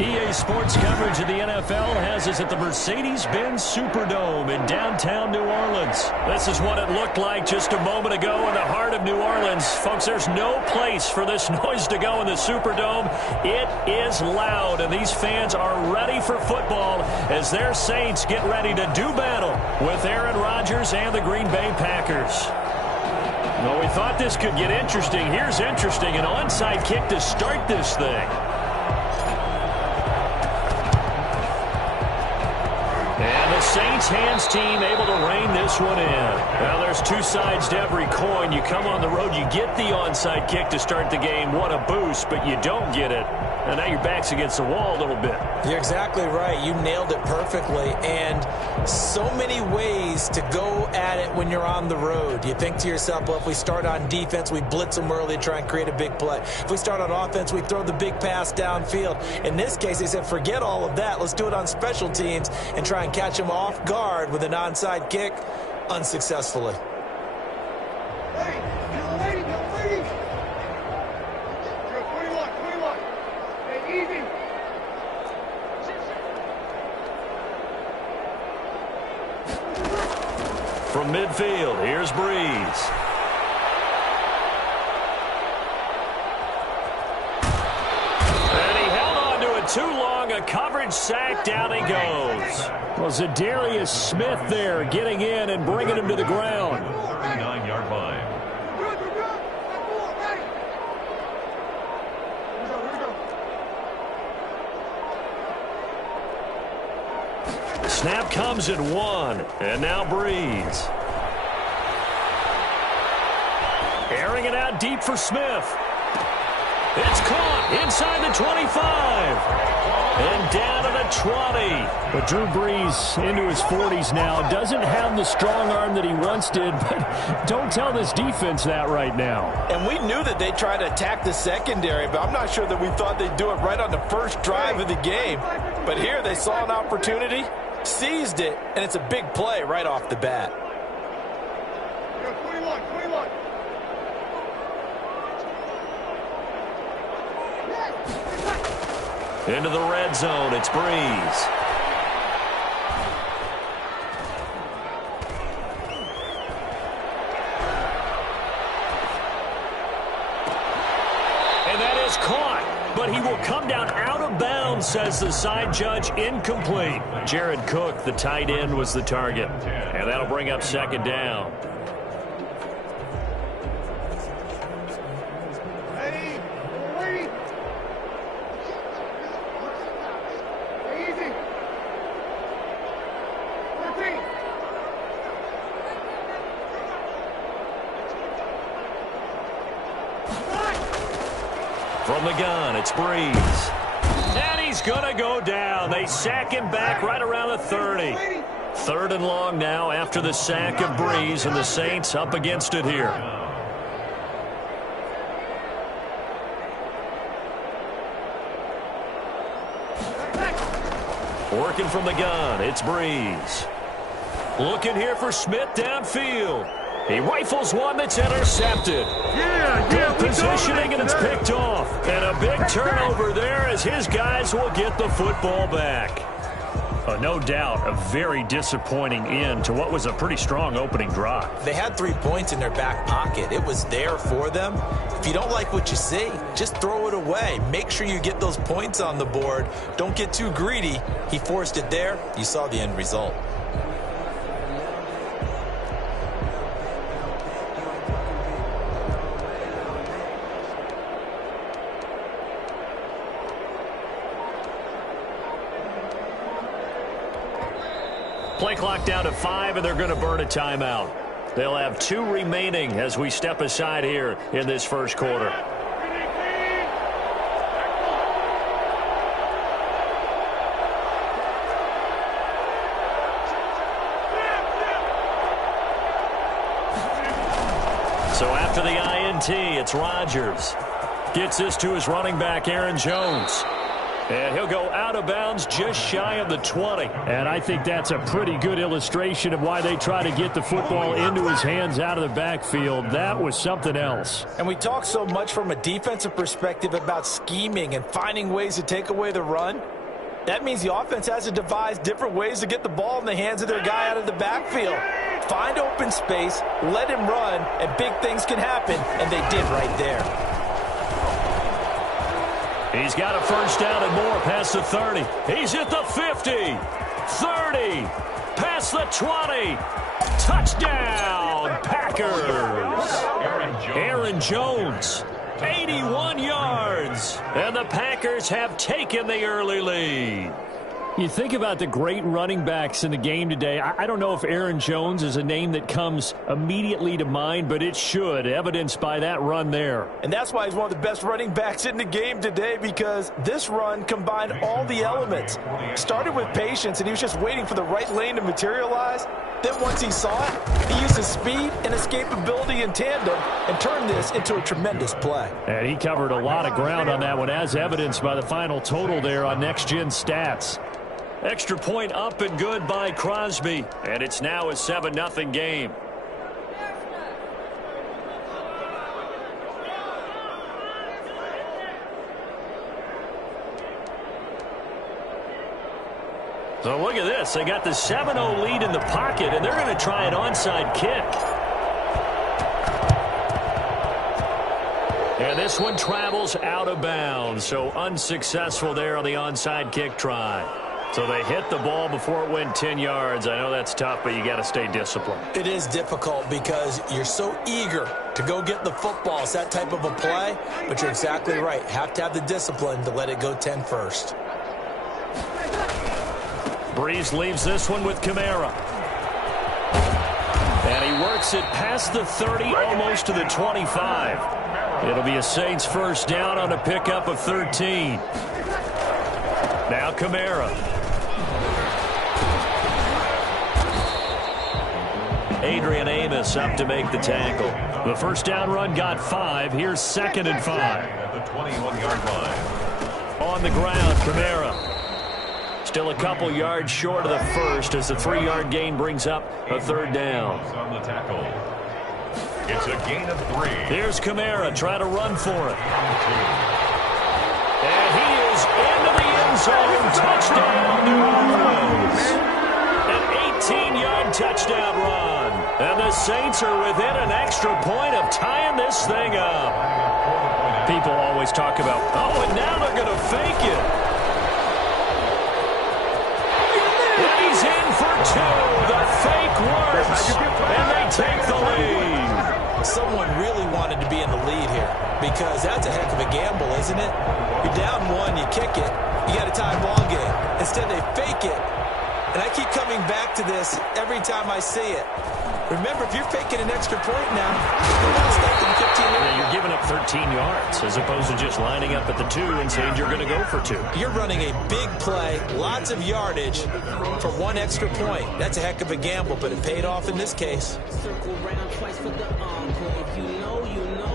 EA Sports coverage of the NFL has us at the Mercedes-Benz Superdome in downtown New Orleans. This is what it looked like just a moment ago in the heart of New Orleans. Folks, there's no place for this noise to go in the Superdome. It is loud, and these fans are ready for football as their Saints get ready to do battle with Aaron Rodgers and the Green Bay Packers. Well, we thought this could get interesting. Here's interesting, an onside kick to start this thing. And the Saints hands team able to rein this one in. Well, there's two sides to every coin. You come on the road, you get the onside kick to start the game. What a boost, but you don't get it. And now your back's against the wall a little bit. You're exactly right. You nailed it perfectly. And so many ways to go at it when you're on the road. You think to yourself, well, if we start on defense, we blitz them early, try and create a big play. If we start on offense, we throw the big pass downfield. In this case, they said, forget all of that. Let's do it on special teams and try and catch them off guard with an onside kick unsuccessfully. From midfield, here's Breeze. And he held on to it too long. A coverage sack. Down he goes. Well, Zadarius Smith there getting in and bringing him to the ground. 39-yard line. Snap comes at one, and now Breeze. Airing it out deep for Smith. It's caught inside the 25. And down to the 20. But Drew Brees into his 40s now. Doesn't have the strong arm that he once did, but don't tell this defense that right now. And we knew that they'd try to attack the secondary, but I'm not sure that we thought they'd do it right on the first drive of the game. But here they saw an opportunity, seized it, and it's a big play right off the bat. Into the red zone, it's Breeze. And that is caught, but he will come down out of bounds, says the side judge, incomplete. Jared Cook, the tight end, was the target. And that'll bring up second down. From the gun, it's Breeze. And he's going to go down. They sack him back right around the 30. Third and long now after the sack of Breeze, and the Saints up against it here. Working from the gun, it's Breeze. Looking here for Smith downfield. He rifles one that's intercepted. Good positioning, and it's picked off. And a big turnover there as his guys will get the football back. No doubt, a very disappointing end to what was a pretty strong opening drive. They had 3 points in their back pocket. It was there for them. If you don't like what you see, just throw it away. Make sure you get those points on the board. Don't get too greedy. He forced it there. You saw the end result. Play clock down to 5, and they're going to burn a timeout. They'll have 2 remaining as we step aside here in this first quarter. So after the INT, it's Rodgers. Gets this to his running back, Aaron Jones. And he'll go out of bounds just shy of the 20. And I think that's a pretty good illustration of why they try to get the football into his hands out of the backfield. That was something else. And we talk so much from a defensive perspective about scheming and finding ways to take away the run. That means the offense has to devise different ways to get the ball in the hands of their guy out of the backfield. Find open space, let him run, and big things can happen, and they did right there. He's got a first down and more past the 30. He's at the 50, 30, past the 20. Touchdown, Packers. Aaron Jones, 81 yards. And the Packers have taken the early lead. You think about the great running backs in the game today. I don't know if Aaron Jones is a name that comes immediately to mind, but it should, evidenced by that run there. And that's why he's one of the best running backs in the game today, because this run combined all the elements. Started with patience, and he was just waiting for the right lane to materialize. Then once he saw it, he used his speed and escapability in tandem and turned this into a tremendous play. And he covered a lot of ground on that one, as evidenced by the final total there on Next Gen Stats. Extra point up and good by Crosby. And it's now a 7-0 game. So look at this. They got the 7-0 lead in the pocket, and they're going to try an onside kick. And this one travels out of bounds. So unsuccessful there on the onside kick try. So they hit the ball before it went 10 yards. I know that's tough, but you got to stay disciplined. It is difficult because you're so eager to go get the football. It's that type of a play, but you're exactly right. Have to have the discipline to let it go 10 first. Breeze leaves this one with Kamara. And he works it past the 30, almost to the 25. It'll be a Saints first down on a pickup of 13. Now Kamara. Adrian Amos up to make the tackle. The first down run got 5. Here's 2nd and 5. At the 21-yard line. On the ground, Kamara. Still a couple yards short of the first as the 3-yard gain brings up a 3rd down. On the tackle. It's a gain of 3. Here's Kamara, try to run for it. And he is into the end zone. Touchdown, New Orleans. An 18-yard touchdown run. And the Saints are within an extra point of tying this thing up. People always talk about, oh, and now they're going to fake it. And he's in for 2. The fake works. And they take the lead. Someone really wanted to be in the lead here because that's a heck of a gamble, isn't it? You're down 1, you kick it, you got a tie ball game. Instead, they fake it. And I keep coming back to this every time I see it. Remember, if you're faking an extra point now, the ball's less than 15 yards. Yeah, you're giving up 13 yards as opposed to just lining up at the 2 and saying you're going to go for 2. You're running a big play, lots of yardage for 1 extra point. That's a heck of a gamble, but it paid off in this case. Circle round twice for the encore. If you know, you know.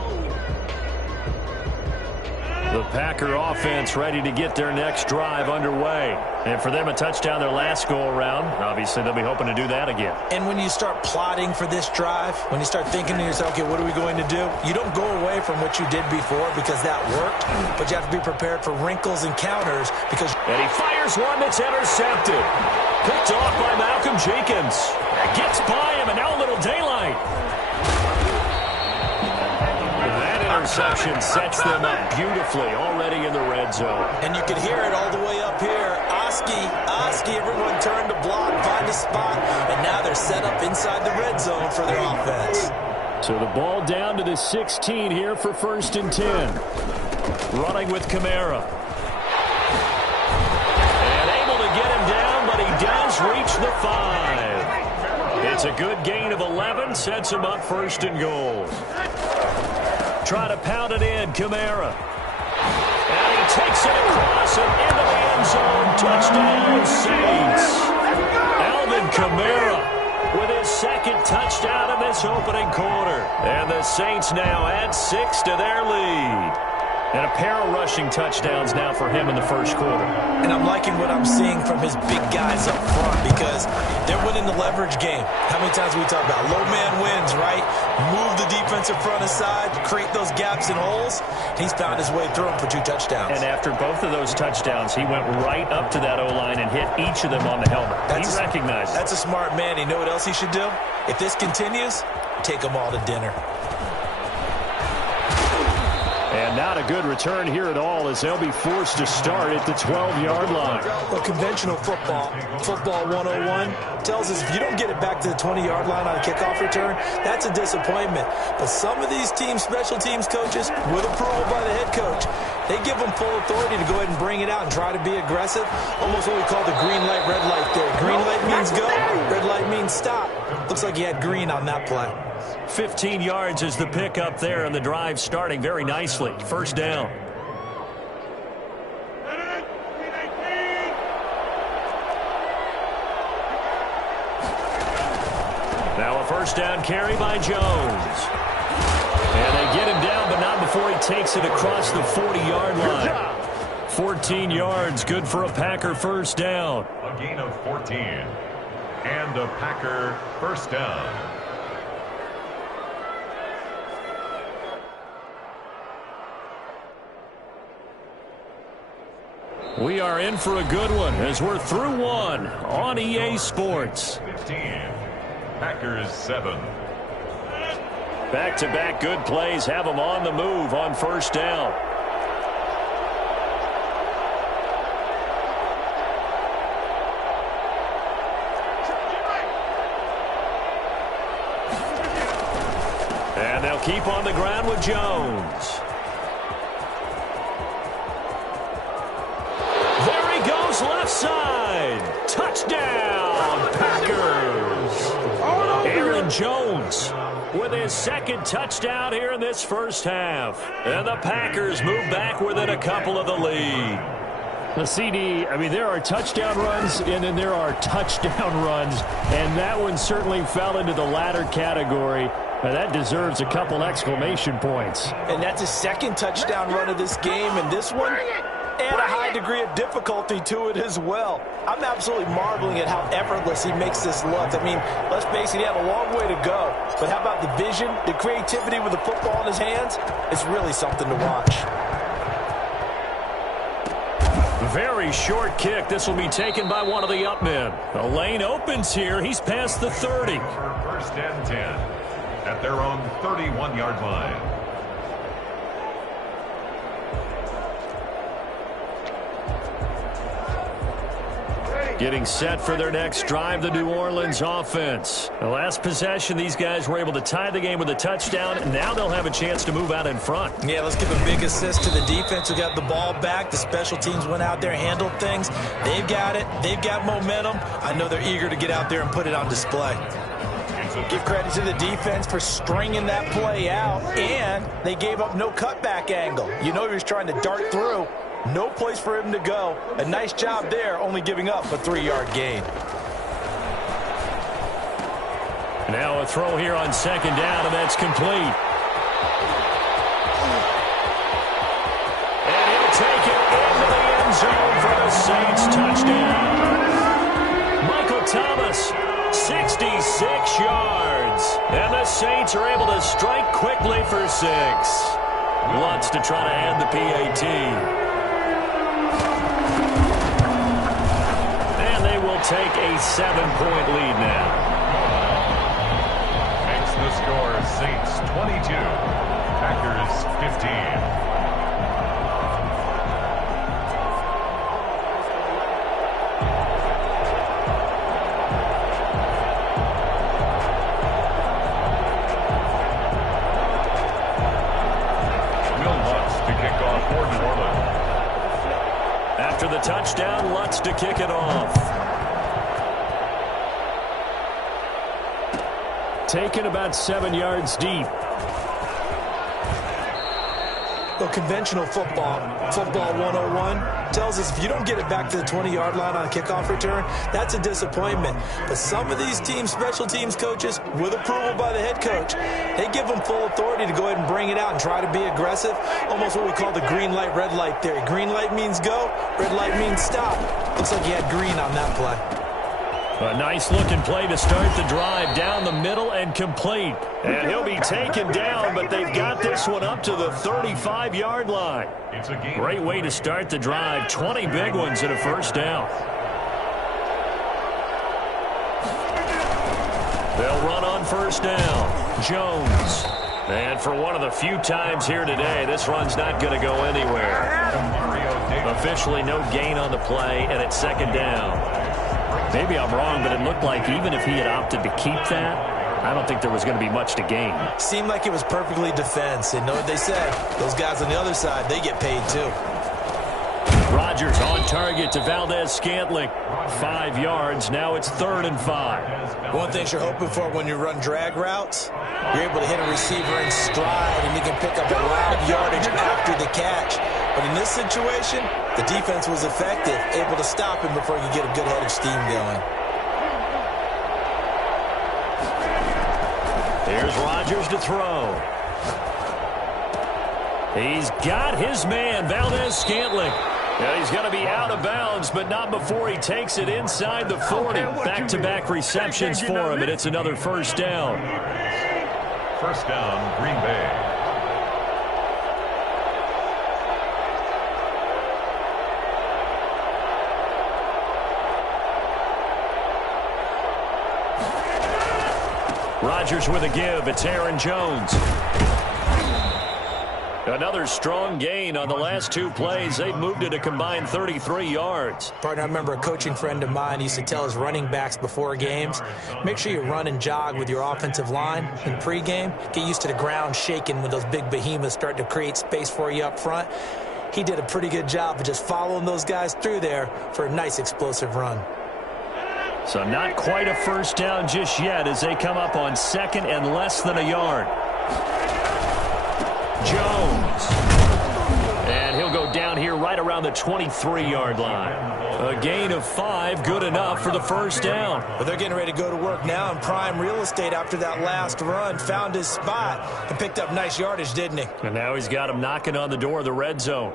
The Packer offense ready to get their next drive underway. And for them, a touchdown their last go-around. Obviously, they'll be hoping to do that again. And when you start plotting for this drive, when you start thinking to yourself, okay, what are we going to do? You don't go away from what you did before because that worked, but you have to be prepared for wrinkles and counters because... And he fires one that's intercepted. Picked off by Malcolm Jenkins. Gets by him, and now a little daylight. Interception sets them up beautifully already in the red zone. And you can hear it all the way up here. Oski, everyone turned to block, find a spot, and now they're set up inside the red zone for their offense. So the ball down to the 16 here for 1st and 10. Running with Kamara. And able to get him down, but he does reach the 5. It's a good gain of 11, sets him up 1st and goal. Try to pound it in, Kamara. And he takes it across and into the end zone. Touchdown, Saints. Alvin Kamara with his 2nd touchdown in this opening quarter. And the Saints now add 6 to their lead. And a pair of rushing touchdowns now for him in the first quarter. And I'm liking what I'm seeing from his big guys up front because they're winning the leverage game. How many times we talk about low man wins, right? Move the defensive front aside, create those gaps and holes. He's found his way through them for 2 touchdowns. And after both of those touchdowns, he went right up to that O-line and hit each of them on the helmet. He recognized it. That's a smart man. You know what else he should do? If this continues, take them all to dinner. And not a good return here at all as they'll be forced to start at the 12-yard line. Well, conventional football 101, tells us if you don't get it back to the 20-yard line on a kickoff return, that's a disappointment. But some of these special teams coaches, with approval by the head coach, they give them full authority to go ahead and bring it out and try to be aggressive. Almost what we call the green light, red light there. Green light means go, red light means stop. Looks like he had green on that play. 15 yards is the pickup there, and the drive starting very nicely. First down. Now a first down carry by Jones. And they get him down, but not before he takes it across the 40-yard line. 14 yards, good for a Packer first down. A gain of 14. And a Packer first down. We are in for a good one as we're through one on EA Sports. 15. Packers 7. Back-to-back good plays have them on the move on first down. And they'll keep on the ground with Jones. Left side. Touchdown, Packers. Aaron Jones with his second touchdown here in this first half. And the Packers move back within a couple of the lead. The CD, I mean, there are touchdown runs, and then there are touchdown runs. And that one certainly fell into the latter category. Now, that deserves a couple exclamation points. And that's his second touchdown run of this game. And this one, and a high degree of difficulty to it as well. I'm absolutely marveling at how effortless he makes this look. I mean, let's face it, he had a long way to go. But how about the vision, the creativity with the football in his hands? It's really something to watch. Very short kick. This will be taken by one of the up men. The lane opens here. He's past the 30. For first and 10 at their own 31-yard line. Getting set for their next drive, the New Orleans offense. The last possession, these guys were able to tie the game with a touchdown, and now they'll have a chance to move out in front. Yeah, let's give a big assist to the defense who got the ball back. The special teams went out there, handled things. They've got it. They've got momentum. I know they're eager to get out there and put it on display. Give credit to the defense for stringing that play out, and they gave up no cutback angle. You know he was trying to dart through. No place for him to go. A nice job there, only giving up a 3-yard gain. Now a throw here on second down, and that's complete. And he'll take it into the end zone for the Saints touchdown. Michael Thomas, 66 yards. And the Saints are able to strike quickly for 6. Lutz to try to add the PAT. Take a 7-point lead now. Makes the score Saints 22, Packers 15. Will Lutz to kick off for New Orleans. After the touchdown, Lutz to kick it off. Taken about 7 yards deep. Well, conventional football 101, tells us if you don't get it back to the 20-yard line on a kickoff return, that's a disappointment. But some of these teams, special teams coaches, with approval by the head coach, they give them full authority to go ahead and bring it out and try to be aggressive, almost what we call the green light, red light theory. Green light means go, red light means stop. Looks like he had green on that play. A nice-looking play to start the drive down the middle and complete. And he'll be taken down, but they've got this one up to the 35-yard line. Great way to start the drive. 20 big ones and a first down. They'll run on first down. Jones. And for one of the few times here today, this run's not going to go anywhere. Officially no gain on the play, and it's second down. Maybe I'm wrong, but it looked like even if he had opted to keep that, I don't think there was going to be much to gain. Seemed like it was perfectly defense. And know what they said? Those guys on the other side, they get paid too. Rodgers on target to Valdez-Scantling. 5 yards. Now it's 3rd and 5. One thing you're hoping for when you run drag routes, you're able to hit a receiver in stride, and you can pick up a lot of yardage after the catch. But in this situation, the defense was effective, able to stop him before he could get a good head of steam going. Here's Rodgers to throw. He's got his man, Valdez-Scantling. And he's going to be out of bounds, but not before he takes it inside the 40. Back-to-back receptions for him, and it's another first down. First down, Green Bay. Rodgers with a give. It's Aaron Jones. Another strong gain on the last 2 plays. They've moved it a combined 33 yards. Partner, I remember a coaching friend of mine used to tell his running backs before games, make sure you run and jog with your offensive line in pregame. Get used to the ground shaking when those big behemoths start to create space for you up front. He did a pretty good job of just following those guys through there for a nice explosive run. So not quite a first down just yet as they come up on 2nd and less than a yard. Jones. And he'll go down here right around the 23-yard line. A gain of 5, good enough for the first down. But they're getting ready to go to work now in prime real estate after that last run. Found his spot and picked up nice yardage, didn't he? And now he's got him knocking on the door of the red zone.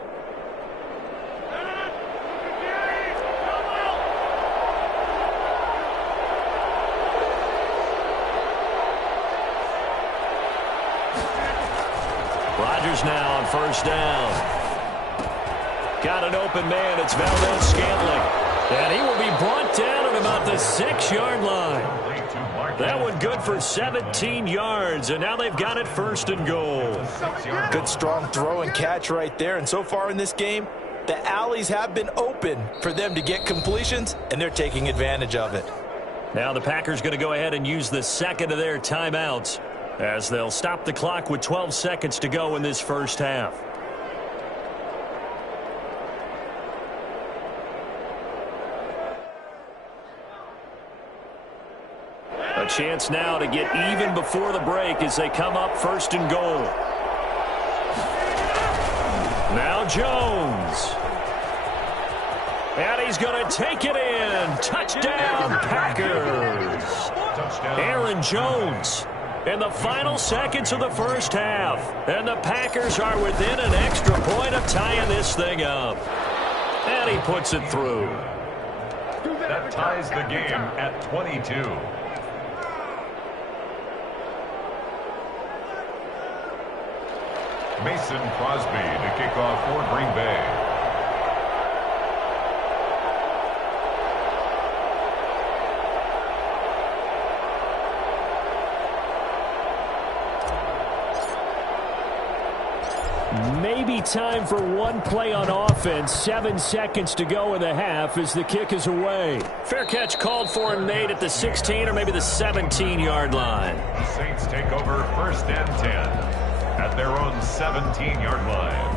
Rodgers now on first down. Got an open man. It's Valdez-Scantling. And he will be brought down at about the 6-yard line. That one good for 17 yards. And now they've got it 1st and goal. Good strong throw and catch right there. And so far in this game, the alleys have been open for them to get completions, and they're taking advantage of it. Now the Packers going to go ahead and use the 2nd of their timeouts, as they'll stop the clock with 12 seconds to go in this first half. A chance now to get even before the break as they come up 1st and goal. Now Jones. And he's going to take it in. Touchdown, Packers. Aaron Jones in the final seconds of the first half. And the Packers are within an extra point of tying this thing up. And he puts it through. That ties the game at 22. Mason Crosby to kick off for Green Bay. Maybe time for one play on offense. 7 seconds to go in the half as the kick is away. Fair catch called for and made at the 16 or maybe the 17-yard line. The Saints take over 1st and 10 at their own 17-yard line.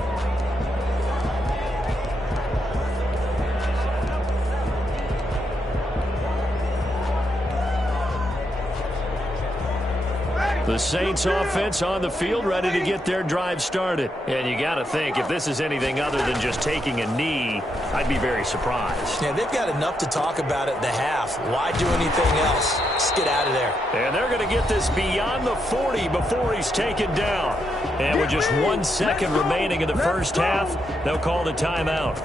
The Saints offense on the field, ready to get their drive started. And you got to think, if this is anything other than just taking a knee, I'd be very surprised. Yeah, they've got enough to talk about at the half. Why do anything else? Just get out of there. And they're going to get this beyond the 40 before he's taken down. And with just 1 second remaining in the first half, they'll call the timeout.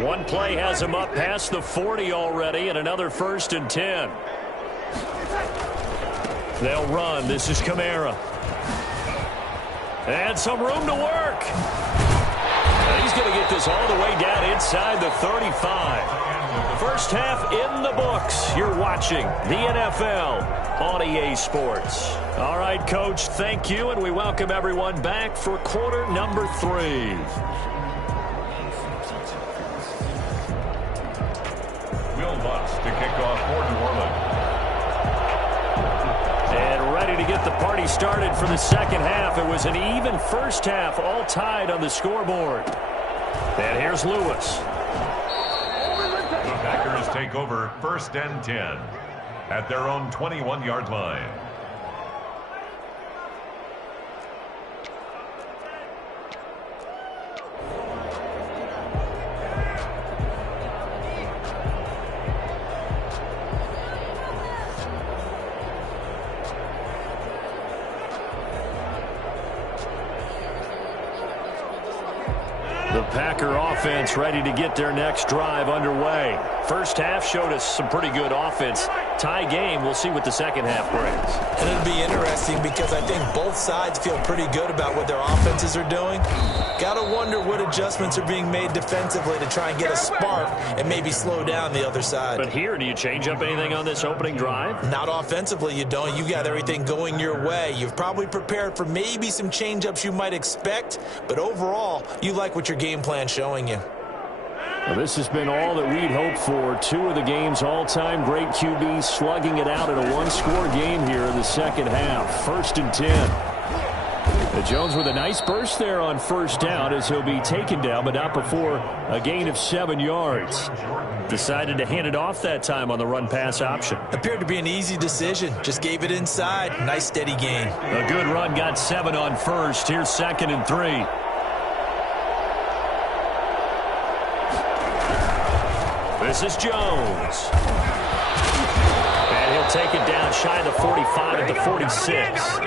One play has him up past the 40 already, and another 1st and 10. They'll run. This is Kamara. And some room to work. And he's going to get this all the way down inside the 35. First half in the books. You're watching the NFL on EA Sports. All right, Coach, thank you, and we welcome everyone back for quarter number 3. Will Lutz to kick off for New Orleans. And ready to get the party started for the second half. It was an even first half, all tied on the scoreboard. And here's Lewis. The Packers take over 1st and 10 at their own 21-yard line. The Packer offense ready to get their next drive underway. First half showed us some pretty good offense. Tie game. We'll see what the second half brings. And it'll be interesting because I think both sides feel pretty good about what their offenses are doing. Got to wonder what adjustments are being made defensively to try and get a spark and maybe slow down the other side. But here, do you change up anything on this opening drive? Not offensively, you don't. You got everything going your way. You've probably prepared for maybe some change-ups you might expect, but overall, you like what your game plan's showing you. Well, this has been all that we'd hoped for. 2 of the game's all-time great QBs slugging it out in a one-score game here in the second half. 1st and 10. Jones with a nice burst there on first down as he'll be taken down, but not before a gain of 7 yards. Decided to hand it off that time on the run-pass option. Appeared to be an easy decision. Just gave it inside. Nice, steady gain. A good run, got 7 on first. Here's 2nd and 3. This is Jones. And he'll take it down shy of the 45 at the 46.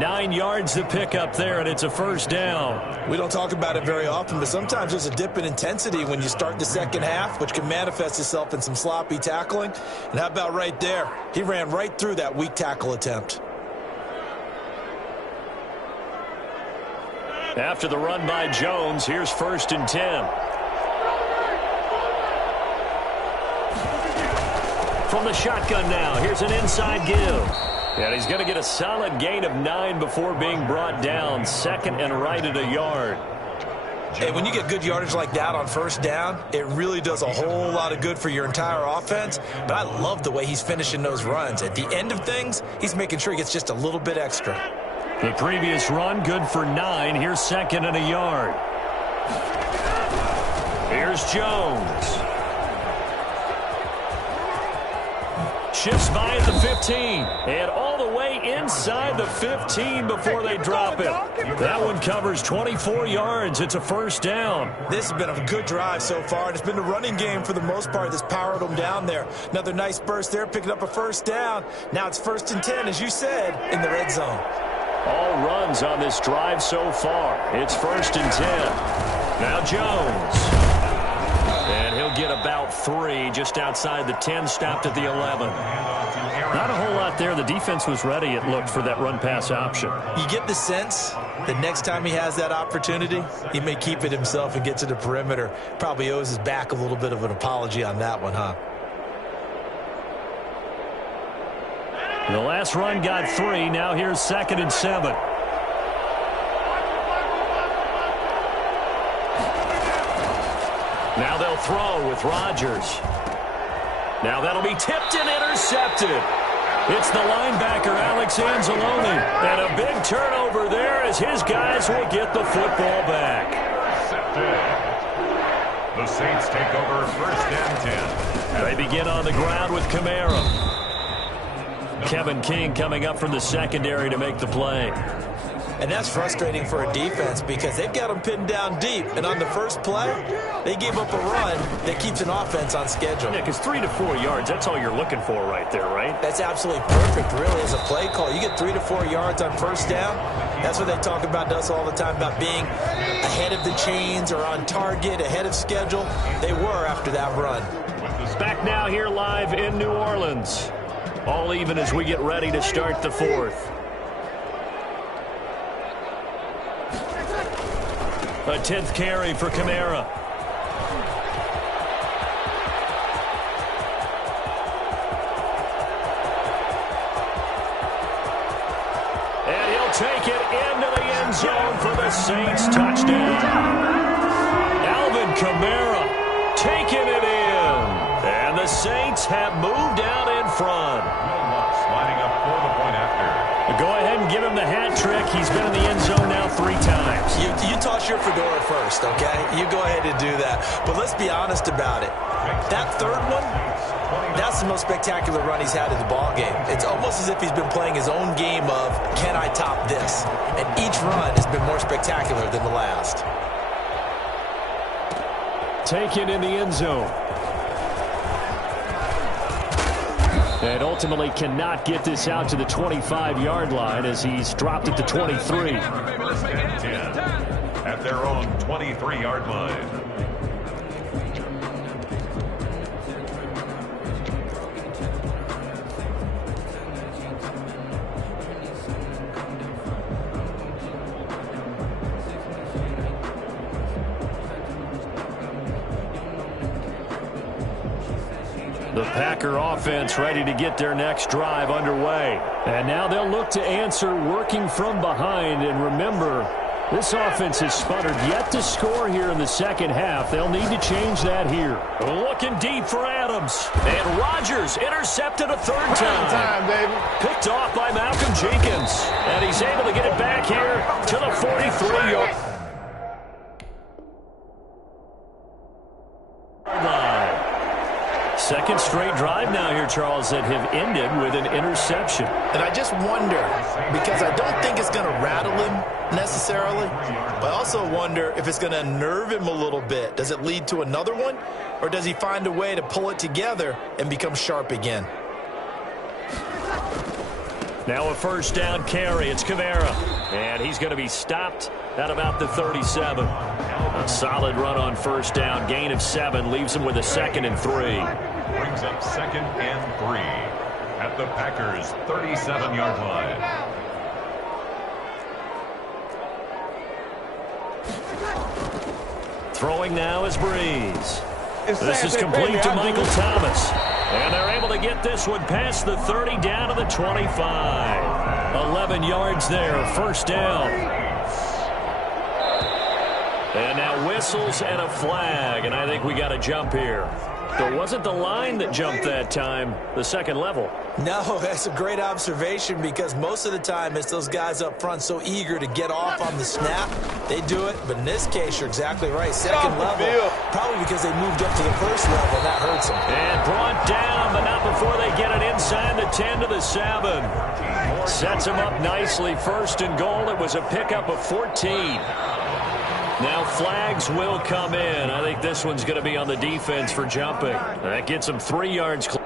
9 yards to pick up there, and it's a first down. We don't talk about it very often, but sometimes there's a dip in intensity when you start the second half, which can manifest itself in some sloppy tackling. And how about right there? He ran right through that weak tackle attempt. After the run by Jones, here's 1st and 10. From the shotgun now, here's an inside give. And he's going to get a solid gain of 9 before being brought down. 2nd and right at a yard. Hey, when you get good yardage like that on first down, it really does a whole lot of good for your entire offense. But I love the way he's finishing those runs. At the end of things, he's making sure he gets just a little bit extra. The previous run, good for 9. Here's 2nd and a yard. Here's Jones. Shifts by at the 15. And all the way inside the 15 before they drop it. That one covers 24 yards. It's a first down. This has been a good drive so far, and it's been the running game for the most part that's powered them down there. Another nice burst there, picking up a first down. Now it's 1st and 10, as you said, in the red zone. All runs on this drive so far. It's 1st and 10. Now Jones. And he'll get about 3 just outside the 10, stopped at the 11. Not a whole lot there. The defense was ready, it looked, for that run-pass option. You get the sense that next time he has that opportunity, he may keep it himself and get to the perimeter. Probably owes his back a little bit of an apology on that one, huh? The last run got 3. Now here's 2nd and 7. Now they'll throw with Rodgers. Now that'll be tipped and intercepted. It's the linebacker, Alex Anzalone. And a big turnover there as his guys will get the football back. The Saints take over 1st and 10. They begin on the ground with Kamara. Kevin King coming up from the secondary to make the play. And that's frustrating for a defense because they've got them pinned down deep. And on the first play, they gave up a run that keeps an offense on schedule. Yeah, because 3 to 4 yards, that's all you're looking for right there, right? That's absolutely perfect, really, as a play call. You get 3 to 4 yards on first down. That's what they talk about to us all the time, about being ahead of the chains or on target, ahead of schedule. They were after that run. Back now here live in New Orleans. All even as we get ready to start the fourth. A 10th carry for Kamara. And he'll take it into the end zone for the Saints touchdown. Alvin Kamara taking it in. And the Saints have moved out in front. Lining up for the point after. Go ahead and give him the hat trick. He's been in the end zone now 3 times. You toss your fedora first, okay? You go ahead and do that. But let's be honest about it. That third one, that's the most spectacular run he's had in the ball game. It's almost as if he's been playing his own game of, can I top this? And each run has been more spectacular than the last. Taken in the end zone. And ultimately cannot get this out to the 25-yard line as he's dropped at the 23. At their own 23-yard line. The Packer offense ready to get their next drive underway. And now they'll look to answer working from behind. And remember, this offense has sputtered yet to score here in the second half. They'll need to change that here. Looking deep for Adams. And Rodgers intercepted a third time. Baby. Picked off by Malcolm Jenkins. And he's able to get it back here to the 43-yard line. Second straight drive now here, Charles, that have ended with an interception. And I just wonder, because I don't think it's going to rattle him necessarily, but I also wonder if it's going to unnerve him a little bit. Does it lead to another one, or does he find a way to pull it together and become sharp again? Now a first down carry. It's Kamara. And he's going to be stopped at about the 37. A solid run on first down. Gain of 7 leaves him with a 2nd and 3. Brings up 2nd and 3 at the Packers' 37-yard line. Throwing now is Breeze. This is complete to Michael Thomas. And they're able to get this one past the 30 down to the 25. 11 yards there, first down. And now whistles and a flag, and I think we got a jump here. It wasn't the line that jumped that time, the second level. No, that's a great observation because most of the time it's those guys up front so eager to get off on the snap. They do it, but in this case, you're exactly right. Second level, probably because they moved up to the first level, and that hurts them. And brought down, but not before they get it inside the 10 to the 7. Sets them up nicely. First and goal. It was a pickup of 14. Now flags will come in. I think this one's going to be on the defense for jumping. That gets them 3 yards close.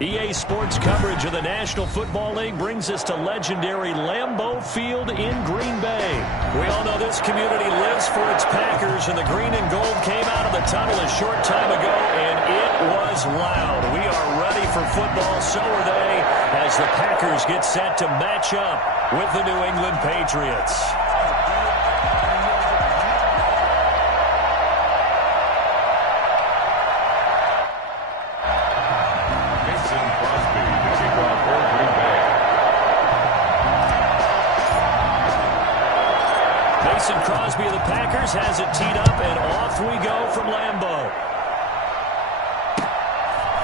EA Sports coverage of the National Football League brings us to legendary Lambeau Field in Green Bay. We all know this community lives for its Packers, and the green and gold came out of the tunnel a short time ago, and it was loud. We are ready for football, so are they, as the Packers get set to match up with the New England Patriots. Crosby of the Packers has it teed up, and off we go from Lambeau.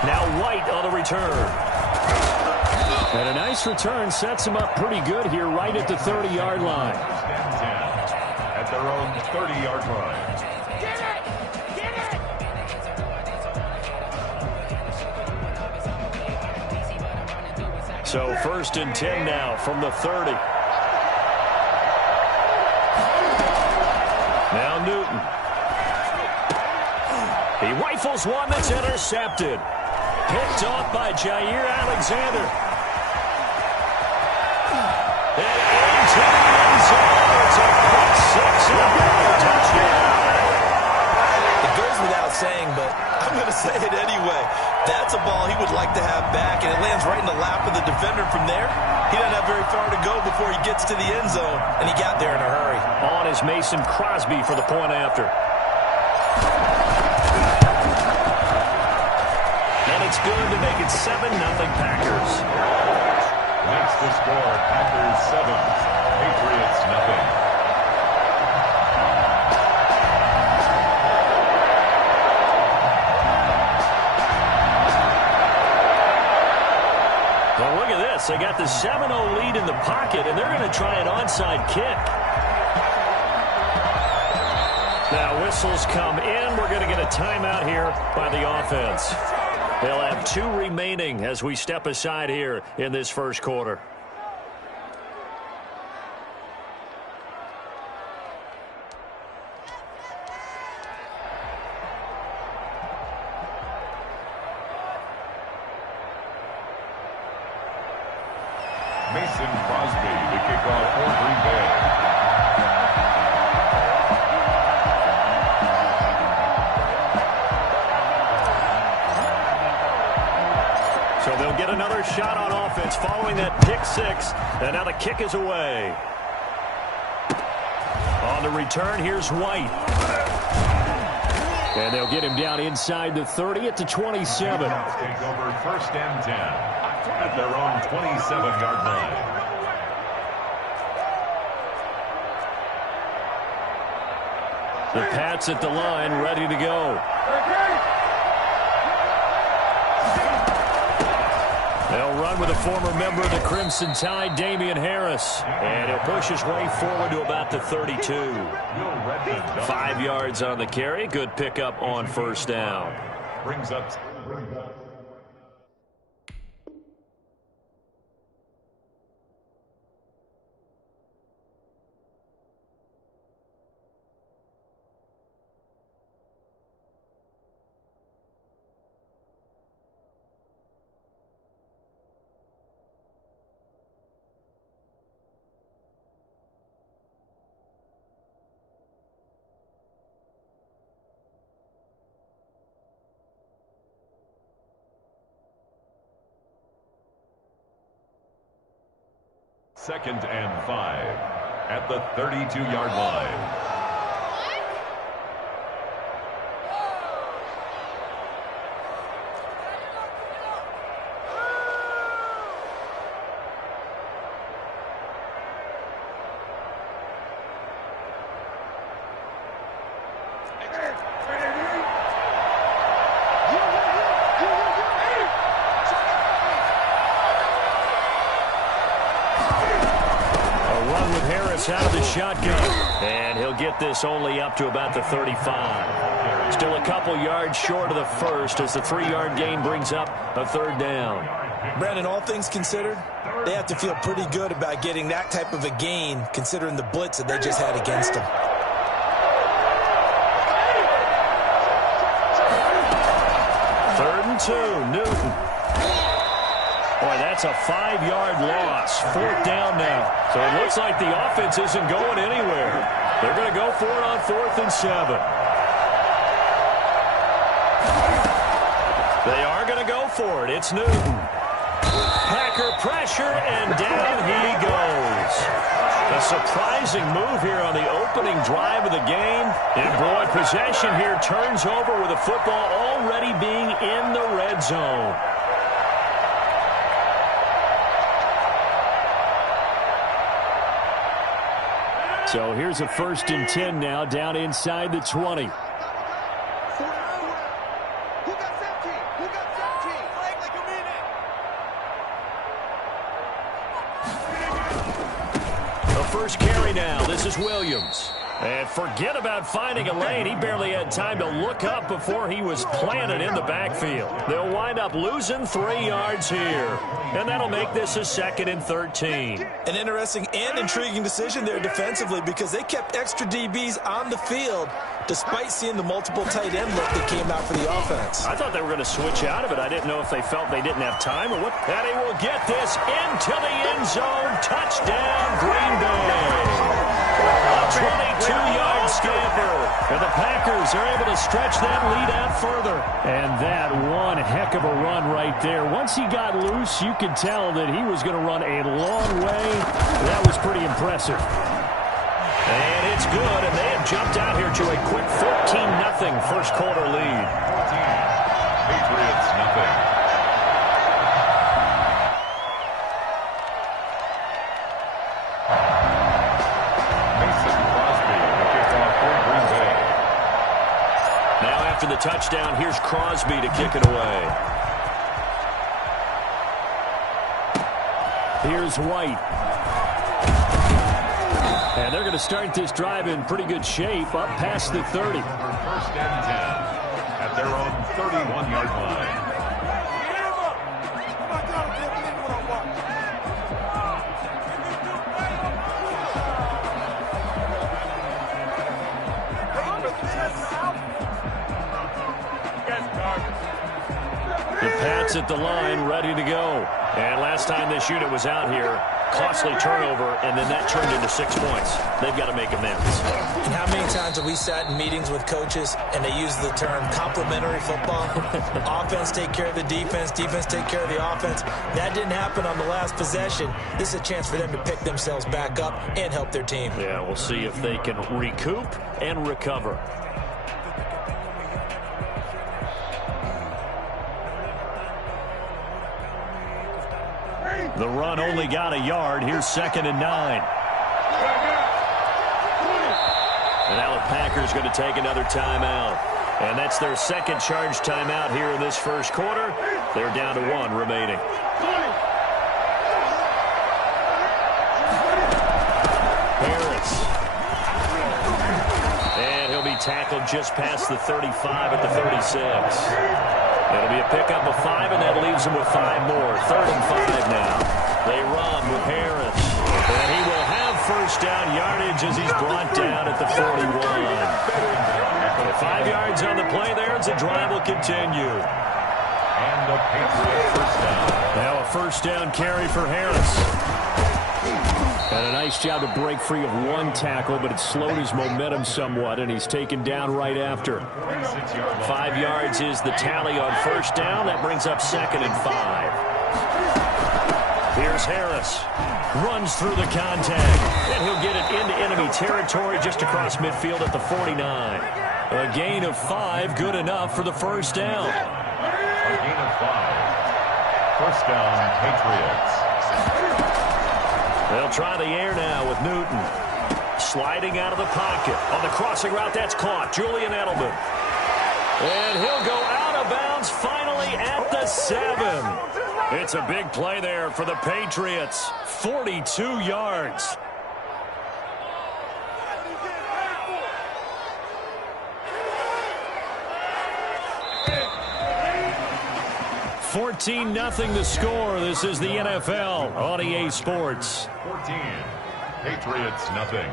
Now White on the return. And a nice return sets him up pretty good here right at the 30-yard line. At their own 30-yard line. So 1st and 10 now from the 30. Now Newton. He rifles one that's intercepted. Picked off by Jair Alexander. And into the end zone. It's a quick 6-yard touchdown. It goes without saying, but I'm going to say it anyway. That's a ball he would like to have back, and it lands right in the lap of the defender from there. He doesn't have very far to go before he gets to the end zone, and he got there in a hurry. On is Mason Crosby for the point after. And it's good to make it 7-0 Packers. Makes the score Packers 7, Patriots nothing. Well, look at this. They got the 7-0 lead in the pocket, and they're going to try an onside kick. Now whistles come in. We're going to get a timeout here by the offense. They'll have 2 remaining as we step aside here in this first quarter. Mason Crosby, the kickoff for Green Bay. So they'll get another shot on offense following that pick 6. And now the kick is away. On the return, here's White. And they'll get him down inside the 30 at the 27. Take over 1st and 10 at their own 27-yard line. The Pats at the line, ready to go. They'll run with a former member of the Crimson Tide, Damian Harris. And he'll push his way forward to about the 32. 5 yards on the carry. Good pickup on 1st down. Brings up. Second and 5 at the 32-yard line. Out of the shotgun, and he'll get this only up to about the 35. Still a couple yards short of the first as the 3-yard gain brings up a 3rd down. Brandon, all things considered, they have to feel pretty good about getting that type of a gain considering the blitz that they just had against them. 3rd and 2, Newton. Boy, that's a 5-yard loss. 4th down now. So it looks like the offense isn't going anywhere. They're going to go for it on 4th and 7. They are going to go for it. It's Newton. Packer pressure, and down he goes. A surprising move here on the opening drive of the game. And boy, possession here turns over with the football already being in the red zone. So here's a 1st and 10 now, down inside the 20. First carry now. This is Williams. And forget about finding a lane. He barely had time to look up before he was planted in the backfield. They'll wind up losing 3 yards here. And that'll make this a 2nd and 13. An interesting and intriguing decision there defensively because they kept extra DBs on the field despite seeing the multiple tight end look that came out for the offense. I thought they were going to switch out of it. I didn't know if they felt they didn't have time or what. And he will get this into the end zone. Touchdown, Green Bay. A 22-yard scamper. And the Packers are able to stretch that lead out further. And that one heck of a run right there. Once he got loose, you could tell that he was going to run a long way. That was pretty impressive. And it's good, and they have jumped out here to a quick 14-0 first quarter lead. Patriots nothing. After the touchdown, here's Crosby to kick it away. Here's White. And they're going to start this drive in pretty good shape, up past the 30. 1st and 10 at their own 31-yard line. The Pats at the line, ready to go. And last time this unit was out here, costly turnover, and then that turned into 6 points. They've got to make amends. And how many times have we sat in meetings with coaches and they use the term complementary football? Offense take care of the defense, defense take care of the offense. That didn't happen on the last possession. This is a chance for them to pick themselves back up and help their team. Yeah, we'll see if they can recoup and recover. The run only got a yard. Here's 2nd and 9. And now the Packers going to take another timeout. And that's their 2nd charge timeout here in this first quarter. They're down to 1 remaining. Harris. And he'll be tackled just past the 35 at the 36. That'll be a pickup of 5, and that leaves them with 5 more. 3rd and 5 now. They run with Harris. And he will have first down yardage as he's brought down at the 41. 5 yards on the play there as the drive will continue. And a Patriot first down. Now a first down carry for Harris. And a nice job to break free of 1 tackle, but it slowed his momentum somewhat, and he's taken down right after. 5 yards is the tally on first down. That brings up 2nd and 5. Here's Harris. Runs through the contact. And he'll get it into enemy territory just across midfield at the 49. A gain of 5, good enough for the first down. A gain of 5. First down, Patriots. They'll try the air now with Newton. Sliding out of the pocket. On the crossing route, that's caught. Julian Edelman. And he'll go out of bounds finally at the 7. It's a big play there for the Patriots. 42 yards. $14-0 the score. This is the NFL on EA Sports. 14. Patriots nothing.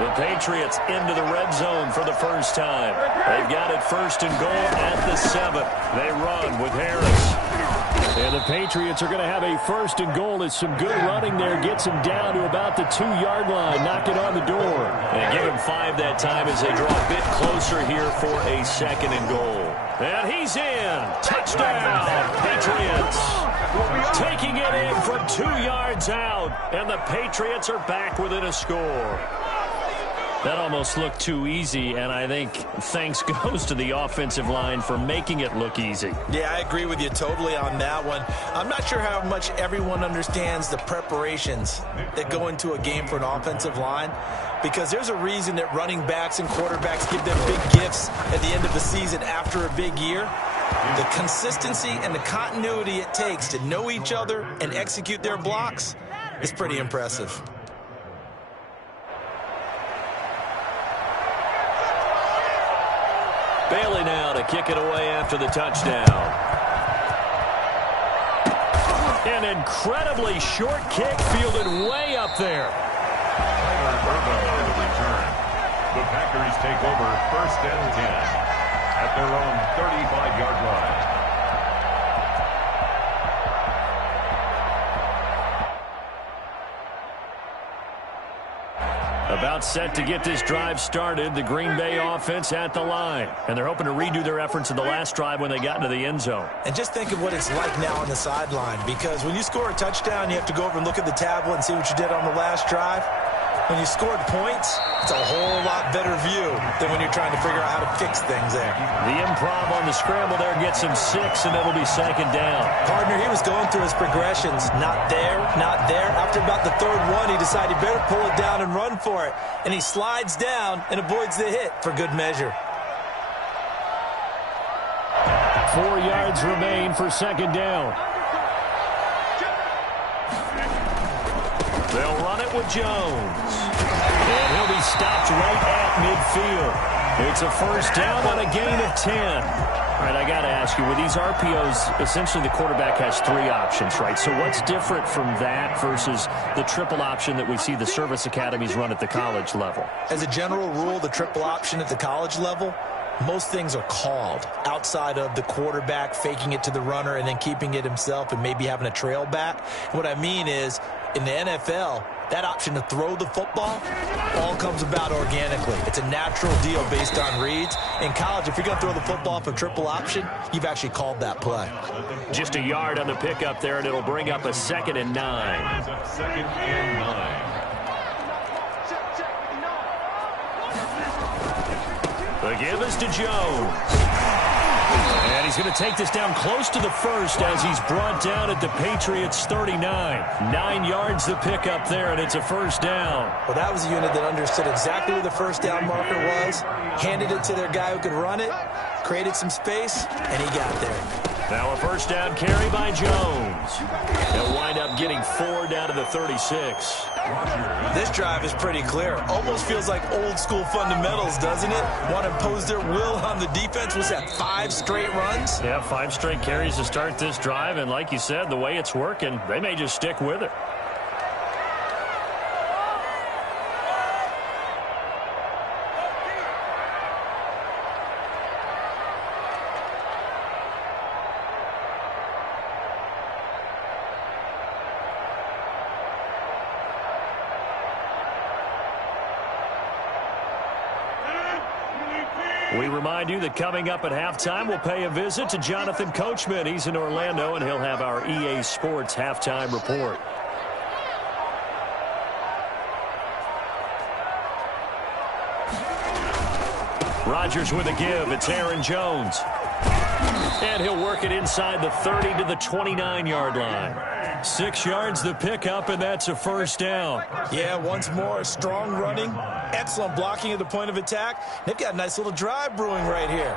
The Patriots into the red zone for the first time. They've got it 1st and goal at the 7. They run with Harris. And the Patriots are going to have a first and goal as some good running there gets him down to about the 2-yard line, knocking on the door. And give him 5 that time as they draw a bit closer here for a second and goal. And he's in. Touchdown, Patriots. Taking it in from 2 yards out, and the Patriots are back within a score. That almost looked too easy, and I think thanks goes to the offensive line for making it look easy. Yeah, I agree with you totally on that one. I'm not sure how much everyone understands the preparations that go into a game for an offensive line, because there's a reason that running backs and quarterbacks give them big gifts at the end of the season after a big year. The consistency and the continuity it takes to know each other and execute their blocks is pretty impressive. Bailey now to kick it away after the touchdown. An incredibly short kick fielded way up there. The Packers take over 1st and 10 at their own 35-yard line. About set to get this drive started, the Green Bay offense at the line. And they're hoping to redo their efforts in the last drive when they got into the end zone. And just think of what it's like now on the sideline, because when you score a touchdown, you have to go over and look at the tablet and see what you did on the last drive. When you scored points, it's a whole lot better view than when you're trying to figure out how to fix things there. The improv on the scramble there gets him 6, and it'll be 2nd down. Partner, he was going through his progressions. Not there, not there. After about the 3rd one, he decided he better pull it down and run for it. And he slides down and avoids the hit for good measure. 4 yards remain for 2nd down. They'll run it with Jones. And he'll be stopped right at midfield. It's a 1st down on a gain of 10. All right, I got to ask you, with these RPOs, essentially the quarterback has 3 options, right? So what's different from that versus the triple option that we see the service academies run at the college level? As a general rule, the triple option at the college level, most things are called outside of the quarterback faking it to the runner and then keeping it himself and maybe having a trail back. What I mean is, in the NFL, that option to throw the football all comes about organically. It's a natural deal based on reads. In college, if you're going to throw the football off a triple option, you've actually called that play. Just a yard on the pickup there, and it'll bring up a 2nd and 9. 2nd and 9. The give is to Jones. And he's going to take this down close to the 1st as he's brought down at the Patriots' 39. 9 yards the pickup there, and it's a 1st down. Well, that was a unit that understood exactly where the 1st down marker was, handed it to their guy who could run it, created some space, and he got there. Now a 1st down carry by Jones. They'll wind up getting 4 down to the 36. This drive is pretty clear. Almost feels like old school fundamentals, doesn't it? Want to impose their will on the defense. Was that 5 straight runs? Yeah, 5 straight carries to start this drive. And like you said, the way it's working, they may just stick with it. We remind you that coming up at halftime, we'll pay a visit to Jonathan Coachman. He's in Orlando, and he'll have our EA Sports halftime report. Rodgers with a give. It's Aaron Jones. And he'll work it inside the 30 to the 29-yard line. 6 yards the pickup, and that's a 1st down. Yeah, once more, strong running, excellent blocking at the point of attack. They've got a nice little drive brewing right here.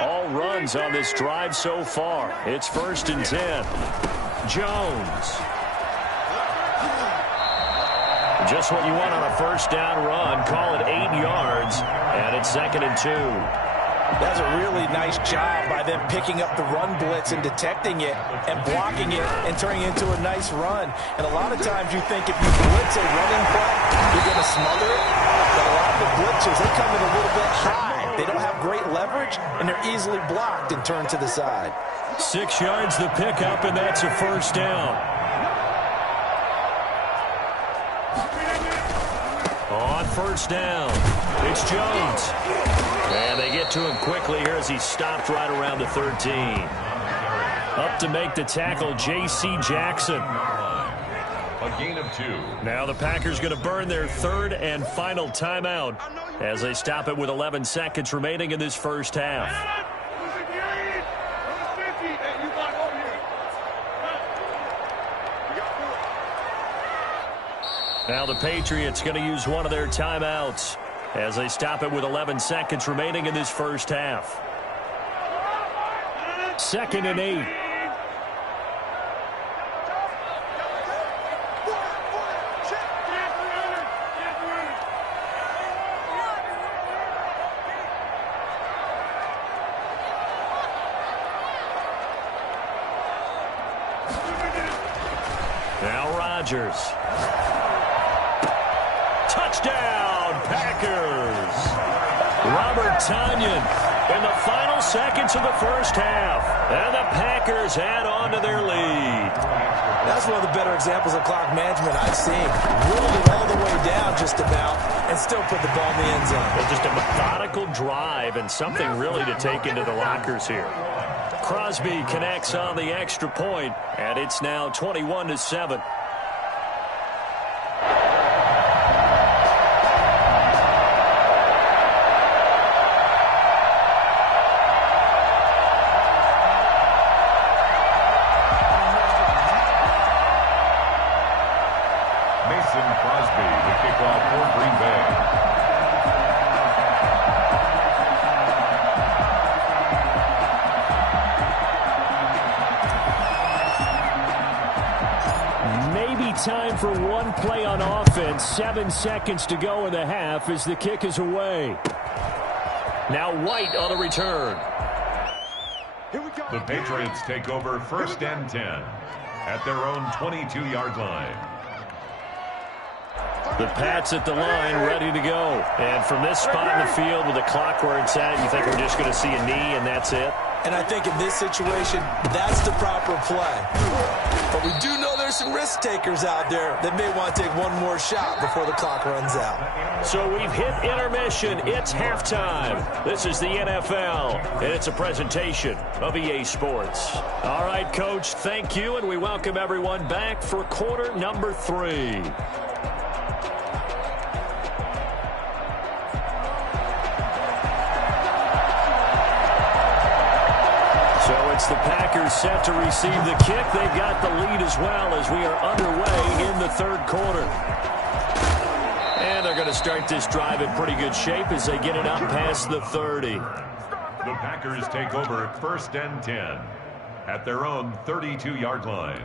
All runs on this drive so far. It's 1st and 10. Jones. Just what you want on a first down run. Call it 8 yards, and it's 2nd and 2. That's a really nice job by them picking up the run blitz and detecting it and blocking it and turning it into a nice run. And a lot of times you think if you blitz a running play, you're going to smother it. But a lot of the blitzers, they come in a little bit high. They don't have great leverage, and they're easily blocked and turned to the side. 6 yards the pickup, and that's a first down. On first down, it's Jones. And they get to him quickly here as he stopped right around the 13. Up to make the tackle, J.C. Jackson. A gain of 2. Now the Packers going to burn their 3rd and final timeout as they stop it with 11 seconds remaining in this first half. Now the Patriots going to use one of their timeouts as they stop it with 11 seconds remaining in this first half. 2nd and 8. Now Rodgers. Touchdown, Packers. Robert Tonyan in the final seconds of the first half. And the Packers add on to their lead. That's one of the better examples of clock management I've seen. Whittled it all the way down just about and still put the ball in the end zone. Well, just a methodical drive and something really to take into the lockers here. Crosby connects on the extra point, and it's now 21-7. Crosby, the kickoff for Green Bay. Maybe time for one play on offense. 7 seconds to go in the half as the kick is away. Now White on the return. The Patriots take over 1st and 10 at their own 22-yard line. The Pats at the line, ready to go. And from this spot in the field with the clock where it's at, you think we're just going to see a knee and that's it? And I think in this situation, that's the proper play. But we do know there's some risk takers out there that may want to take one more shot before the clock runs out. So we've hit intermission. It's halftime. This is the NFL, and it's a presentation of EA Sports. All right, Coach, thank you, and we welcome everyone back for quarter number 3. It's the Packers set to receive the kick. They've got the lead as well as we are underway in the 3rd quarter. And they're going to start this drive in pretty good shape as they get it up past the 30. The Packers take over 1st and 10 at their own 32-yard line.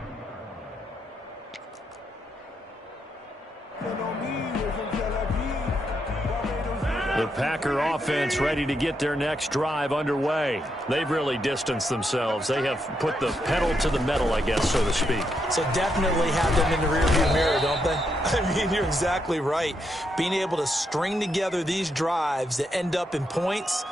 The Packer offense ready to get their next drive underway. They've really distanced themselves. They have put the pedal to the metal, I guess, so to speak. So definitely have them in the rearview mirror, don't they? I mean, you're exactly right. Being able to string together these drives that end up in points,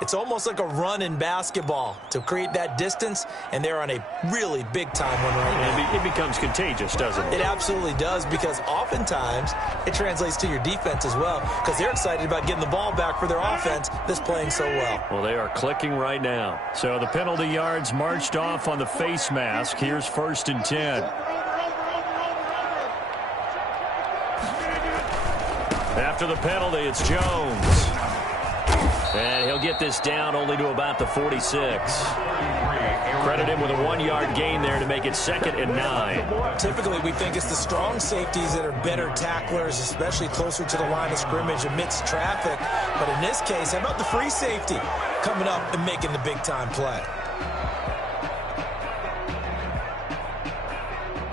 it's almost like a run in basketball to create that distance, and they're on a really big-time one right now. It becomes contagious, doesn't it? It absolutely does, because oftentimes it translates to your defense as well, because they're excited about getting the ball back for their offense that's playing so well. Well, they are clicking right now. So the penalty yards marched off on the face mask. Here's 1st and 10. After the penalty, it's Jones. And he'll get this down only to about the 46. Credit him with a 1-yard gain there to make it 2nd and 9. Typically, we think it's the strong safeties that are better tacklers, especially closer to the line of scrimmage amidst traffic. But in this case, how about the free safety coming up and making the big-time play?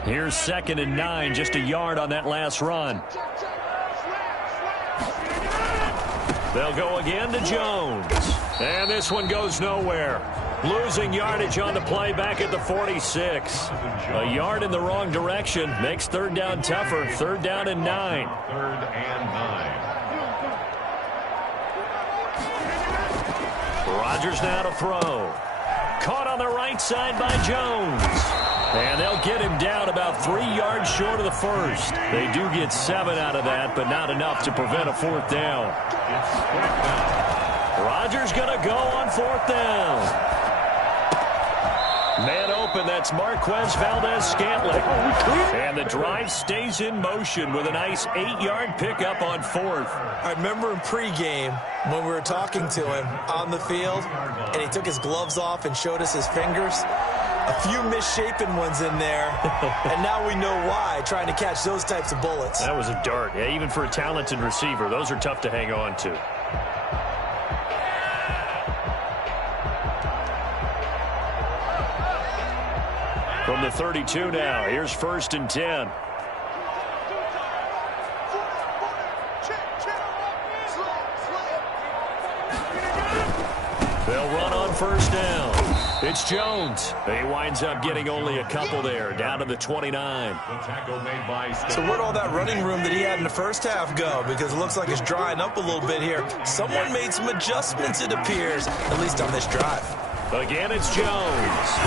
Here's 2nd and 9, just a yard on that last run. They'll go again to Jones. And this one goes nowhere. Losing yardage on the play back at the 46. A yard in the wrong direction makes 3rd down tougher. 3rd down and 9. 3rd and 9. Rodgers now to throw. Caught on the right side by Jones. And they'll get him down about 3 yards short of the first. They do get 7 out of that, but not enough to prevent a 4th down. Rodgers going to go on 4th down. Man open, that's Marquez Valdez-Scantling. And the drive stays in motion with a nice 8-yard pickup on 4th. I remember in pregame when we were talking to him on the field, and he took his gloves off and showed us his fingers. A few misshapen ones in there, and now we know why, trying to catch those types of bullets. That was a dart. Yeah, even for a talented receiver, those are tough to hang on to. From the 32 now, here's 1st and 10. They'll run on 1st down. It's Jones. He winds up getting only a couple there, down to the 29. So where'd all that running room that he had in the first half go? Because it looks like it's drying up a little bit here. Someone made some adjustments, it appears, at least on this drive. Again, it's Jones.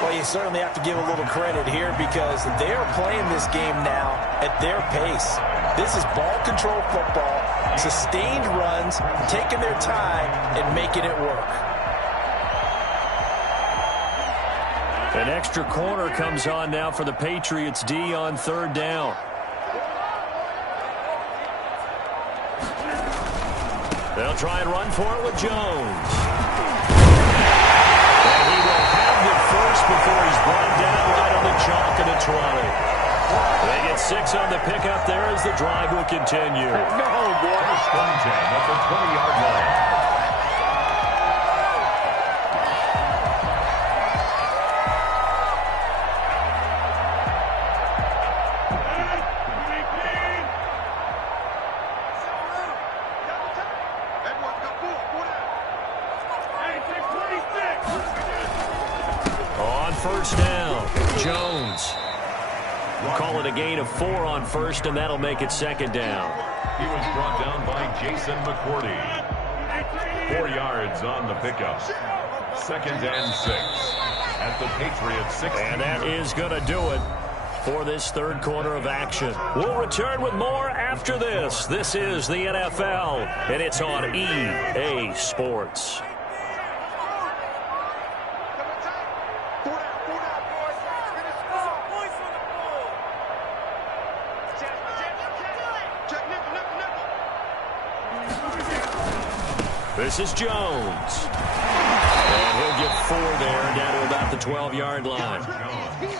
Well, you certainly have to give a little credit here because they are playing this game now at their pace. This is ball control football, sustained runs, taking their time and making it work. An extra corner comes on now for the Patriots D on 3rd down. They'll try and run for it with Jones. And he will have the first before he's brought down right on the chalk of the trolley. They get 6 on the pickup there as the drive will continue. No, boy. First and 10 at the 20-yard line. On 1st down, Jones. We'll call it a gain of 4 on 1st, and that'll make it 2nd down. He was brought down by Jason McCourty. 4 yards on the pickup. 2nd and 6 at the Patriots 6. And that is going to do it for this 3rd quarter of action. We'll return with more after this. This is the NFL, and it's on EA Sports. This is Jones. And he'll get 4 there, down to about the 12-yard line.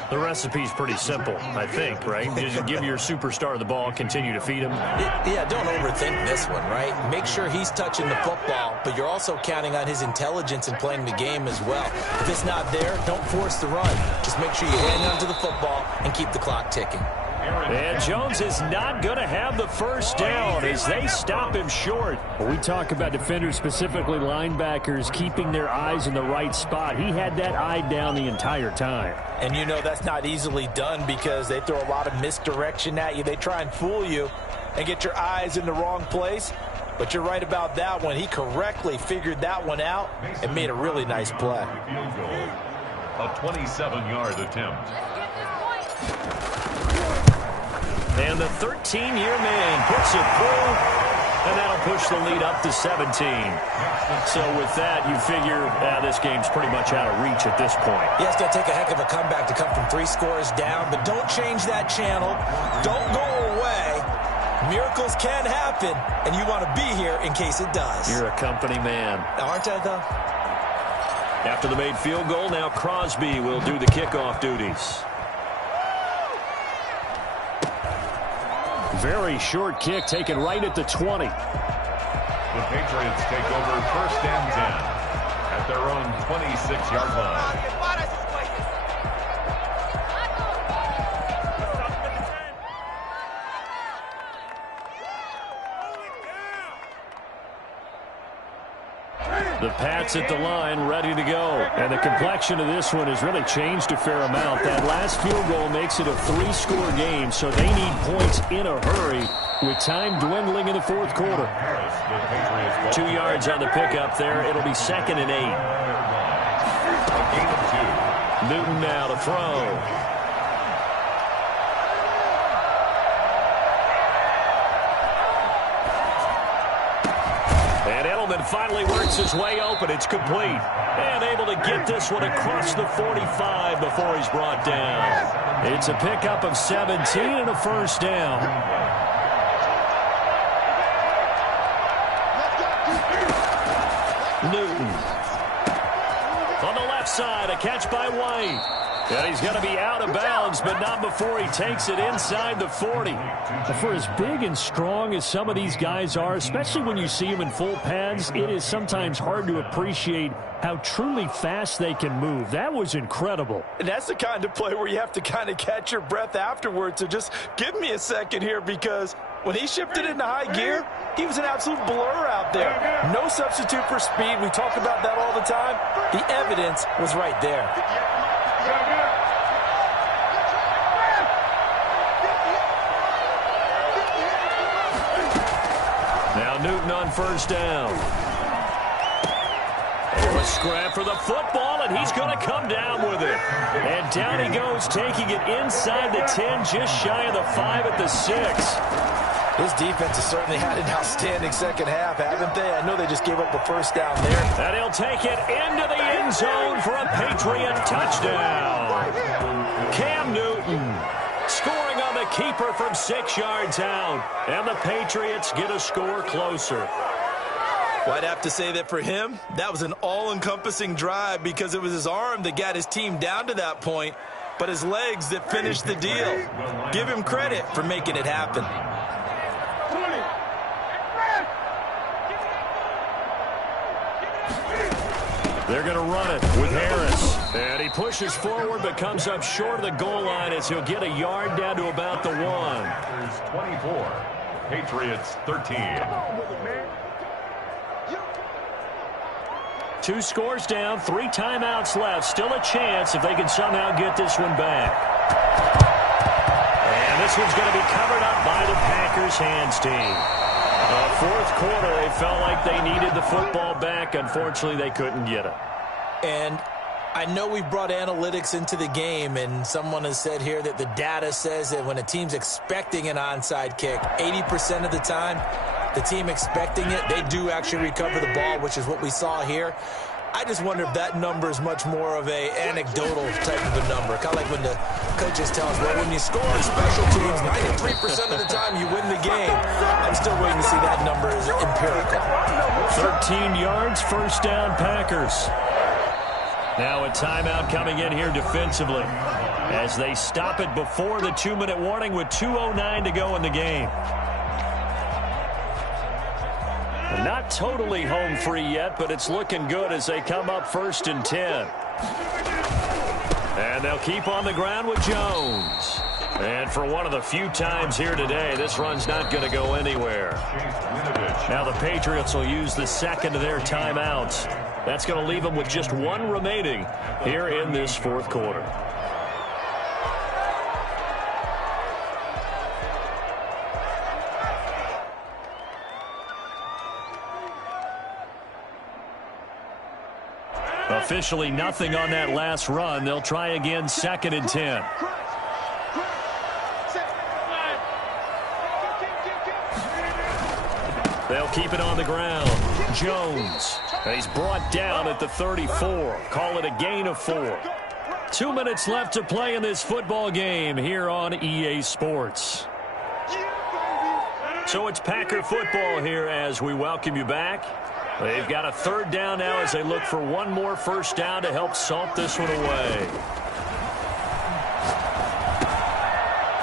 The recipe's pretty simple, I think, right? Just give your superstar the ball, continue to feed him. Yeah, don't overthink this one, right? Make sure he's touching the football, but you're also counting on his intelligence in playing the game as well. If it's not there, don't force the run. Just make sure you hang on to the football and keep the clock ticking. And Jones is not going to have the 1st down as they stop him short. When we talk about defenders, specifically linebackers, keeping their eyes in the right spot. He had that eye down the entire time. And you know that's not easily done because they throw a lot of misdirection at you. They try and fool you and get your eyes in the wrong place. But you're right about that one. He correctly figured that one out and made a really nice play. A 27-yard attempt. And the 13-year man puts it through, and that'll push the lead up to 17. So with that, you figure this game's pretty much out of reach at this point. Yeah, it's going to take a heck of a comeback to come from 3 scores down, but don't change that channel. Don't go away. Miracles can happen, and you want to be here in case it does. You're a company man. Aren't I, though? After the made field goal, now Crosby will do the kickoff duties. Very short kick taken right at the 20. The Patriots take over 1st and 10 at their own 26-yard line. The Pats at the line, ready to go. And the complexion of this one has really changed a fair amount. That last field goal makes it a 3-score game, so they need points in a hurry with time dwindling in the fourth quarter. 2 yards on the pickup there. It'll be 2nd and 8. Newton now to throw. Finally works his way open. It's complete. And able to get this one across the 45 before he's brought down. It's a pickup of 17 and a first down. Newton. On the left side, a catch by White. And he's going to be out of bounds, but not before he takes it inside the 40. For as big and strong as some of these guys are, especially when you see them in full pads, it is sometimes hard to appreciate how truly fast they can move. That was incredible. And that's the kind of play where you have to kind of catch your breath afterwards. So just give me a second here, because when he shifted into high gear, he was an absolute blur out there. No substitute for speed. We talk about that all the time. The evidence was right there. Now Newton on first down. Oh, a scrap for the football, and he's going to come down with it. And down he goes, taking it inside the 10, just shy of the 5 at the 6. This defense has certainly had an outstanding second half, haven't they? I know they just gave up a first down there. And he'll take it into the end zone for a Patriot touchdown. Cam Newton scoring on the keeper from 6 yards out. And the Patriots get a score closer. Well, I'd have to say that for him, that was an all-encompassing drive, because it was his arm that got his team down to that point, but his legs that finished the deal. Give him credit for making it happen. They're going to run it with Harris. And he pushes forward but comes up short of the goal line as he'll get a yard down to about the 1. There's 24. Patriots 13. 2 scores down, 3 timeouts left. Still a chance if they can somehow get this one back. And this one's going to be covered up by the Packers hands team. Fourth quarter, they felt like they needed the football back. Unfortunately, they couldn't get it. And I know we brought analytics into the game, and someone has said here that the data says that when a team's expecting an onside kick, 80% of the time, the team expecting it, they do actually recover the ball, which is what we saw here. I just wonder if that number is much more of a anecdotal type of a number. Kind of like when the coaches tell us, well, when you score on special teams, 93% of the time you win the game. I'm still waiting to see that number is empirical. 13 yards, first down, Packers. Now a timeout coming in here defensively as they stop it before the 2-minute warning with 2:09 to go in the game. Not totally home free yet, but it's looking good as they come up 1st and 10. And they'll keep on the ground with Jones. And for one of the few times here today, this run's not going to go anywhere. Now the Patriots will use the second of their timeouts. That's going to leave them with just 1 remaining here in this fourth quarter. Officially nothing on that last run. They'll try again, 2nd and 10. They'll keep it on the ground. Jones. And he's brought down at the 34. Call it a gain of 4. 2 minutes left to play in this football game here on EA Sports. So it's Packer football here as we welcome you back. They've got a 3rd down now as they look for 1 more first down to help salt this one away.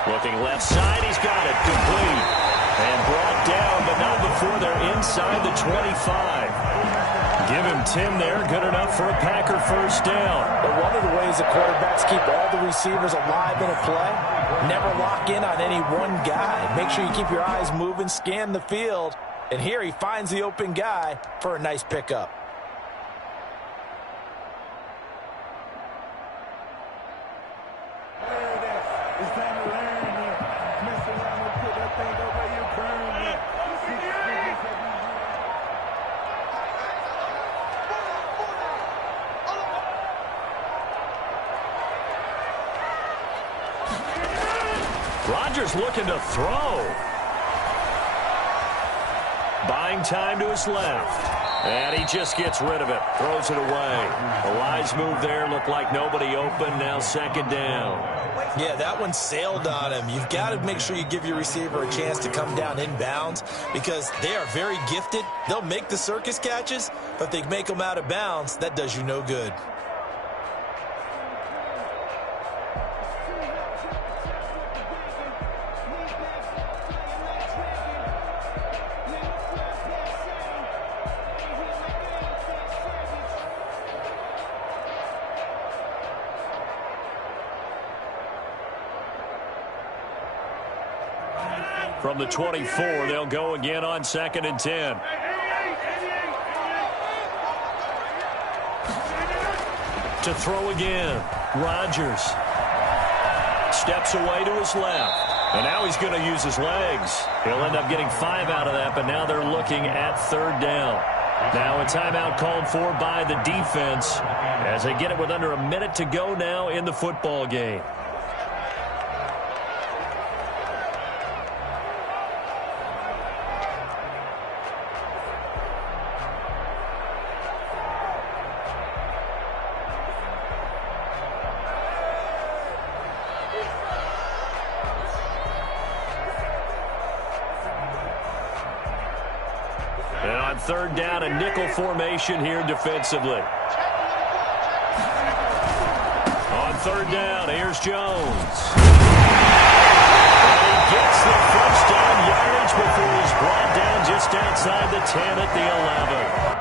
Looking left side, he's got it complete. And brought down, but not before they're inside the 25. Give him 10 there, good enough for a Packer first down. But one of the ways the quarterbacks keep all the receivers alive in a play, never lock in on any one guy. Make sure you keep your eyes moving, scan the field. And here he finds the open guy for a nice pickup. Rodgers looking to throw. Buying time to his left. And he just gets rid of it. Throws it away. A wise move there. Looked like nobody open. Now second down. Yeah, that one sailed on him. You've got to make sure you give your receiver a chance to come down inbounds because they are very gifted. They'll make the circus catches, but if they make them out of bounds, that does you no good. From the 24, they'll go again on 2nd and 10. To throw again, Rodgers. Steps away to his left. And now he's going to use his legs. He'll end up getting 5 out of that, but now they're looking at 3rd down. Now a timeout called for by the defense as they get it with under a minute to go now in the football game. And on 3rd down, a nickel formation here defensively. On 3rd down, here's Jones. And he gets the first down yardage before he's brought down just outside the 10 at the 11.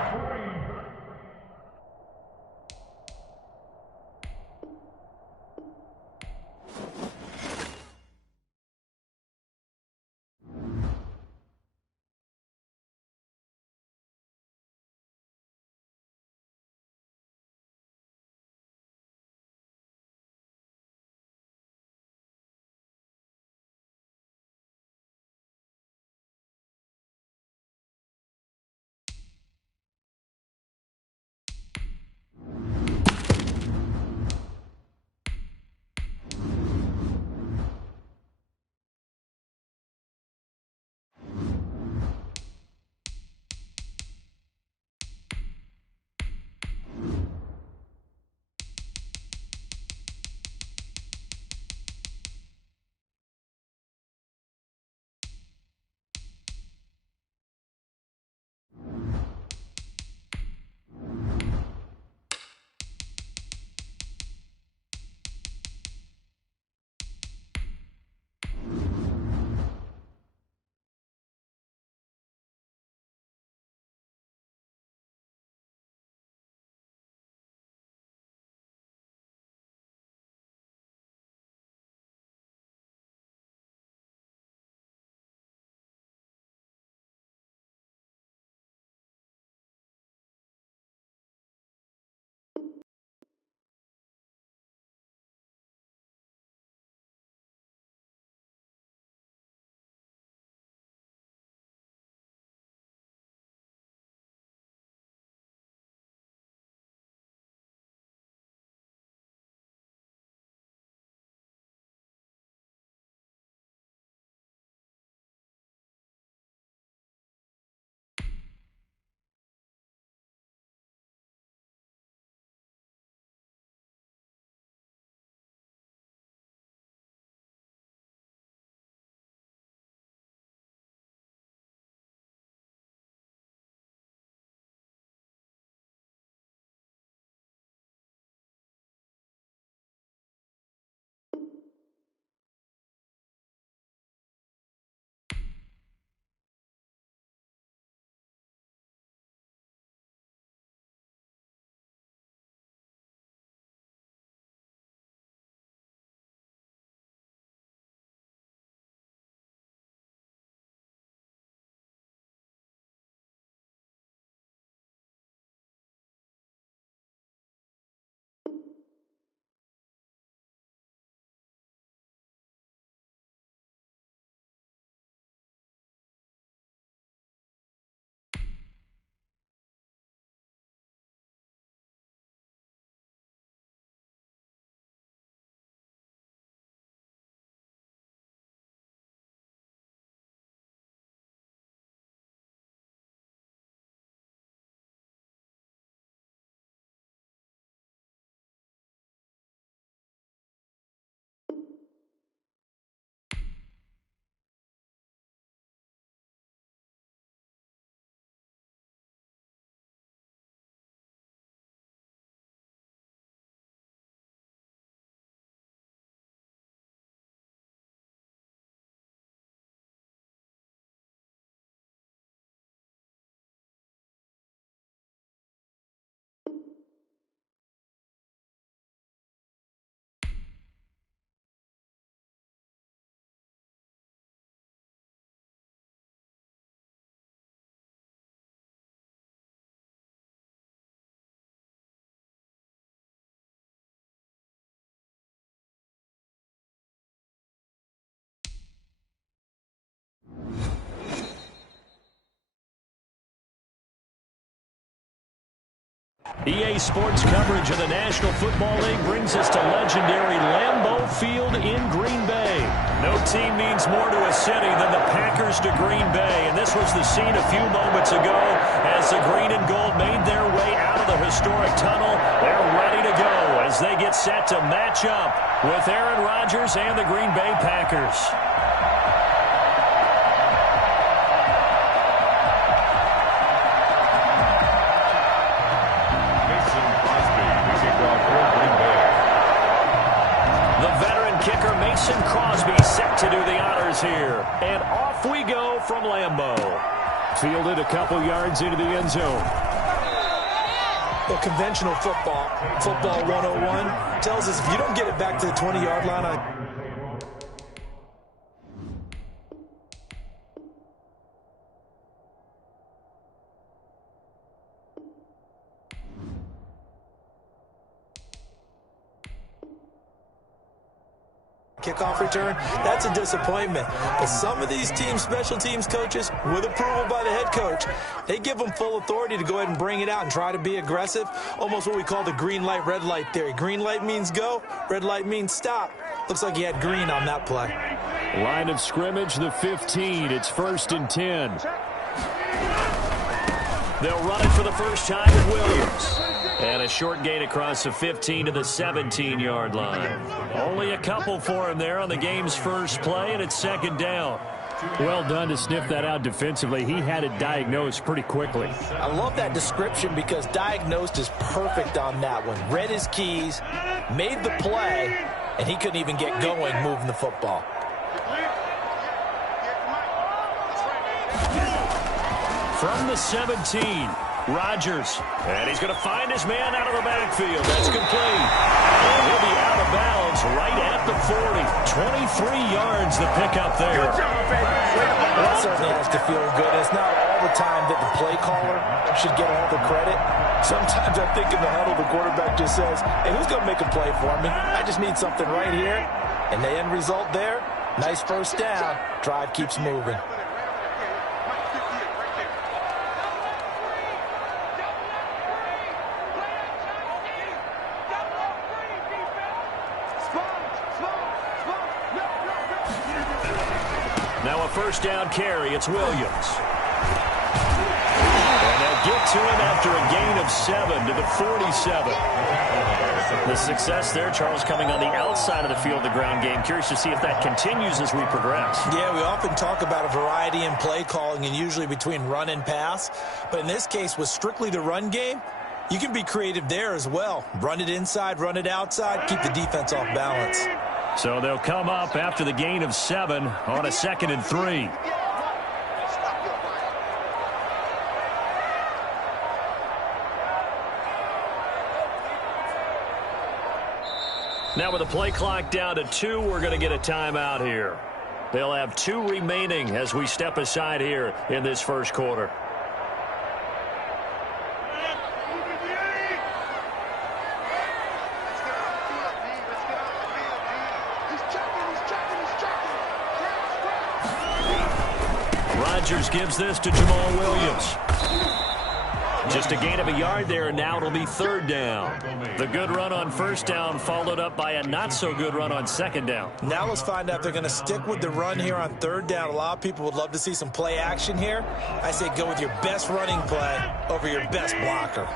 EA Sports coverage of the National Football League brings us to legendary Lambeau Field in Green Bay. No team means more to a city than the Packers to Green Bay, and this was the scene a few moments ago as the green and gold made their way out of the historic tunnel. They're ready to go as they get set to match up with Aaron Rodgers and the Green Bay Packers. Crosby set to do the honors here. And off we go from Lambeau. Fielded a couple yards into the end zone. Well, conventional football 101, tells us if you don't get it back to the 20-yard line, kickoff return, that's a disappointment. But some of these teams, special teams coaches, with approval by the head coach, they give them full authority to go ahead and bring it out and try to be aggressive. Almost what we call the green light, red light theory. Green light means go, red light means stop. Looks like he had green on that play. Line of scrimmage, the 15. It's 1st and 10. They'll run it for the first time at Williams. And a short gain across the 15 to the 17-yard line. Only a couple for him there on the game's first play, and it's 2nd down. Well done to sniff that out defensively. He had it diagnosed pretty quickly. I love that description because diagnosed is perfect on that one. Read his keys, made the play, and he couldn't even get going moving the football. From the 17, Rodgers. And he's going to find his man out of the backfield. That's complete. And he'll be out of bounds right at the 40. 23 yards the pickup there. That certainly has to feel good. It's not all the time that the play caller should get all the credit. Sometimes I think in the huddle, the quarterback just says, hey, who's going to make a play for me? I just need something right here. And the end result there, nice first down. Drive keeps moving. Now a first down carry. It's Williams. And they'll get to him after a gain of 7 to the 47. The success there, Charles, coming on the outside of the field, the ground game. Curious to see if that continues as we progress. Yeah, we often talk about a variety in play calling and usually between run and pass. But in this case, with strictly the run game, you can be creative there as well. Run it inside, run it outside, keep the defense off balance. So they'll come up after the gain of 7 on a 2nd and 3. Now with the play clock down to 2, we're going to get a timeout here. They'll have 2 remaining as we step aside here in this first quarter. Rodgers gives this to Jamal Williams. Just a gain of a yard there, and now it'll be 3rd down. The good run on 1st down followed up by a not-so-good run on 2nd down. Now let's find out if they're going to stick with the run here on 3rd down. A lot of people would love to see some play action here. I say go with your best running play over your best blocker.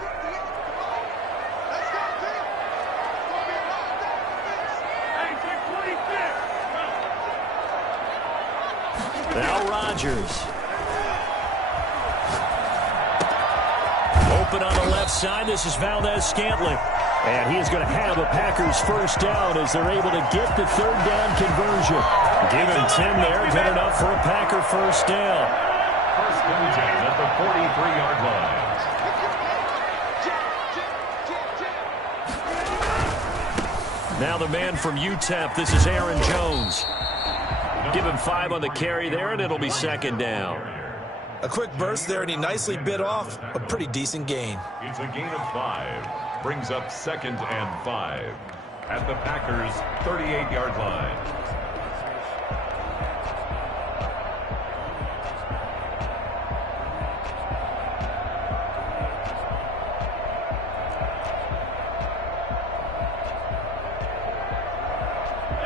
Now Rodgers. Open on the left side. This is Valdez-Scantling. And he is going to have a Packers first down as they're able to get the 3rd down conversion. Give him 10 there. Good enough for a Packer first down. 1st and 10 at the 43-yard line. Now the man from UTEP. This is Aaron Jones. Give him 5 on the carry there, and it'll be 2nd down. A quick burst there, and he nicely bit off a pretty decent gain. It's a gain of 5. Brings up 2nd and 5 at the Packers' 38-yard line.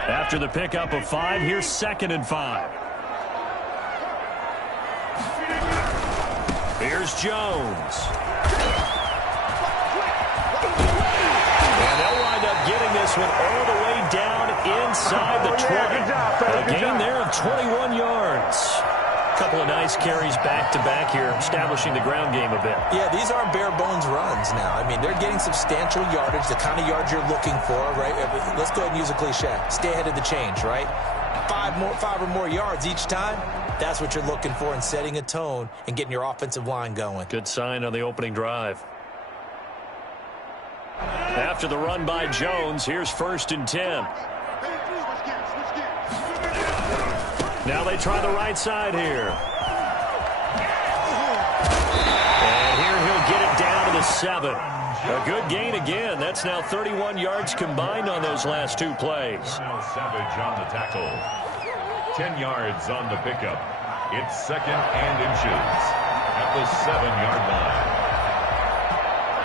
After the pickup of 5, here's 2nd and 5. Here's Jones. And they'll wind up getting this one all the way down inside the 20. A gain there of 21 yards. A couple of nice carries back-to-back here, establishing the ground game a bit. Yeah, these aren't bare-bones runs now. I mean, they're getting substantial yardage, the kind of yards you're looking for, right? Let's go ahead and use a cliche. Stay ahead of the change, right? 5 or more yards each time. That's what you're looking for in setting a tone and getting your offensive line going. Good sign on the opening drive. After the run by Jones, here's 1st and 10. Now they try the right side here. And here he'll get it down to the 7. A good gain again. That's now 31 yards combined on those last 2 plays. Savage on the tackle. 10 yards on the pickup. It's 2nd and inches at the 7-yard line.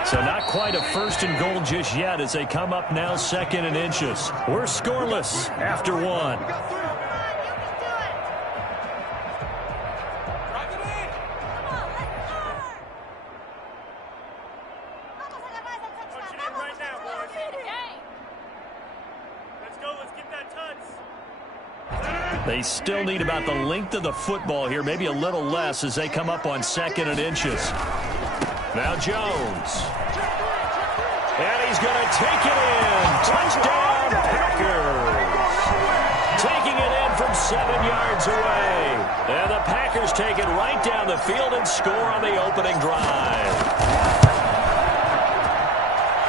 So not quite a 1st and goal just yet as they come up now 2nd and inches. We're scoreless after 1. They still need about the length of the football here, maybe a little less as they come up on 2nd and inches. Now Jones. And he's going to take it in. Touchdown, Packers. Taking it in from 7 yards away. And the Packers take it right down the field and score on the opening drive.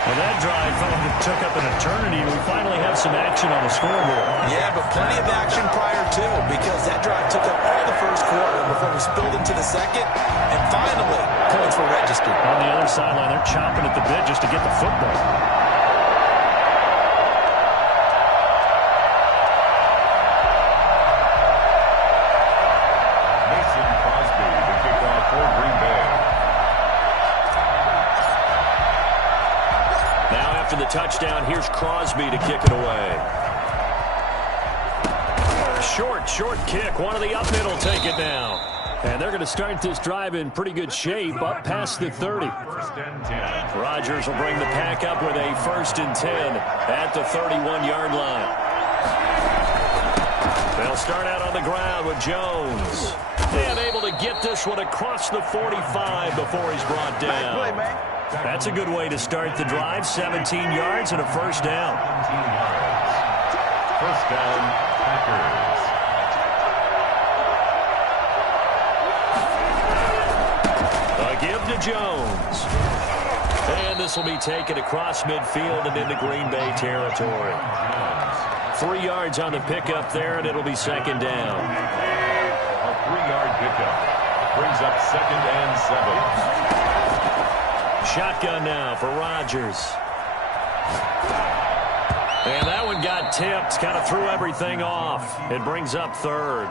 Well, that drive took up an eternity. We finally have some action on the scoreboard. Yeah, but plenty of action prior to, because that drive took up all the first quarter before we spilled into the second, and finally, points were registered. On the other sideline, they're chomping at the bit just to get the football. Mason Crosby, the kickoff for Green Bay. After the touchdown, here's Crosby to kick it away. Short kick. One of the up middle take it down. And they're going to start this drive in pretty good shape up past the 30. 1st and 10. Rodgers will bring the pack up with a 1st and 10 at the 31-yard line. They'll start out on the ground with Jones. And able to get this one across the 45 before he's brought down. That's a good way to start the drive. 17 yards and a 1st down. 17 yards. 1st down, Packers. A give to Jones. And this will be taken across midfield and into Green Bay territory. 3 yards on the pickup there, and it'll be 2nd down. A 3-yard pickup brings up 2nd and 7. Shotgun now for Rodgers. And that one got tipped, kind of threw everything off. It brings up 3rd.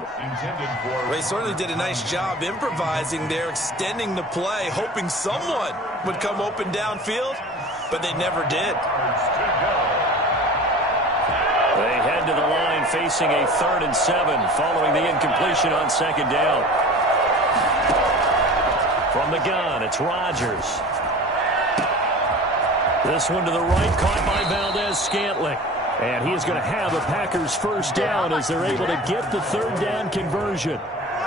Well, they certainly did a nice job improvising there, extending the play, hoping someone would come open downfield, but they never did. They head to the line facing a 3rd and 7 following the incompletion on 2nd down. From the gun, it's Rodgers. This one to the right, caught by Valdez-Scantling. And he is going to have a Packers 1st down as they're able to get the 3rd down conversion.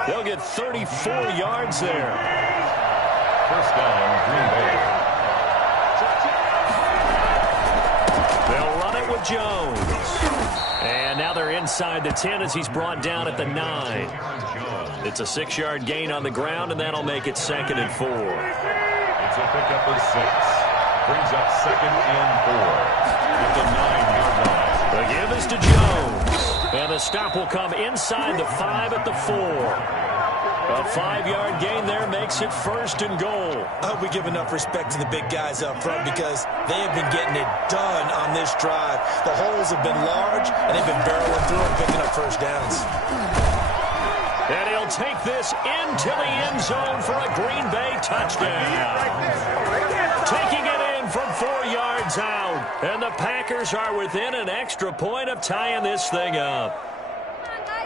They'll get 34 yards there. 1st down, Green Bay. They'll run it with Jones. And now they're inside the 10 as he's brought down at the 9. It's a 6-yard gain on the ground, and that'll make it 2nd and 4. It's a pickup of 6. Brings up 2nd and 4 at the 9-yard line. The give is to Jones. And the stop will come inside the 5 at the 4. A 5-yard gain there makes it 1st and goal. I hope we give enough respect to the big guys up front because they have been getting it done on this drive. The holes have been large, and they've been barreling through and picking up 1st downs. And he'll take this into the end zone for a Green Bay touchdown. Taking it in from 4 yards out. And the Packers are within an extra point of tying this thing up.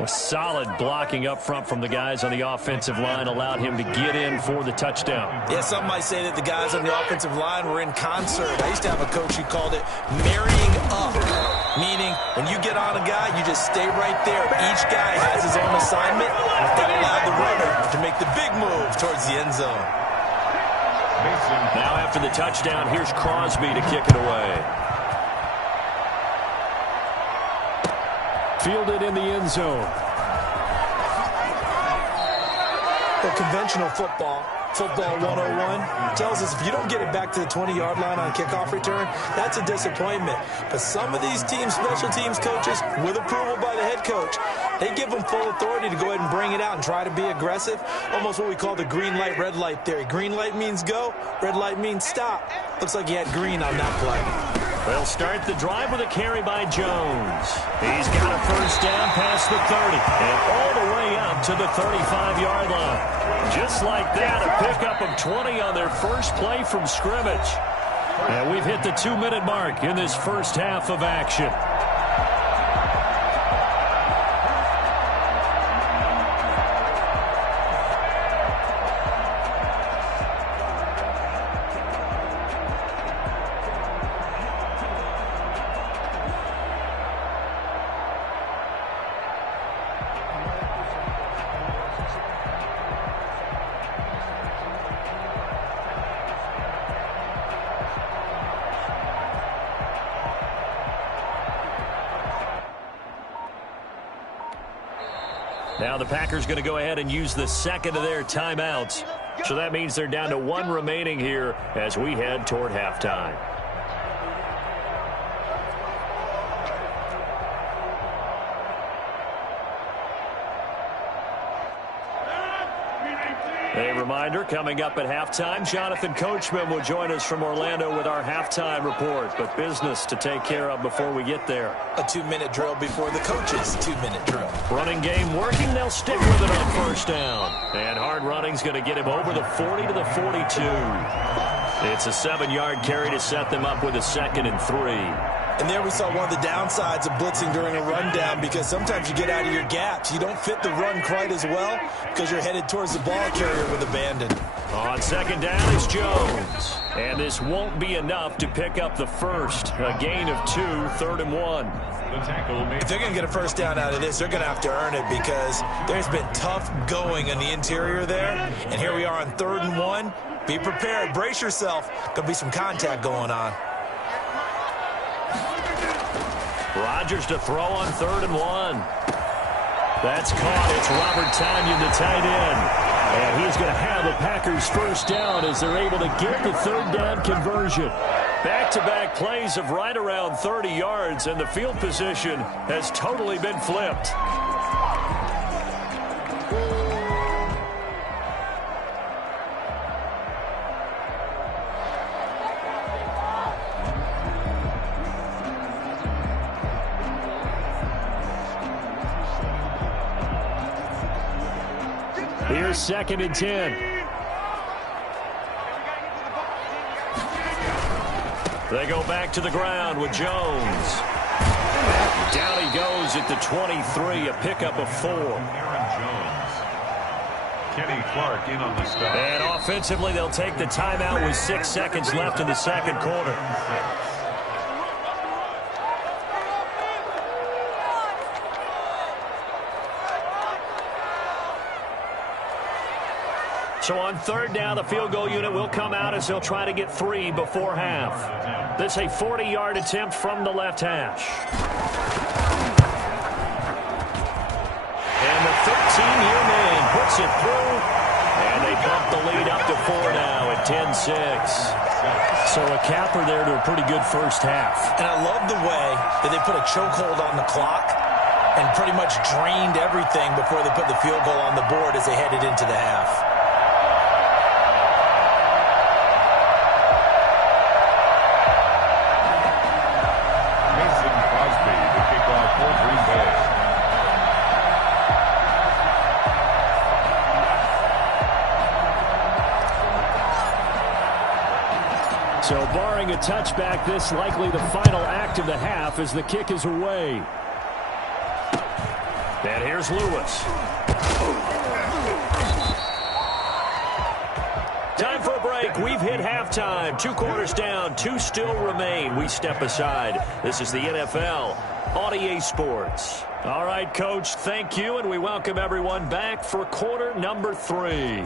With solid blocking up front from the guys on the offensive line allowed him to get in for the touchdown. Yeah, some might say that the guys on the offensive line were in concert. I used to have a coach who called it marrying up, meaning when you get on a guy, you just stay right there. Each guy has his own assignment. That allowed the runner to make the big move towards the end zone. Now after the touchdown, here's Crosby to kick it away. Fielded in the end zone. Well, conventional football 101, tells us if you don't get it back to the 20-yard line on kickoff return, that's a disappointment. But some of these teams, special teams coaches, with approval by the head coach, they give them full authority to go ahead and bring it out and try to be aggressive. Almost what we call the green light, red light theory. Green light means go, red light means stop. Looks like he had green on that play. They'll start the drive with a carry by Jones. He's got a first down past the 30 and all the way up to the 35-yard line. Just like that, a pickup of 20 on their first play from scrimmage. And we've hit the 2-minute mark in this first half of action. Now the Packers going to go ahead and use the second of their timeouts. So that means they're down to one remaining here as we head toward halftime. A reminder, coming up at halftime, Jonathan Coachman will join us from Orlando with our halftime report. But business to take care of before we get there. A 2-minute drill before the coach's 2-minute drill. Running game working. They'll stick with it on first down. And hard running's going to get him over the 40 to the 42. It's a 7-yard carry to set them up with a 2nd and 3. And there we saw one of the downsides of blitzing during a rundown, because sometimes you get out of your gaps. You don't fit the run quite as well because you're headed towards the ball carrier with abandon. On second down is Jones. And this won't be enough to pick up the first. A gain of 2, 3rd and 1. If they're going to get a first down out of this, they're going to have to earn it, because there's been tough going in the interior there. And here we are on 3rd and 1. Be prepared. Brace yourself. Going to be some contact going on. Rodgers to throw on 3rd and 1. That's caught. It's Robert Tonyan, the tight end. And he's going to have the Packers first down as they're able to get the 3rd down conversion. Back-to-back plays of right around 30 yards, and the field position has totally been flipped. Here's 2nd and 10. They go back to the ground with Jones. Down he goes at the 23, a pickup of 4. Kenny Clark in on the stop. And offensively, they'll take the timeout with 6 seconds left in the second quarter. So on 3rd down, the field goal unit will come out as they'll try to get 3 before half. This a 40-yard attempt from the left hash. And the 13-year man puts it through. And they bump the lead up to 4 now at 10-6. So a capper there to a pretty good first half. And I love the way that they put a chokehold on the clock and pretty much drained everything before they put the field goal on the board as they headed into the half. So barring a touchback, this likely the final act of the half as the kick is away. And here's Lewis. Time for a break. We've hit halftime. 2 quarters down. 2 still remain. We step aside. This is the NFL on EA Sports. All right, Coach, thank you, and we welcome everyone back for quarter number 3.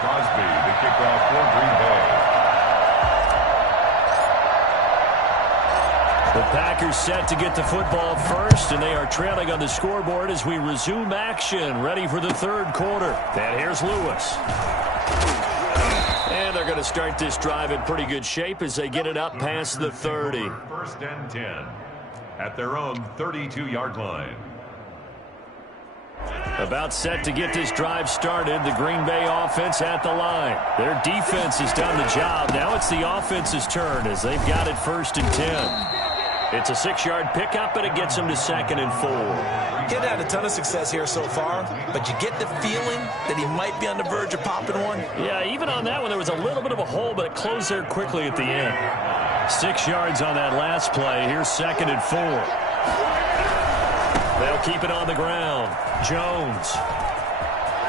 Crosby, the kickoff for Green Bay. The Packers set to get the football first, and they are trailing on the scoreboard as we resume action, ready for the third quarter. And here's Lewis. And they're going to start this drive in pretty good shape as they get it up past the 30. First and 10 at their own 32-yard line. About set to get this drive started. The Green Bay offense at the line. Their defense has done the job. Now it's the offense's turn as they've got it first and 10. It's a 6-yard pickup, and it gets them to 2nd and 4. He's had a ton of success here so far, but you get the feeling that he might be on the verge of popping one. Yeah, even on that one, there was a little bit of a hole, but it closed there quickly at the end. 6 yards on that last play. Here's 2nd and 4. They'll keep it on the ground. Jones.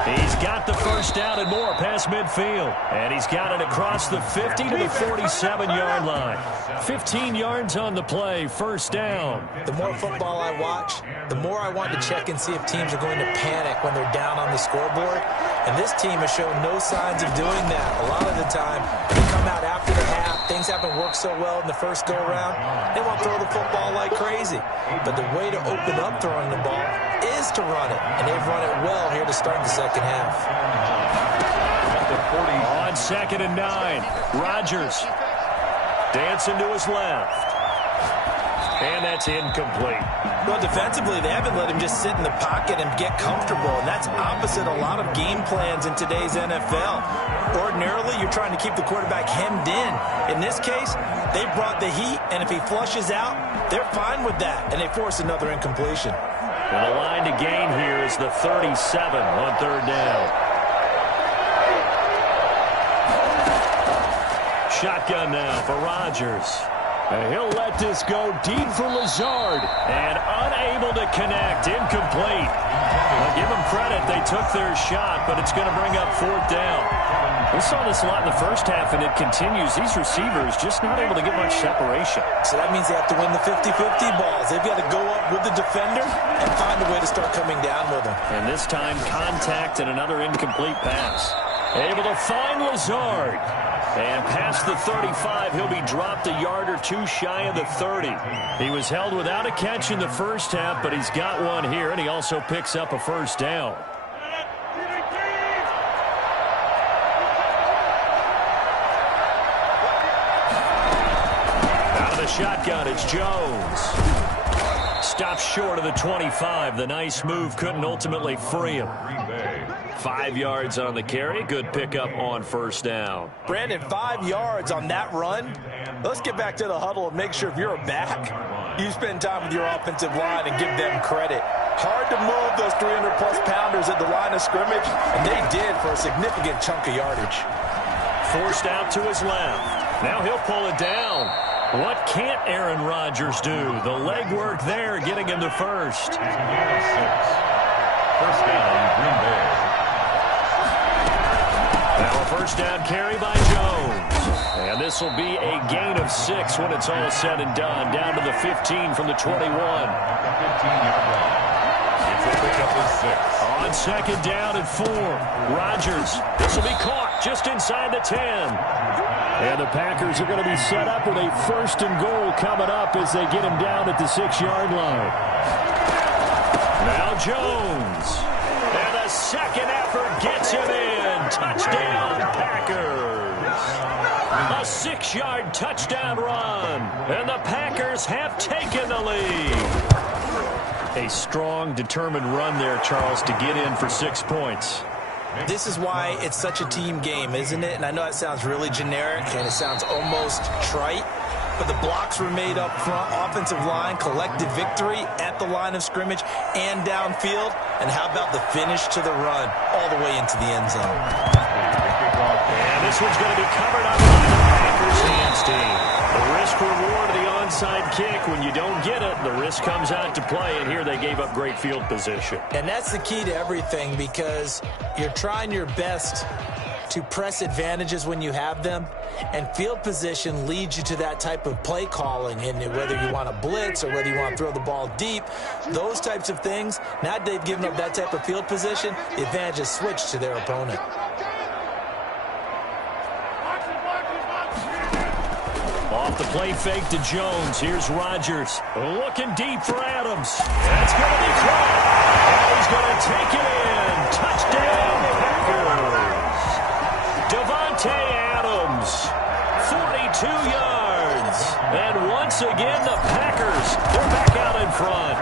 He's got the first down and more past midfield. And he's got it across the 50 to the 47-yard line. 15 yards on the play, first down. The more football I watch, the more I want to check and see if teams are going to panic when they're down on the scoreboard. And this team has shown no signs of doing that. A lot of the time, they come out after the half. Things haven't worked so well in the first go-around. They want to throw the football like crazy. But the way to open up throwing the ball is to run it. And they've run it well here to start the second half. On 2nd and 9, Rodgers dancing to his left. And that's incomplete. Well, defensively, they haven't let him just sit in the pocket and get comfortable, and that's opposite a lot of game plans in today's NFL. Ordinarily, you're trying to keep the quarterback hemmed in. In this case, they brought the heat, and if he flushes out, they're fine with that, and they force another incompletion. And the line to gain here is the 37 on 3rd down. Shotgun now for Rodgers. And he'll let this go deep for Lazard. And unable to connect. Incomplete. Well, give them credit. They took their shot, but it's going to bring up 4th down. We saw this a lot in the first half, and it continues. These receivers just not able to get much separation. So that means they have to win the 50-50 balls. They've got to go up with the defender and find a way to start coming down with them. And this time, contact and another incomplete pass. Able to find Lazard. And past the 35, he'll be dropped a yard or 2 shy of the 30. He was held without a catch in the first half, but he's got one here, and he also picks up a first down. Out of the shotgun, it's Jones. Stops short of the 25. The nice move couldn't ultimately free him. 5 yards on the carry. Good pickup on first down. Brandon, 5 yards on that run. Let's get back to the huddle and make sure if you're a back, you spend time with your offensive line and give them credit. Hard to move those 300-plus pounders at the line of scrimmage, and they did for a significant chunk of yardage. Forced out to his left. Now he'll pull it down. What can't Aaron Rodgers do? The legwork there getting him to first. First down, Green Bay. Now a first down carry by Jones. And this will be a gain of 6 when it's all said and done. Down to the 15 from the 21. 15-yard line. It's a pickup of 6. On 2nd down and 4. Rodgers. This will be caught just inside the 10. And the Packers are going to be set up with a 1st and goal coming up as they get him down at the 6-yard line. Now Jones. And the second effort gets him in. Touchdown, Packers. A 6-yard touchdown run. And the Packers have taken the lead. A strong, determined run there, Charles, to get in for 6 points. This is why it's such a team game, isn't it? And I know that sounds really generic and it sounds almost trite, but the blocks were made up front, offensive line, collective victory at the line of scrimmage and downfield. And how about the finish to the run all the way into the end zone? And this one's going to be covered up by the Packers hands team. The risk reward of the onside kick. When you don't get it, the risk comes out to play, and here they gave up great field position. And that's the key to everything, because you're trying your best to press advantages when you have them, and field position leads you to that type of play calling. And whether you want to blitz or whether you want to throw the ball deep, those types of things, now that they've given up that type of field position, the advantage is switched to their opponent. Off the play fake to Jones. Here's Rodgers. Looking deep for Adams. That's going to be caught. And he's going to take it in. Touchdown, Packers. Devontae Adams, 42 yards. And once again, the Packers, they're back out in front.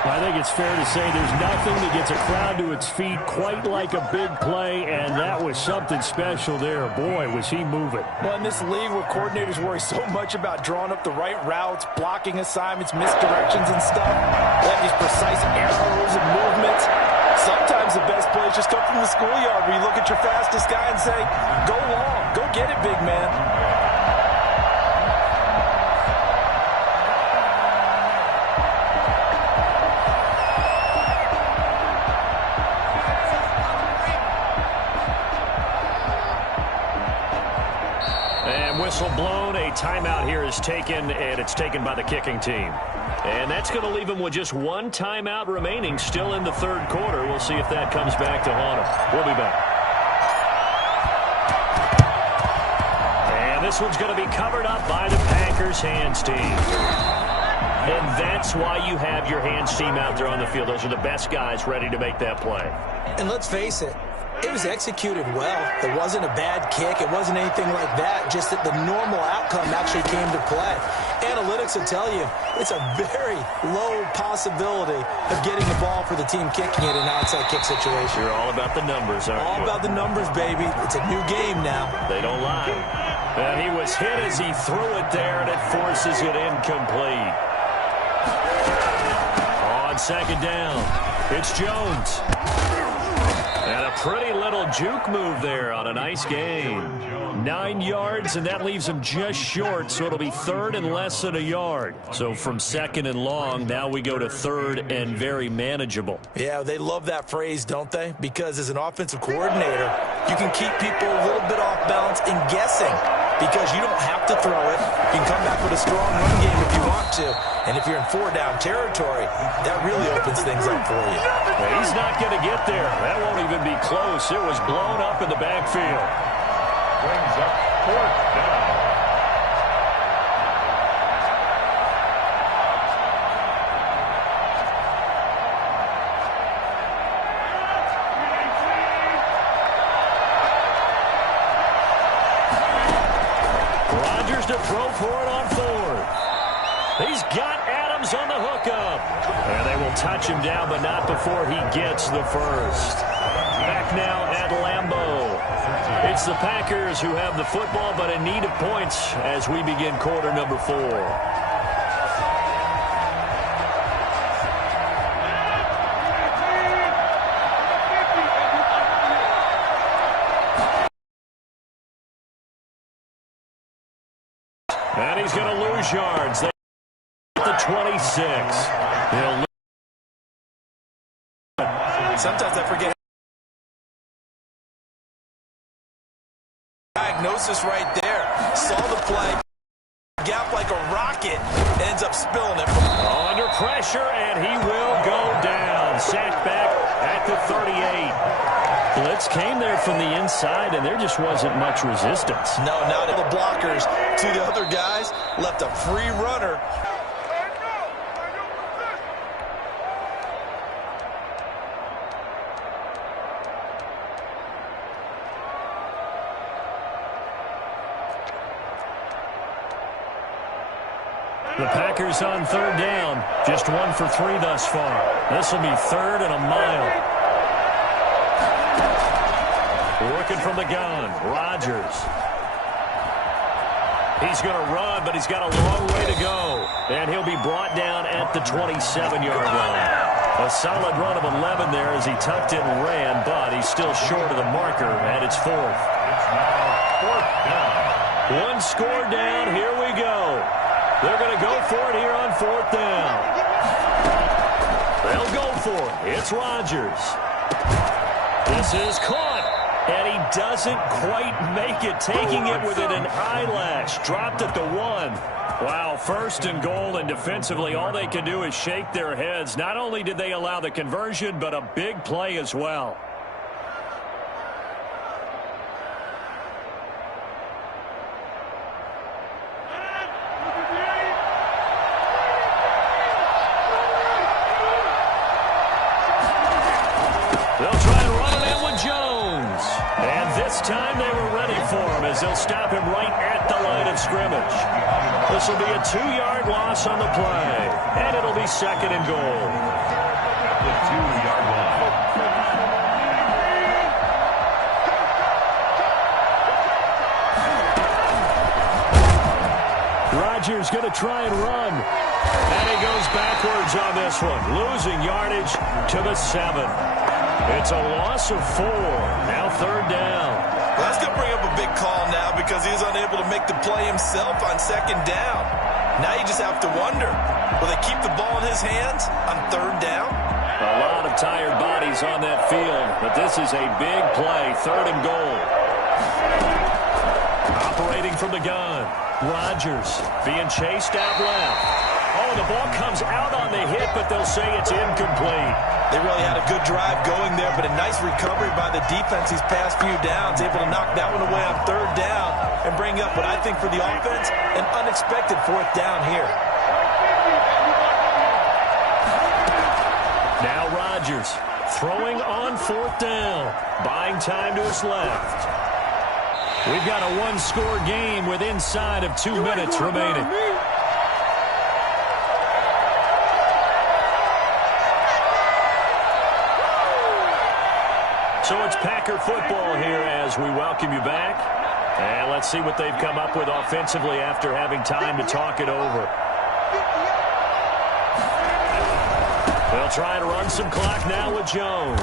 I think it's fair to say there's nothing that gets a crowd to its feet quite like a big play, and that was something special there. Boy, was he moving. Well, in this league where coordinators worry so much about drawing up the right routes, blocking assignments, misdirections and stuff, they have these precise arrows and movements. Sometimes the best plays just come from the schoolyard where you look at your fastest guy and say, go long, go get it, big man. Whistle blown. A timeout here is taken, and it's taken by the kicking team. And that's going to leave them with just one timeout remaining still in the third quarter. We'll see if that comes back to haunt them. We'll be back. And this one's going to be covered up by the Packers hands team. And that's why you have your hands team out there on the field. Those are the best guys ready to make that play. And let's face it, it was executed well. It wasn't a bad kick. It wasn't anything like that. Just that the normal outcome actually came to play. Analytics will tell you it's a very low possibility of getting the ball for the team kicking it in an onside kick situation. You're all about the numbers, aren't you? All about the numbers, baby. It's a new game now. They don't lie. And he was hit as he threw it there, and it forces it incomplete. On second down, it's Jones. And a pretty little juke move there on a nice gain. 9 yards, and that leaves him just short, so it'll be third and less than a yard. So from second and long, now we go to third and very manageable. Yeah, they love that phrase, don't they? Because as an offensive coordinator, you can keep people a little bit off balance and guessing, because you don't have to throw it. You can come back with a strong run game if you want to. And if you're in four-down territory, that really opens things up for you. Well, he's not going to get there. That won't even be close. It was blown up in the backfield. Brings up fourth down. Rodgers to throw for it on fourth. He's got Adams on the hookup. And they will touch him down, but not before he gets the first. Back now at Lambeau. It's the Packers who have the football, but in need of points as we begin quarter number 4. And he's going to lose yards. They at the 26. Sometimes I forget. Diagnosis right there. Saw the play. Gap like a rocket. Ends up spilling it. Under pressure, and he will go down. Sacked back at the 38. Blitz came there from the inside, and there just wasn't much resistance. No, not the blockers. To the other guys, left a free runner. The Packers on third down. Just 1 for 3 thus far. This will be third and a mile. Working from the gun. Rodgers. He's going to run, but he's got a long way to go. And he'll be brought down at the 27-yard line. A solid run of 11 there as he tucked it and ran, but he's still short of the marker, and it's fourth. It's now fourth down. One score down. Here we go. They're going to go for it here on fourth down. They'll go for it. It's Rodgers. This is caught. And he doesn't quite make it, taking it within an eyelash. Dropped at the 1. Wow, first and goal, and defensively all they can do is shake their heads. Not only did they allow the conversion, but a big play as well. They'll try and run it in with Jones. And this time they were ready for him as they'll stop him right at the line of scrimmage. This will be a 2-yard loss on the play. And it'll be second and goal. At the 2-yard line. Rodgers going to try and run. And he goes backwards on this one, losing yardage to the 7. It's a loss of 4. Now third down. Well, that's going to bring up a big call now because he's unable to make the play himself on second down. Now you just have to wonder, will they keep the ball in his hands on third down? A lot of tired bodies on that field, but this is a big play, third and goal. Operating from the gun, Rodgers being chased out left. Oh, the ball comes out on the hit, but they'll say it's incomplete. They really had a good drive going there, but a nice recovery by the defense these past few downs, able to knock that one away on third down and bring up what I think for the offense, an unexpected fourth down here. Now Rodgers throwing on fourth down, buying time to his left. We've got a one-score game with inside of 2 minutes remaining. So it's Packer football here as we welcome you back. And let's see what they've come up with offensively after having time to talk it over. They'll try to run some clock now with Jones.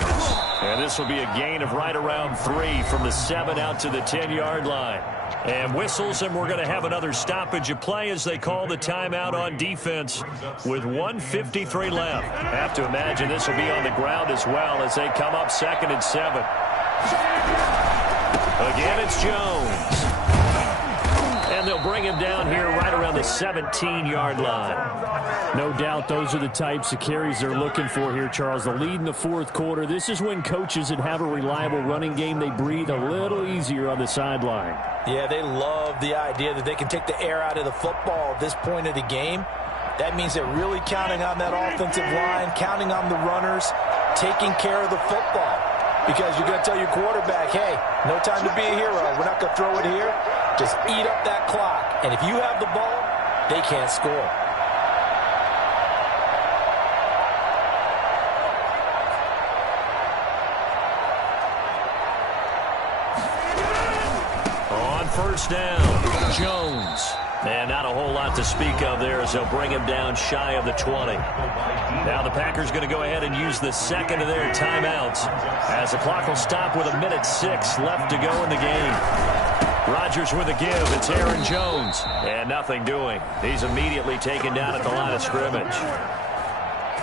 And this will be a gain of right around 3 from the 7 out to the 10-yard line. And whistles, and we're going to have another stoppage of play as they call the timeout on defense with 1:53 left. Have to imagine this will be on the ground as well as they come up 2nd and 7. Again, it's Jones. And they'll bring him down here right around the 17-yard line. No doubt those are the types of carries they're looking for here, Charles. The lead in the fourth quarter. This is when coaches that have a reliable running game, they breathe a little easier on the sideline. Yeah, they love the idea that they can take the air out of the football at this point of the game. That means they're really counting on that offensive line, counting on the runners, taking care of the football. Because you're going to tell your quarterback, hey, no time to be a hero. We're not going to throw it here. Just eat up that clock. And if you have the ball, they can't score. On first down, Jones. And not a whole lot to speak of there as they'll bring him down shy of the 20. Now the Packers going to go ahead and use the second of their timeouts as the clock will stop with 1:06 left to go in the game. Rodgers with a give. It's Aaron Jones. And nothing doing. He's immediately taken down at the line of scrimmage.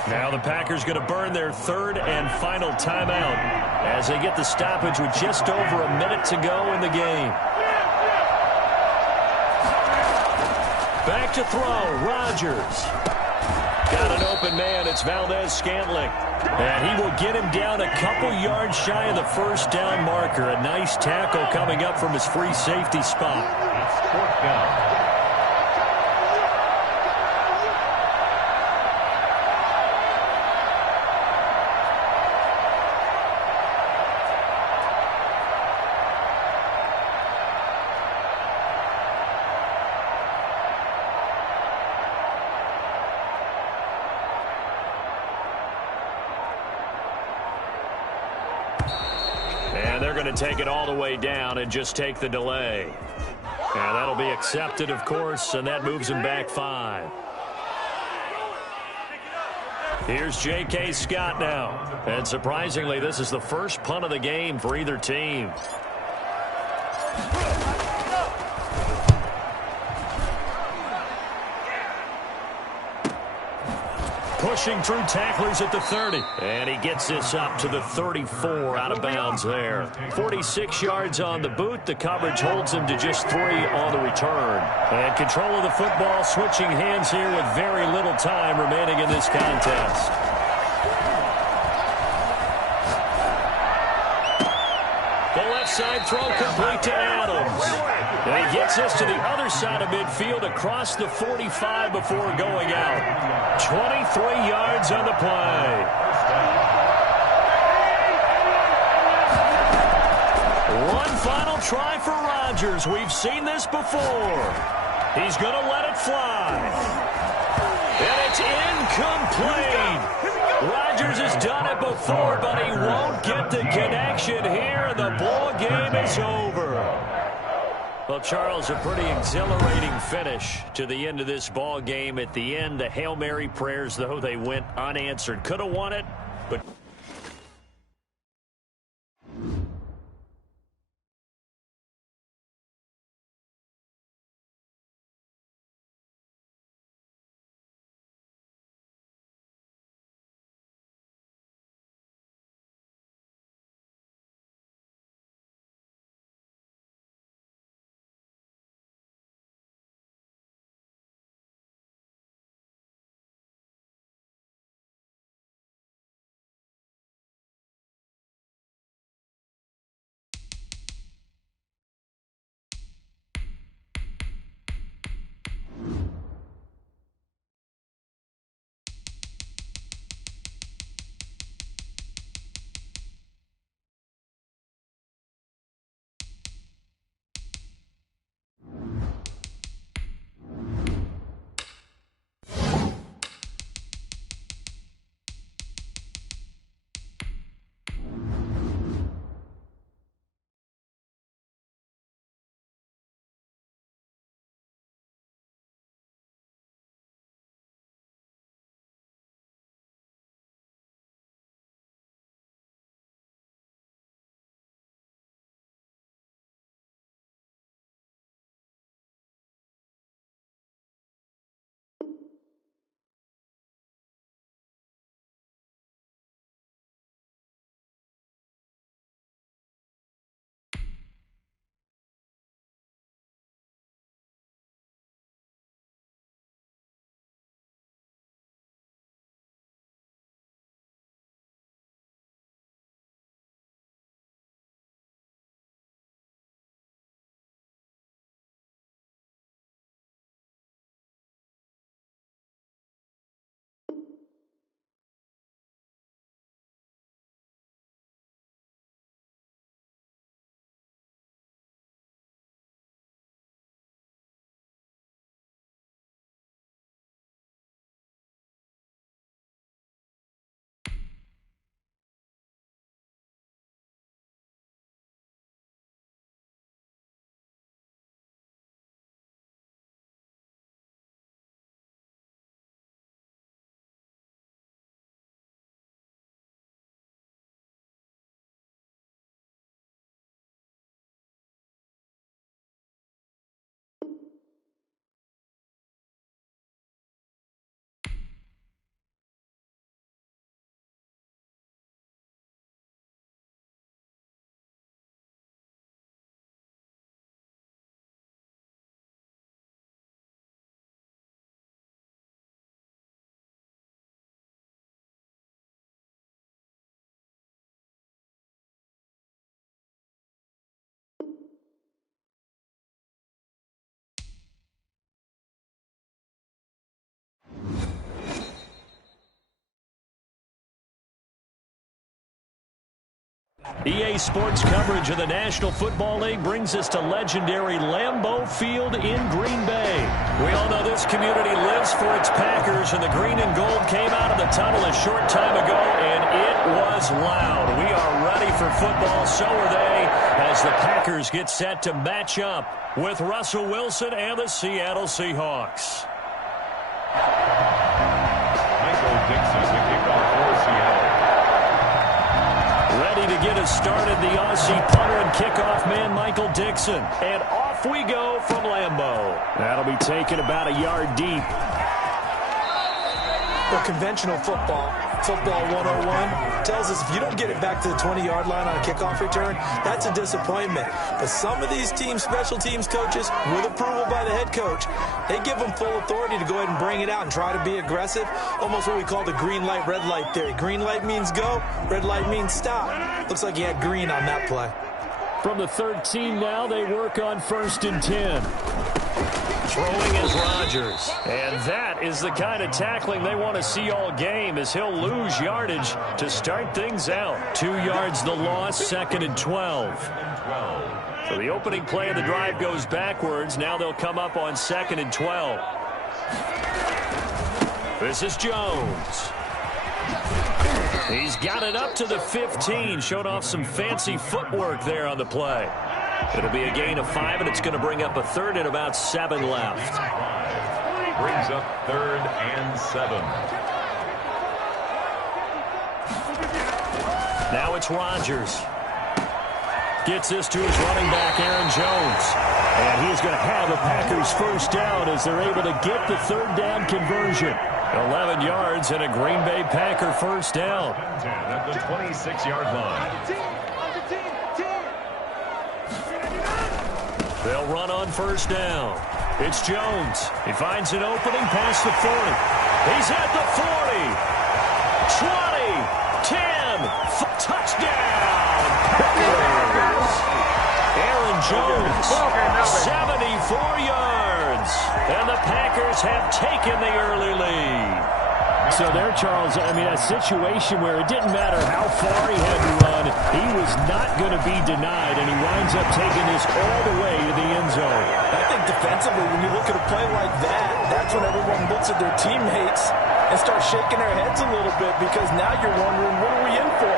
Now the Packers going to burn their third and final timeout as they get the stoppage with just over a minute to go in the game. Back to throw, Rodgers. Got an open man, it's Valdez-Scantling. And he will get him down a couple yards shy of the first down marker. A nice tackle coming up from his free safety spot. It's fourth down. And they're going to And take it all the way down and just take the delay. And that'll be accepted, of course, and that moves him back 5. Here's J.K. Scott now. And surprisingly, this is the first punt of the game for either team. Pushing through tacklers at the 30. And he gets this up to the 34 out of bounds there. 46 yards on the boot. The coverage holds him to just 3 on the return. And control of the football switching hands here with very little time remaining in this contest. The left side throw complete to Adams. And he gets this to the other side of midfield across the 45 before going out. 23 yards on the play. One final try for Rodgers. We've seen this before. He's going to let it fly. And it's incomplete. Rodgers has done it before, but he won't get the connection here. The ball game is over. Well, Charles, a pretty exhilarating finish to the end of this ball game. At the end, the Hail Mary prayers, though, they went unanswered. Could have won it, but... EA Sports coverage of the National Football League brings us to legendary Lambeau Field in Green Bay. We all know this community lives for its Packers, and the green and gold came out of the tunnel a short time ago, and it was loud. We are ready for football, so are they. as the Packers get set to match up with Russell Wilson and the Seattle Seahawks. Michael Dixon to kick off for Seattle. Ready to get us started, the Aussie punter and kickoff man, Michael Dixon. And off we go from Lambeau. That'll be taken about a yard deep. Well, conventional football 101, tells us if you don't get it back to the 20-yard line on a kickoff return, that's a disappointment. But some of these teams, special teams coaches, with approval by the head coach, they give them full authority to go ahead and bring it out and try to be aggressive, almost what we call the green light, red light theory. Green light means go, red light means stop. Looks like he had green on that play. From the 13 now, they work on 1st and 10. Throwing is Rodgers. And that is the kind of tackling they want to see all game, as he'll lose yardage to start things out. 2 yards the loss, 2nd and 12. So the opening play of the drive goes backwards. Now they'll come up on 2nd and 12. This is Jones. He's got it up to the 15. Showed off some fancy footwork there on the play. It'll be a gain of 5, and it's going to bring up a 3rd and about 7 left. Brings up 3rd and 7. Now it's Rodgers. Gets this to his running back, Aaron Jones. And he's going to have a Packers 1st down as they're able to get the 3rd down conversion. 11 yards and a Green Bay Packer 1st down. 10 at the 26-yard line. They'll run on 1st down. It's Jones. He finds an opening past the 40. He's at the 40. 20. 10. Touchdown. Packers. Aaron Jones. 74 yards. And the Packers have taken the early lead. So there, Charles, I mean, a situation where it didn't matter how far he had to run, he was not going to be denied, and he winds up taking this all the way to the end zone. I think defensively, when you look at a play like that, that's when everyone looks at their teammates and starts shaking their heads a little bit, because now you're wondering, what are we in for?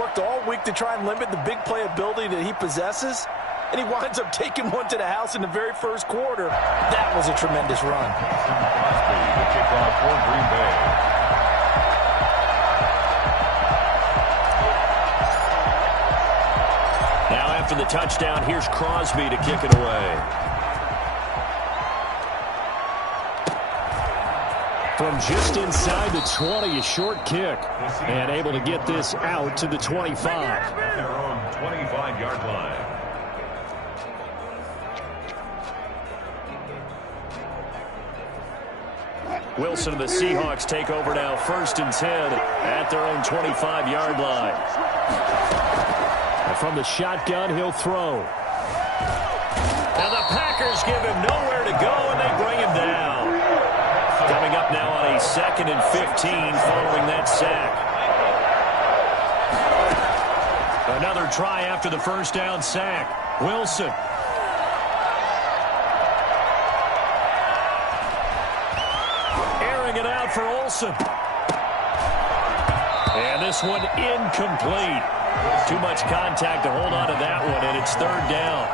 Worked all week to try and limit the big play ability that he possesses, and he winds up taking one to the house in the very first quarter. That was a tremendous run. Crosby to kick off for Green Bay. Now after the touchdown, here's Crosby to kick it away. From just inside the 20, a short kick, and able to get this out to the 25. At their own 25-yard line. Wilson and the Seahawks take over now, 1st and 10 at their own 25-yard line. And from the shotgun, he'll throw. Now the Packers give him nowhere to go, and they bring him down. Coming up now on a 2nd and 15 following that sack. Another try after the 1st down sack. Wilson. Airing it out for Olsen. And this one incomplete. Too much contact to hold on to that one, and it's 3rd down.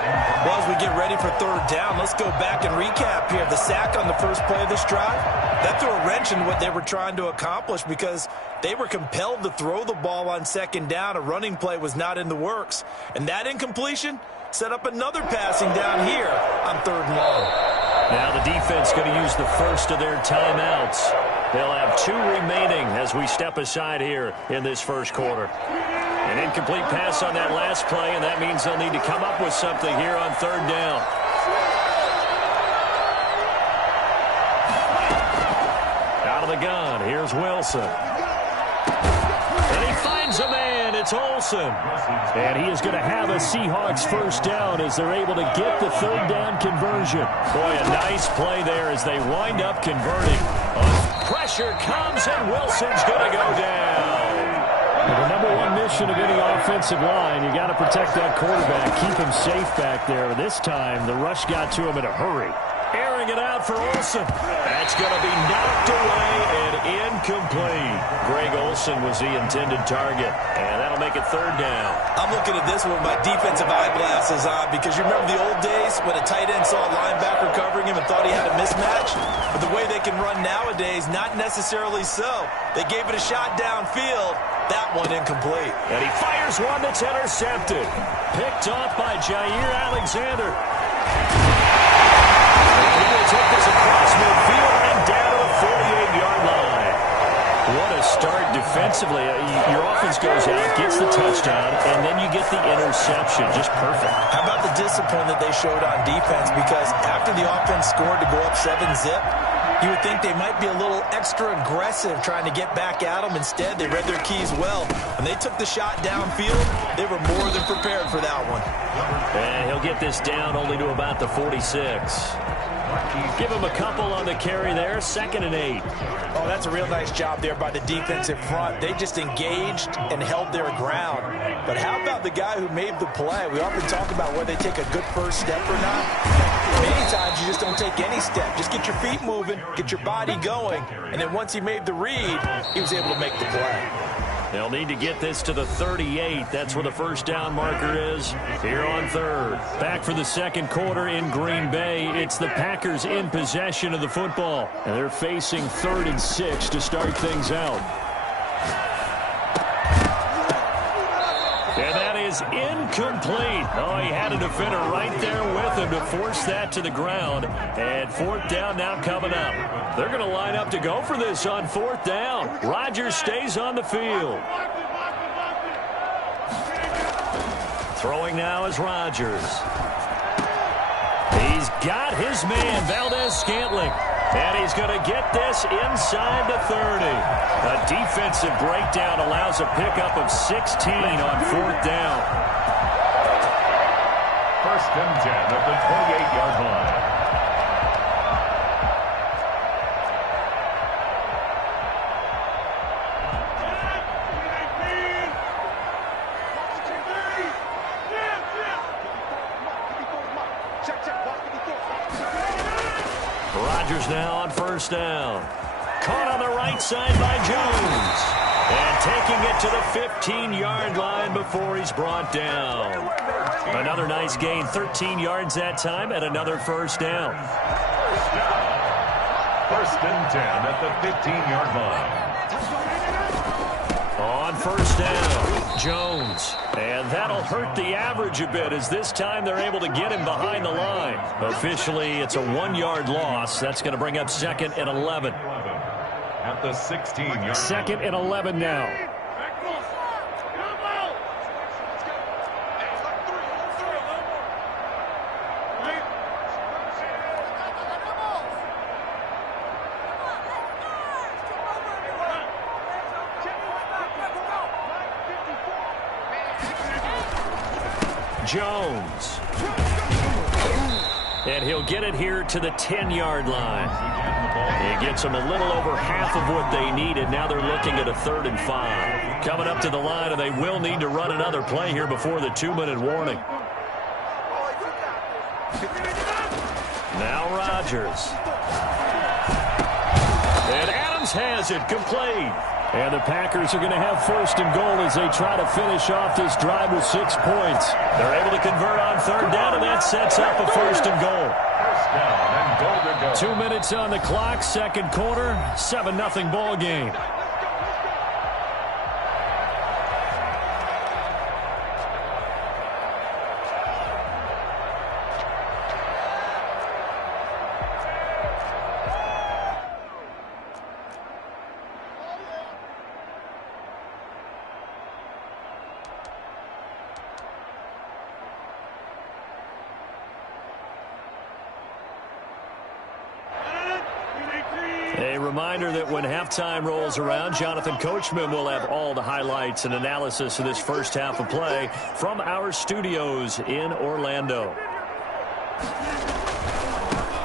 Well, as we get ready for 3rd down, let's go back and recap here. The sack on the first play of this drive, that threw a wrench in what they were trying to accomplish, because they were compelled to throw the ball on 2nd down. A running play was not in the works. And that incompletion set up another passing down here on 3rd and long. Now the defense going to use the first of their timeouts. They'll have 2 remaining as we step aside here in this first quarter. An incomplete pass on that last play, and that means they'll need to come up with something here on 3rd down. Out of the gun, here's Wilson. And he finds a man, it's Olsen. And he is going to have a Seahawks 1st down as they're able to get the 3rd down conversion. Boy, a nice play there as they wind up converting. Pressure comes, and Wilson's going to go down. The number 1 mission of any offensive line, you got to protect that quarterback, keep him safe back there. This time, the rush got to him in a hurry. Airing it out for Olsen. That's going to be knocked away and incomplete. Greg Olsen was the intended target, and that'll make it third down. I'm looking at this one with my defensive eyeglasses on because you remember the old days when a tight end saw a linebacker covering him and thought he had a mismatch? But the way they can run nowadays, not necessarily so. They gave it a shot downfield. That one incomplete. And he fires one that's intercepted. Picked off by Jair Alexander. He will take this across midfield and down to the 48-yard line. What a start defensively. Your offense goes out, gets the touchdown, and then you get the interception. Just perfect. How about the discipline that they showed on defense? Because after the offense scored to go up 7-zip, you would think they might be a little extra aggressive trying to get back at them. Instead, they read their keys well. When they took the shot downfield, they were more than prepared for that one. And he'll get this down only to about the 46. Give him a couple on the carry there. 2nd and 8. Oh, that's a real nice job there by the defensive front. They just engaged and held their ground. But how about the guy who made the play? We often talk about whether they take a good first step or not. Many times you just don't take any step. Just get your feet moving, get your body going, and then once he made the read, he was able to make the play. They'll need to get this to the 38. That's where the first down marker is here on third. Back for the second quarter in Green Bay. It's the Packers in possession of the football. And they're facing 3rd and 6 to start things out. And that is incomplete. Oh, he had a defender right there with him to force that to the ground. And 4th down now coming up. They're going to line up to go for this on 4th down. Rodgers stays on the field. Throwing now is Rodgers. He's got his man, Valdez-Scantling. And he's going to get this inside the 30. A defensive breakdown allows a pickup of 16 on 4th down. 1st and 10 at the 28-yard line. Rodgers now on 1st down. Caught on the right side by Jones. And taking it to the 15-yard line before he's brought down. Another nice gain, 13 yards that time, and another 1st down. 1st and 10 at the 15-yard line. On 1st down, Jones. And that'll hurt the average a bit as this time they're able to get him behind the line. Officially, it's a 1-yard loss. That's going to bring up 2nd and 11. At the 16-yard. 2nd and 11 now. Jones. And he'll get it here to the 10-yard line. It gets them a little over half of what they needed. Now they're looking at a 3rd and 5. Coming up to the line, and they will need to run another play here before the 2-minute warning. Now Rodgers. And Adams has it complete. And the Packers are going to have 1st and goal as they try to finish off this drive with 6 points. They're able to convert on 3rd down, and that sets up a 1st and goal. 1st down and goal to go. 2 minutes on the clock, second quarter, 7-0 ball game. A reminder that when halftime rolls around, Jonathan Coachman will have all the highlights and analysis of this first half of play from our studios in Orlando.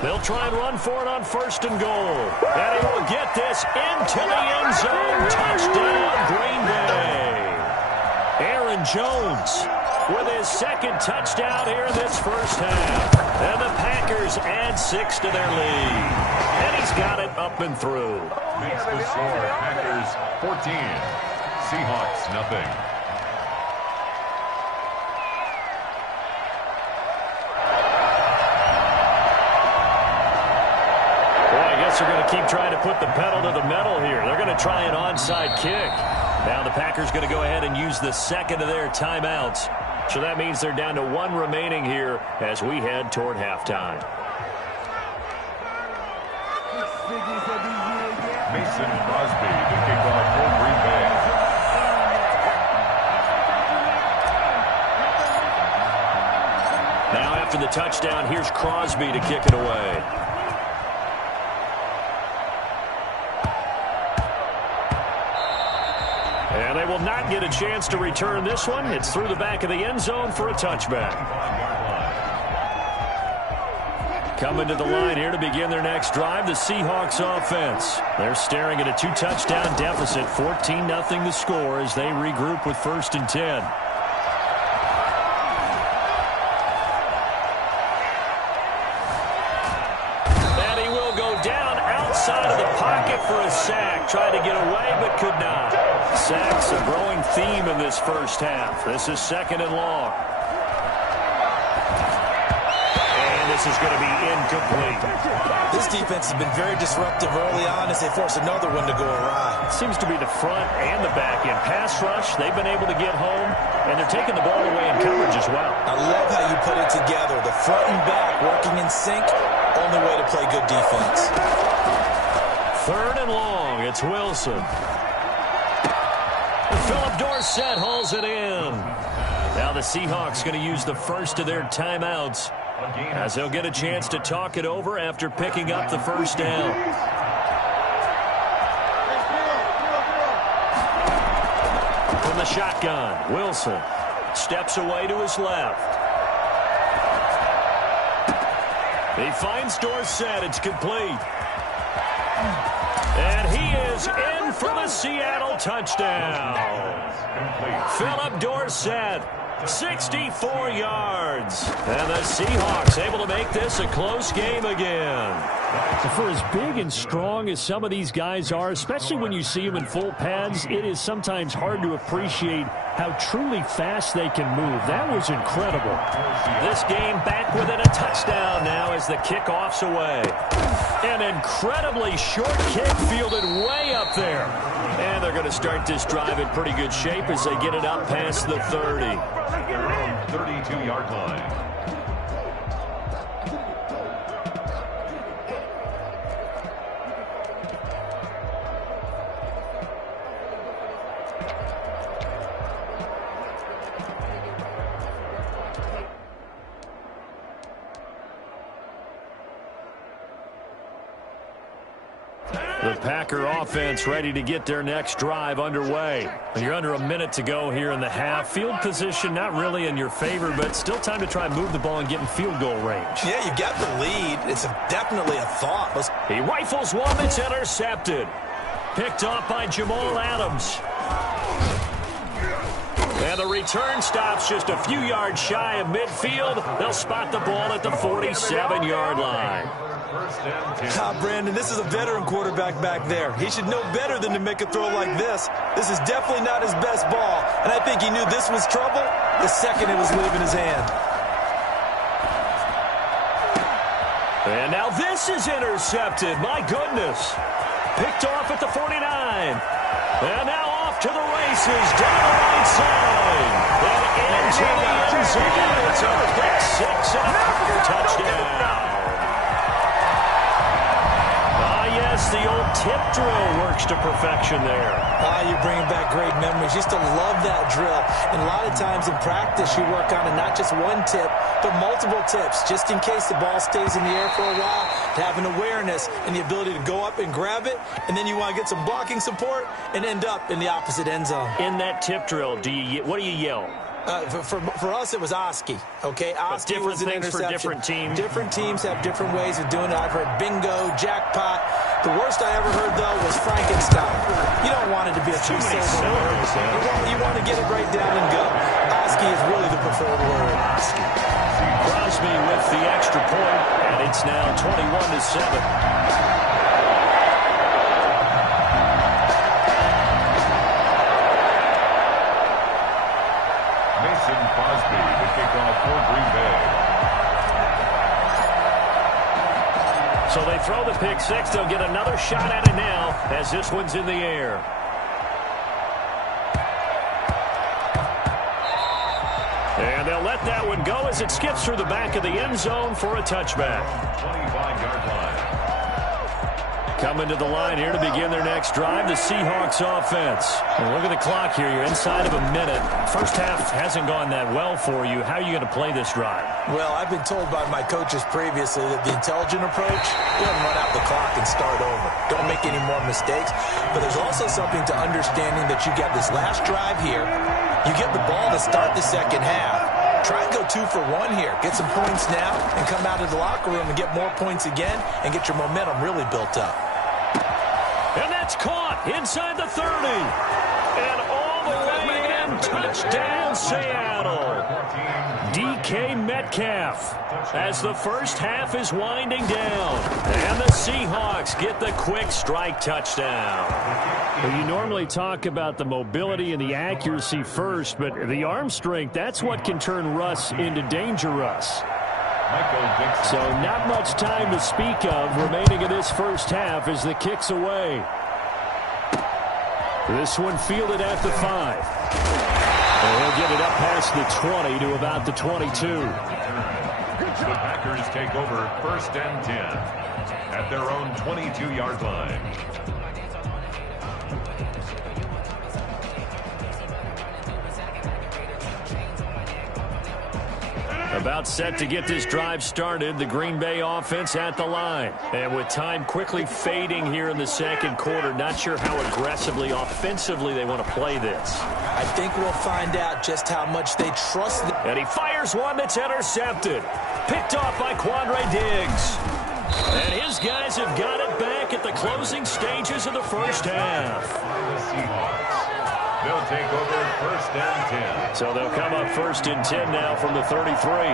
They'll try and run for it on 1st and goal. And he will get this into the end zone. Touchdown, Green Bay. Aaron Jones with his 2nd touchdown here in this first half. And the Packers add 6 to their lead. And he's got it up and through. Makes the score Packers 14, Seahawks nothing. They're going to keep trying to put the pedal to the metal here. They're going to try an onside kick. Now the Packers going to go ahead and use the second of their timeouts. So that means they're down to 1 remaining here as we head toward halftime. Mason Crosby to kick off for Green Bay. Now after the touchdown, here's Crosby to kick it away. And they will not get a chance to return this one. It's through the back of the end zone for a touchback. Coming to the line here to begin their next drive, the Seahawks offense. They're staring at a 2-touchdown deficit, 14-0 the score as they regroup with 1st and 10. And he will go down outside of the pocket for a sack. Tried to get away but could not. Sacks a growing theme in this first half. This is 2nd and long. And this is going to be incomplete. This defense has been very disruptive early on as they force another one to go awry. Seems to be the front and the back end. Pass rush, they've been able to get home, and they're taking the ball away in coverage as well. I love how you put it together. The front and back working in sync, only way to play good defense. 3rd and long, it's Wilson. Philip Dorsett hauls it in. Now the Seahawks going to use the first of their timeouts as they'll get a chance to talk it over after picking up the first down. From the shotgun, Wilson steps away to his left. He finds Dorsett. It's complete. And he is in for the Seattle touchdown. Philip Dorsett, 64 yards. And the Seahawks able to make this a close game again. For as big and strong as some of these guys are, especially when you see them in full pads, it is sometimes hard to appreciate how truly fast they can move. That was incredible. This game back within a touchdown now as the kickoff's away. An incredibly short kick fielded way up there. And they're going to start this drive in pretty good shape as they get it up past the 30. 32-yard line. The Packer offense ready to get their next drive underway. You're under a minute to go here in the half. Field position not really in your favor, but still time to try and move the ball and get in field goal range. Yeah, you got the lead. It's definitely a thought. He rifles one that's intercepted. Picked off by Jamal Adams. And the return stops just a few yards shy of midfield. They'll spot the ball at the 47-yard line. Brandon, this is a veteran quarterback back there. He should know better than to make a throw like this. This is definitely not his best ball, and I think he knew this was trouble the second it was leaving his hand. And now this is intercepted. My goodness. Picked off at the 49. And now off to the races down the right side. And into the end zone. It's a pick six and a Packer touchdown. Yes, the old tip drill works to perfection there. You're bringing back great memories. Used to love that drill. And a lot of times in practice, you work on it, not just one tip, but multiple tips, just in case the ball stays in the air for a while, to have an awareness and the ability to go up and grab it, and then you want to get some blocking support and end up in the opposite end zone. In that tip drill, what do you yell? For us, it was Oski. Okay, Oski was an interception. For different teams. Different teams have different ways of doing it. I've heard bingo, jackpot. The worst I ever heard, though, was Frankenstein. You don't want it to be a two-syllable word. You want to get it right down and go. Oski is really the preferred word. Crosby with the extra point, and it's now 21-7. Crosby to kick off for Green Bay. So they throw the pick six. They'll get another shot at it now as this one's in the air. And they'll let that one go as it skips through the back of the end zone for a touchback. 25-yard line. Coming to the line here to begin their next drive, the Seahawks offense. And look at the clock here. You're inside of a minute. First half hasn't gone that well for you. How are you going to play this drive? Well, I've been told by my coaches previously that the intelligent approach, go ahead and run out the clock and start over. Don't make any more mistakes. But there's also something to understanding that you get this last drive here. You get the ball to start the second half. Try and go 2 for 1 here. Get some points now and come out of the locker room and get more points again and get your momentum really built up. And that's caught inside the 30. And all the way in. Touchdown, Seattle. DK Metcalf as the first half is winding down. And the Seahawks get the quick strike touchdown. Well, you normally talk about the mobility and the accuracy first, but the arm strength, that's what can turn Russ into Danger Russ. So not much time to speak of remaining in this first half as the kick's away. This one fielded at the 5. And he'll get it up past the 20 to about the 22. The Packers take over 1st and 10 at their own 22-yard line. About set to get this drive started, the Green Bay offense at the line. And with time quickly fading here in the second quarter, not sure how aggressively, offensively they want to play this. I think we'll find out just how much they trust. And he fires one that's intercepted. Picked off by Quandre Diggs. And his guys have got it back at the closing stages of the first half. The Seahawks. They'll take over 1st and 10. So they'll come up 1st and 10 now from the 33.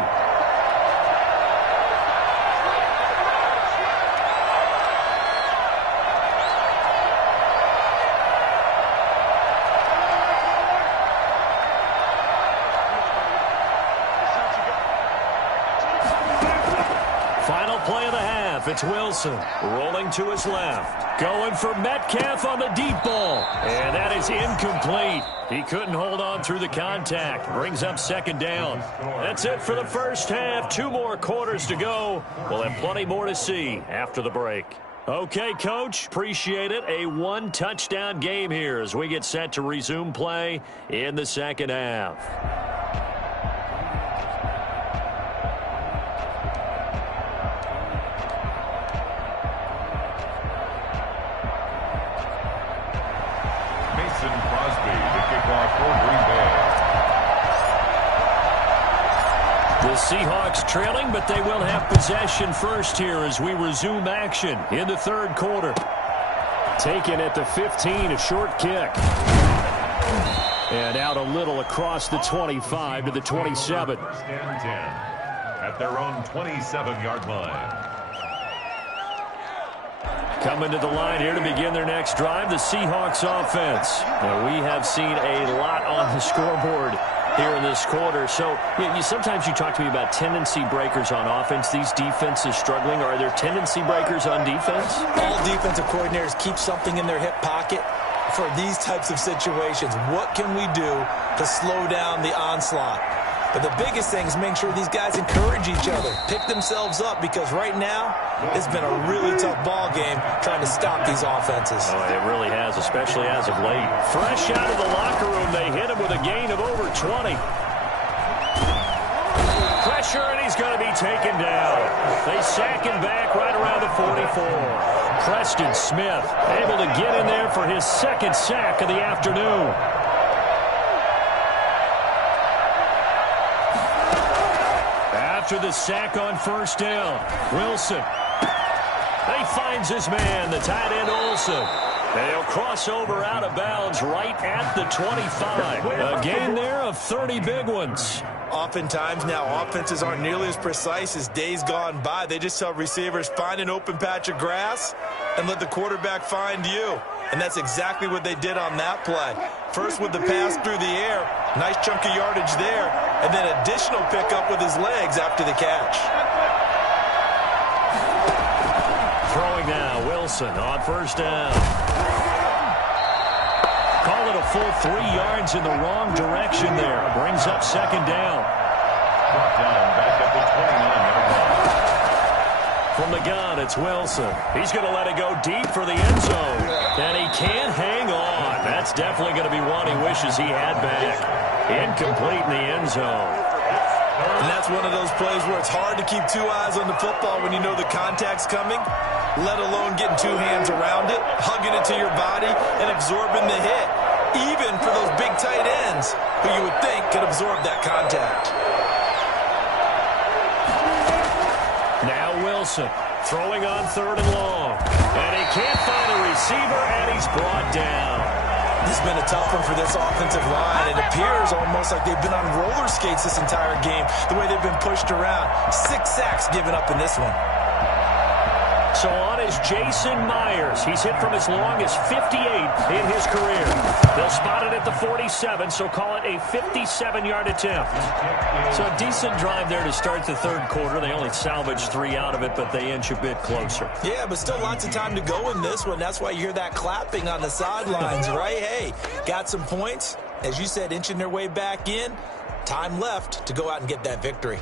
Final play of the half. It's Wilson rolling to his left. Going for Metcalf on the deep ball. And that is incomplete. He couldn't hold on through the contact. Brings up 2nd down. That's it for the first half. 2 more quarters to go. We'll have plenty more to see after the break. Okay, Coach. Appreciate it. A 1-touchdown game here as we get set to resume play in the second half. The Seahawks trailing, but they will have possession first here as we resume action in the 3rd quarter. Taken at the 15, a short kick. And out a little across the 25 to the 27. 1st and 10 at their own 27-yard line. Coming to the line here to begin their next drive, the Seahawks offense. Now, we have seen a lot on the scoreboard here in this quarter. So sometimes you talk to me about tendency breakers on offense. These defenses struggling. Are there tendency breakers on defense? All defensive coordinators keep something in their hip pocket for these types of situations. What can we do to slow down the onslaught? But the biggest thing is making sure these guys encourage each other, pick themselves up, because right now it's been a really tough ball game trying to stop these offenses. Oh, it really has, especially as of late. Fresh out of the locker room, they hit him with a gain of over 20. Pressure, and he's going to be taken down. They sack him back right around the 44. Preston Smith able to get in there for his 2nd sack of the afternoon. After the sack on 1st down, Wilson. He finds his man, the tight end Olsen. They'll cross over out of bounds right at the 25. A gain there of 30 big ones. Oftentimes now, offenses aren't nearly as precise as days gone by. They just tell receivers, find an open patch of grass and let the quarterback find you. And that's exactly what they did on that play. First with the pass through the air, nice chunk of yardage there, and then additional pickup with his legs after the catch. Throwing now, Wilson on first down. Call it a full 3 yards in the wrong direction there. Brings up second down. Brought down back at the 29-yard line. From the gun, it's Wilson. He's going to let it go deep for the end zone. And he can't hang on. That's definitely going to be one he wishes he had back. Incomplete in the end zone. And that's one of those plays where it's hard to keep 2 eyes on the football when you know the contact's coming, let alone getting 2 hands around it, hugging it to your body, and absorbing the hit, even for those big tight ends who you would think could absorb that contact. Now Wilson throwing on third and long. And he can't find a receiver, and he's brought down. This has been a tough one for this offensive line. It appears almost like they've been on roller skates this entire game, the way they've been pushed around. 6 sacks given up in this one. So on is Jason Myers. He's hit from as long as 58 in his career. They'll spot it at the 47, so call it a 57-yard attempt. So a decent drive there to start the third quarter. They only salvaged 3 out of it, but they inch a bit closer. Yeah, but still lots of time to go in this one. That's why you hear that clapping on the sidelines, right? Hey, got some points. As you said, inching their way back in. Time left to go out and get that victory.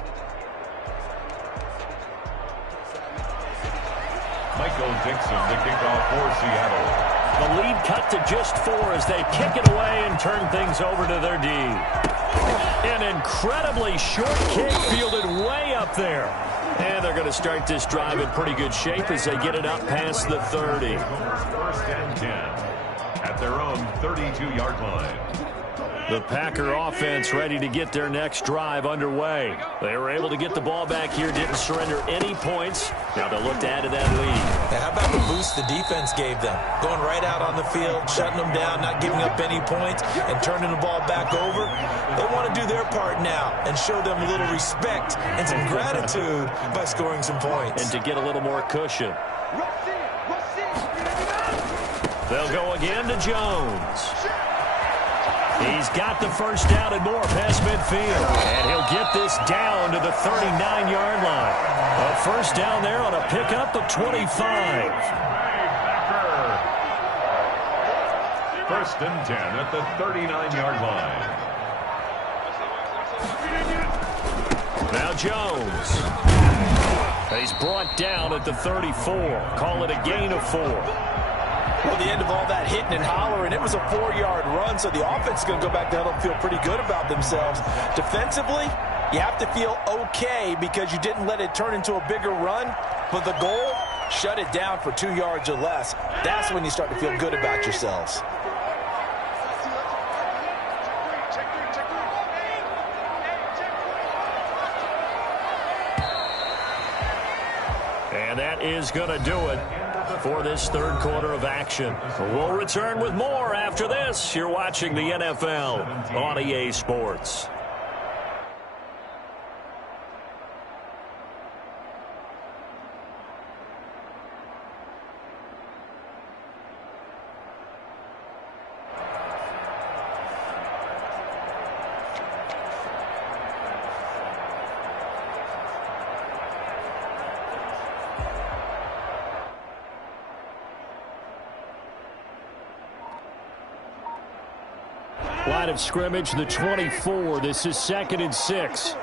Michael Dixon, the kickoff for Seattle. The lead cut to just 4 as they kick it away and turn things over to their D. An incredibly short kick fielded way up there. And they're going to start this drive in pretty good shape as they get it up past the 30. First and 10 at their own 32-yard line. The Packer offense ready to get their next drive underway. They were able to get the ball back here, didn't surrender any points. Now they'll look to add to that lead. Now, how about the boost the defense gave them? Going right out on the field, shutting them down, not giving up any points, and turning the ball back over. They want to do their part now and show them a little respect and some gratitude by scoring some points. And to get a little more cushion. They'll go again to Jones. He's got the first down and more past midfield. And he'll get this down to the 39-yard line. A first down there on a pickup of 25. First and 10 at the 39-yard line. Now Jones. He's brought down at the 34. Call it a gain of 4. Well, the end of all that hitting and hollering, it was a 4-yard run, so the offense is going to go back to huddle and feel pretty good about themselves. Defensively, you have to feel okay because you didn't let it turn into a bigger run, but the goal, shut it down for 2 yards or less. That's when you start to feel good about yourselves. And that is going to do it for this third quarter of action. We'll return with more after this. You're watching the NFL on EA Sports. Line of scrimmage, the 24. This is 2nd and 6.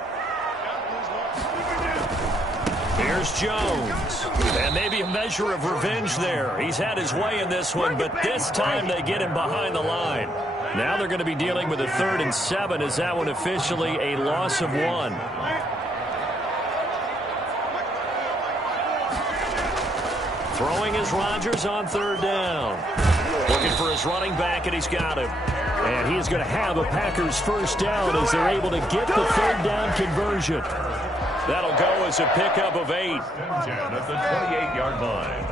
Here's Jones. And maybe a measure of revenge there. He's had his way in this one, but this time they get him behind the line. Now they're going to be dealing with a 3rd and 7. Is that one officially a loss of 1? Throwing is Rodgers on 3rd down. Looking for his running back, and he's got him. And he is going to have a Packers first down as they're able to get the 3rd down conversion. That'll go as a pickup of 8. 10 at the 28-yard line.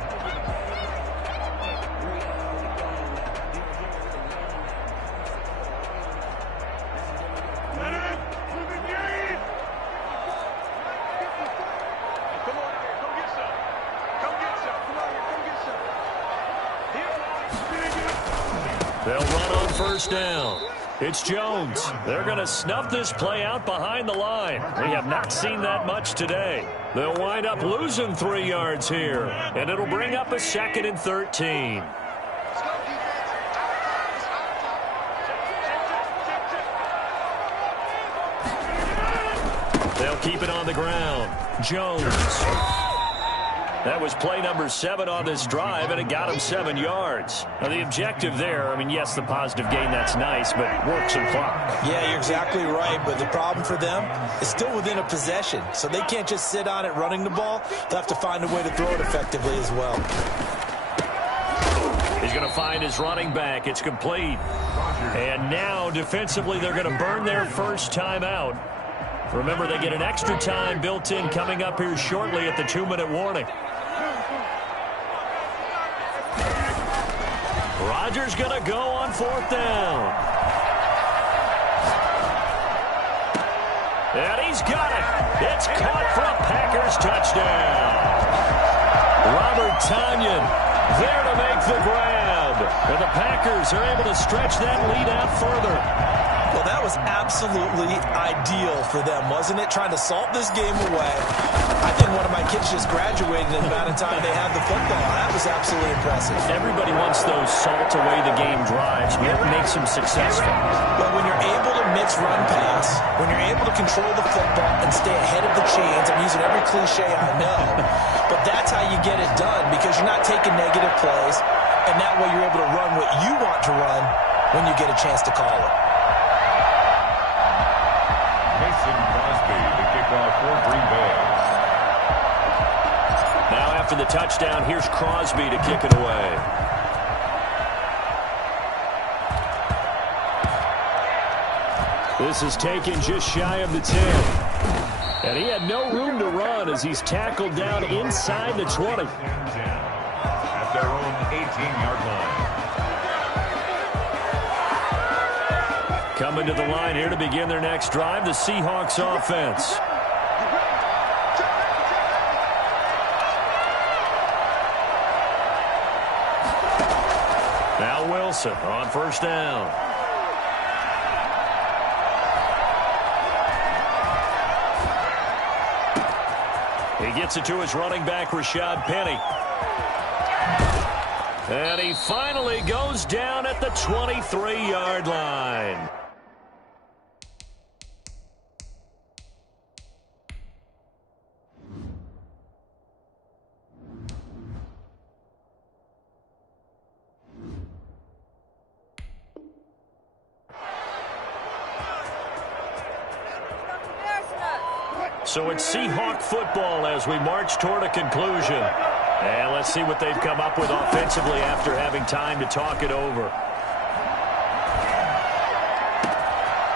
They'll run on first down. It's Jones. They're going to snuff this play out behind the line. We have not seen that much today. They'll wind up losing 3 yards here, and it'll bring up a 2nd and 13. They'll keep it on the ground. Jones. That was play number 7 on this drive, and it got him 7 yards. Now, the objective there, I mean, yes, the positive gain, that's nice, but work some clock. Yeah, you're exactly right, but the problem for them is still within a possession, so they can't just sit on it running the ball. They'll have to find a way to throw it effectively as well. He's going to find his running back. It's complete. And now, defensively, they're going to burn their first timeout. Remember, they get an extra time built in coming up here shortly at the 2-minute warning. Rodgers going to go on 4th down. And he's got it. It's caught for a Packers touchdown. Robert Tonyan there to make the grab. And the Packers are able to stretch that lead out further. Well, that was absolutely ideal for them, wasn't it? Trying to salt this game away. I think one of my kids just graduated in the amount of time they had the football. That was absolutely impressive. Everybody wants those salt away the game drives. We have to make them successful. But when you're able to mix run pass, when you're able to control the football and stay ahead of the chains, I'm using every cliche I know, but that's how you get it done because you're not taking negative plays, and that way you're able to run what you want to run when you get a chance to call it. For Green Bay. Now after the touchdown, here's Crosby to kick it away. This is taken just shy of the 10. And he had no room to run as he's tackled down inside the 20. At their own 18-yard line. Coming to the line here to begin their next drive, the Seahawks offense. Now Wilson on first down. He gets it to his running back, Rashad Penny. And he finally goes down at the 23-yard line. So it's Seahawk football as we march toward a conclusion. And let's see what they've come up with offensively after having time to talk it over.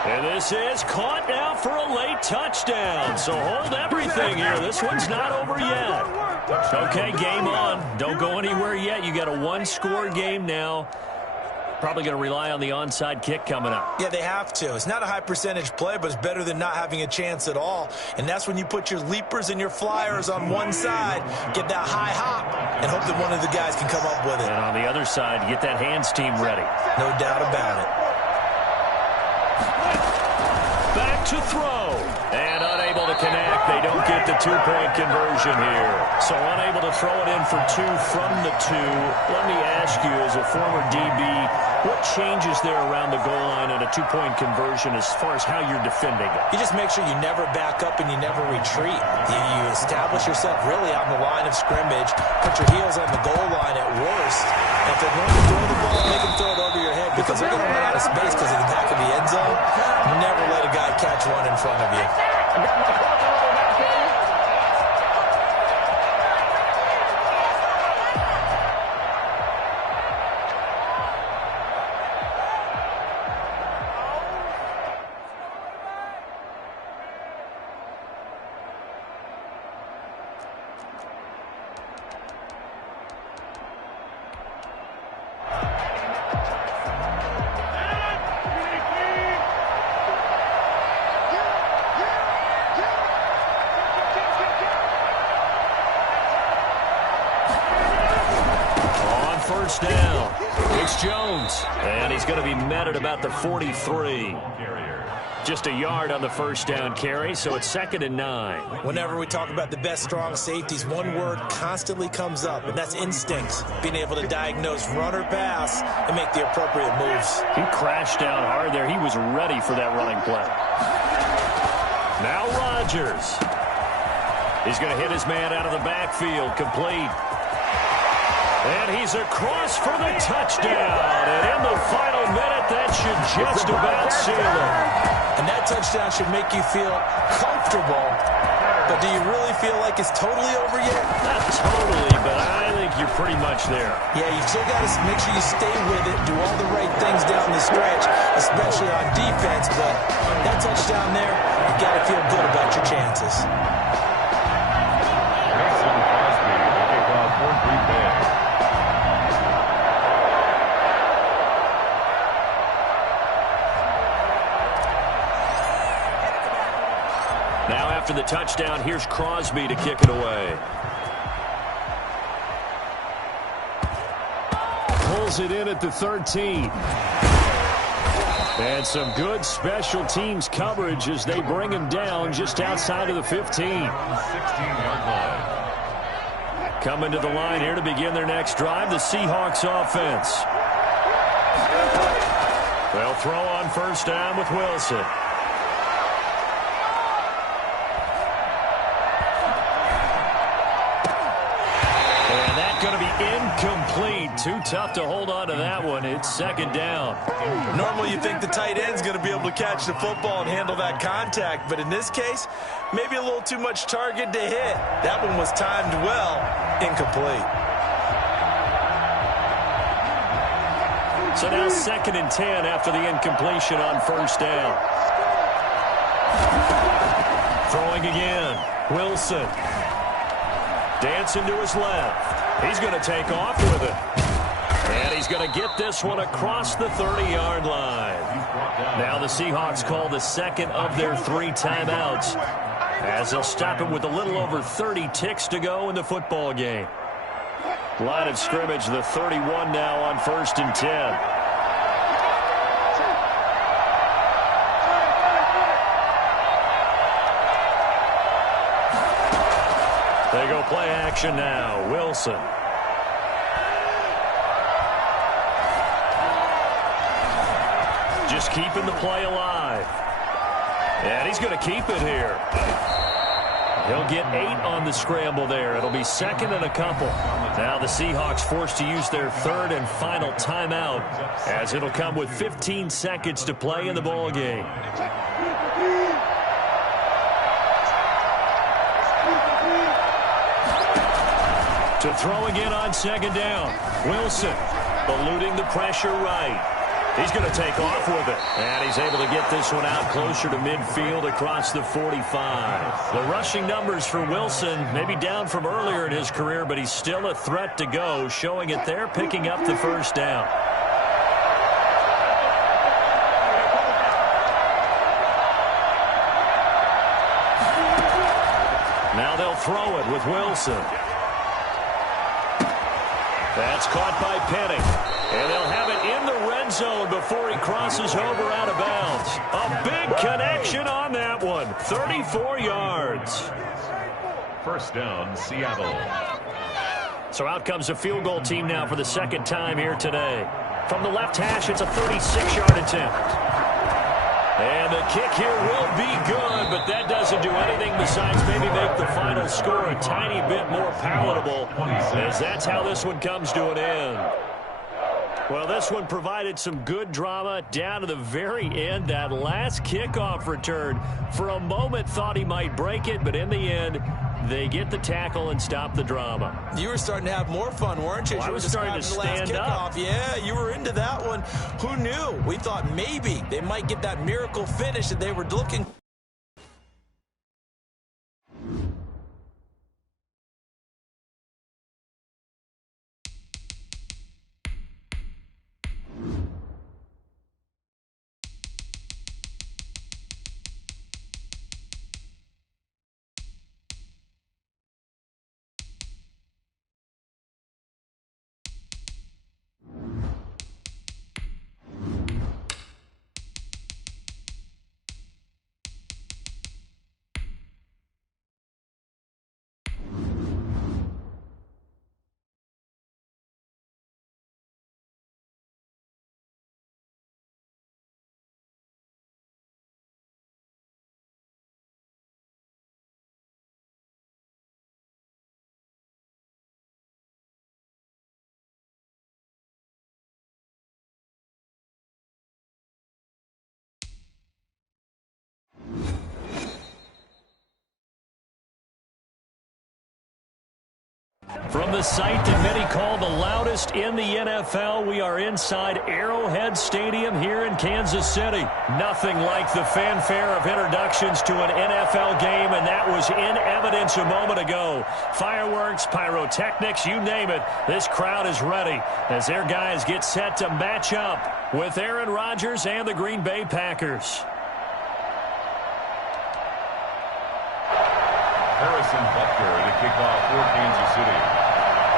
And this is caught now for a late touchdown. So hold everything here. This one's not over yet. Okay, game on. Don't go anywhere yet. You got a one-score game now. Probably going to rely on the onside kick coming up. Yeah, they have to. It's not a high percentage play, but it's better than not having a chance at all. And that's when you put your leapers and your flyers on one side, get that high hop, and hope that one of the guys can come up with it. And on the other side, get that hands team ready. No doubt about it. Back to throw. And unable to connect. They don't get the two-point conversion here. So unable to throw it in for 2 from the 2. Let me ask you, as a former DB, what changes there around the goal line on a two-point conversion as far as how you're defending it? You just make sure you never back up and you never retreat. You establish yourself really on the line of scrimmage, put your heels on the goal line at worst. And if they're going to throw the ball, make them throw it over your head because they're going to run out of space because of the back of the end zone. Never let a guy catch one in front of you. Down. It's Jones, and he's going to be met at about the 43. Just a yard on the first down carry, so it's 2nd and 9. Whenever we talk about the best strong safeties, one word constantly comes up, and that's instinct. Being able to diagnose run or pass and make the appropriate moves. He crashed down hard there. He was ready for that running play. Now Rodgers. He's going to hit his man out of the backfield, complete. And he's across for the touchdown. And in the final minute, that should just about seal it. And that touchdown should make you feel comfortable. But do you really feel like it's totally over yet? Not totally, but I think you're pretty much there. Yeah, you still got to make sure you stay with it, do all the right things down the stretch, especially on defense. But that touchdown there, you got to feel good about your chances. Now after the touchdown, here's Crosby to kick it away. Pulls it in at the 13. And some good special teams coverage as they bring him down just outside of the 15. 16-yard line. Coming to the line here to begin their next drive, the Seahawks offense. They'll throw on first down with Wilson. And that's going to be incomplete. Too tough to hold on to that one. It's 2nd down. Normally you think the tight end's going to be able to catch the football and handle that contact, but in this case, maybe a little too much target to hit. That one was timed well, incomplete. So now 2nd and 10 after the incompletion on first down. Throwing again. Wilson. Dancing to his left. He's going to take off with it. And he's going to get this one across the 30-yard line. Now the Seahawks call the second of their 3 timeouts as they'll stop it with a little over 30 ticks to go in the football game. Line of scrimmage, the 31 now on 1st and 10. They go play action now. Wilson. Just keeping the play alive. And he's going to keep it here. He'll get 8 on the scramble there. It'll be 2nd and a couple. Now the Seahawks forced to use their 3rd and final timeout as it'll come with 15 seconds to play in the ball game. To throw again on 2nd down. Wilson eluding the pressure right. He's going to take off with it. And he's able to get this one out closer to midfield across the 45. The rushing numbers for Wilson maybe down from earlier in his career, but he's still a threat to go, showing it there, picking up the first down. Now they'll throw it with Wilson. That's caught by Penning. And they'll have it in the red zone before he crosses over out of bounds. A big connection on that one. 34 yards. First down, Seattle. So out comes a field goal team now for the 2nd time here today. From the left hash, it's a 36-yard attempt. And the kick here will be good, but that doesn't do anything besides maybe make the final score a tiny bit more palatable, as that's how this one comes to an end. Well, this one provided some good drama down to the very end. That last kickoff return, for a moment thought he might break it, but in the end, they get the tackle and stop the drama. You were starting to have more fun, weren't you? Well, I was starting to stand up. Yeah, you were into that one. Who knew? We thought maybe they might get that miracle finish that they were looking for. From the site that many call the loudest in the NFL, we are inside Arrowhead Stadium here in Kansas City. Nothing like the fanfare of introductions to an NFL game, and that was in evidence a moment ago. Fireworks, pyrotechnics, you name it. This crowd is ready as their guys get set to match up with Aaron Rodgers and the Green Bay Packers. Harrison Butker to kick off for Kansas City.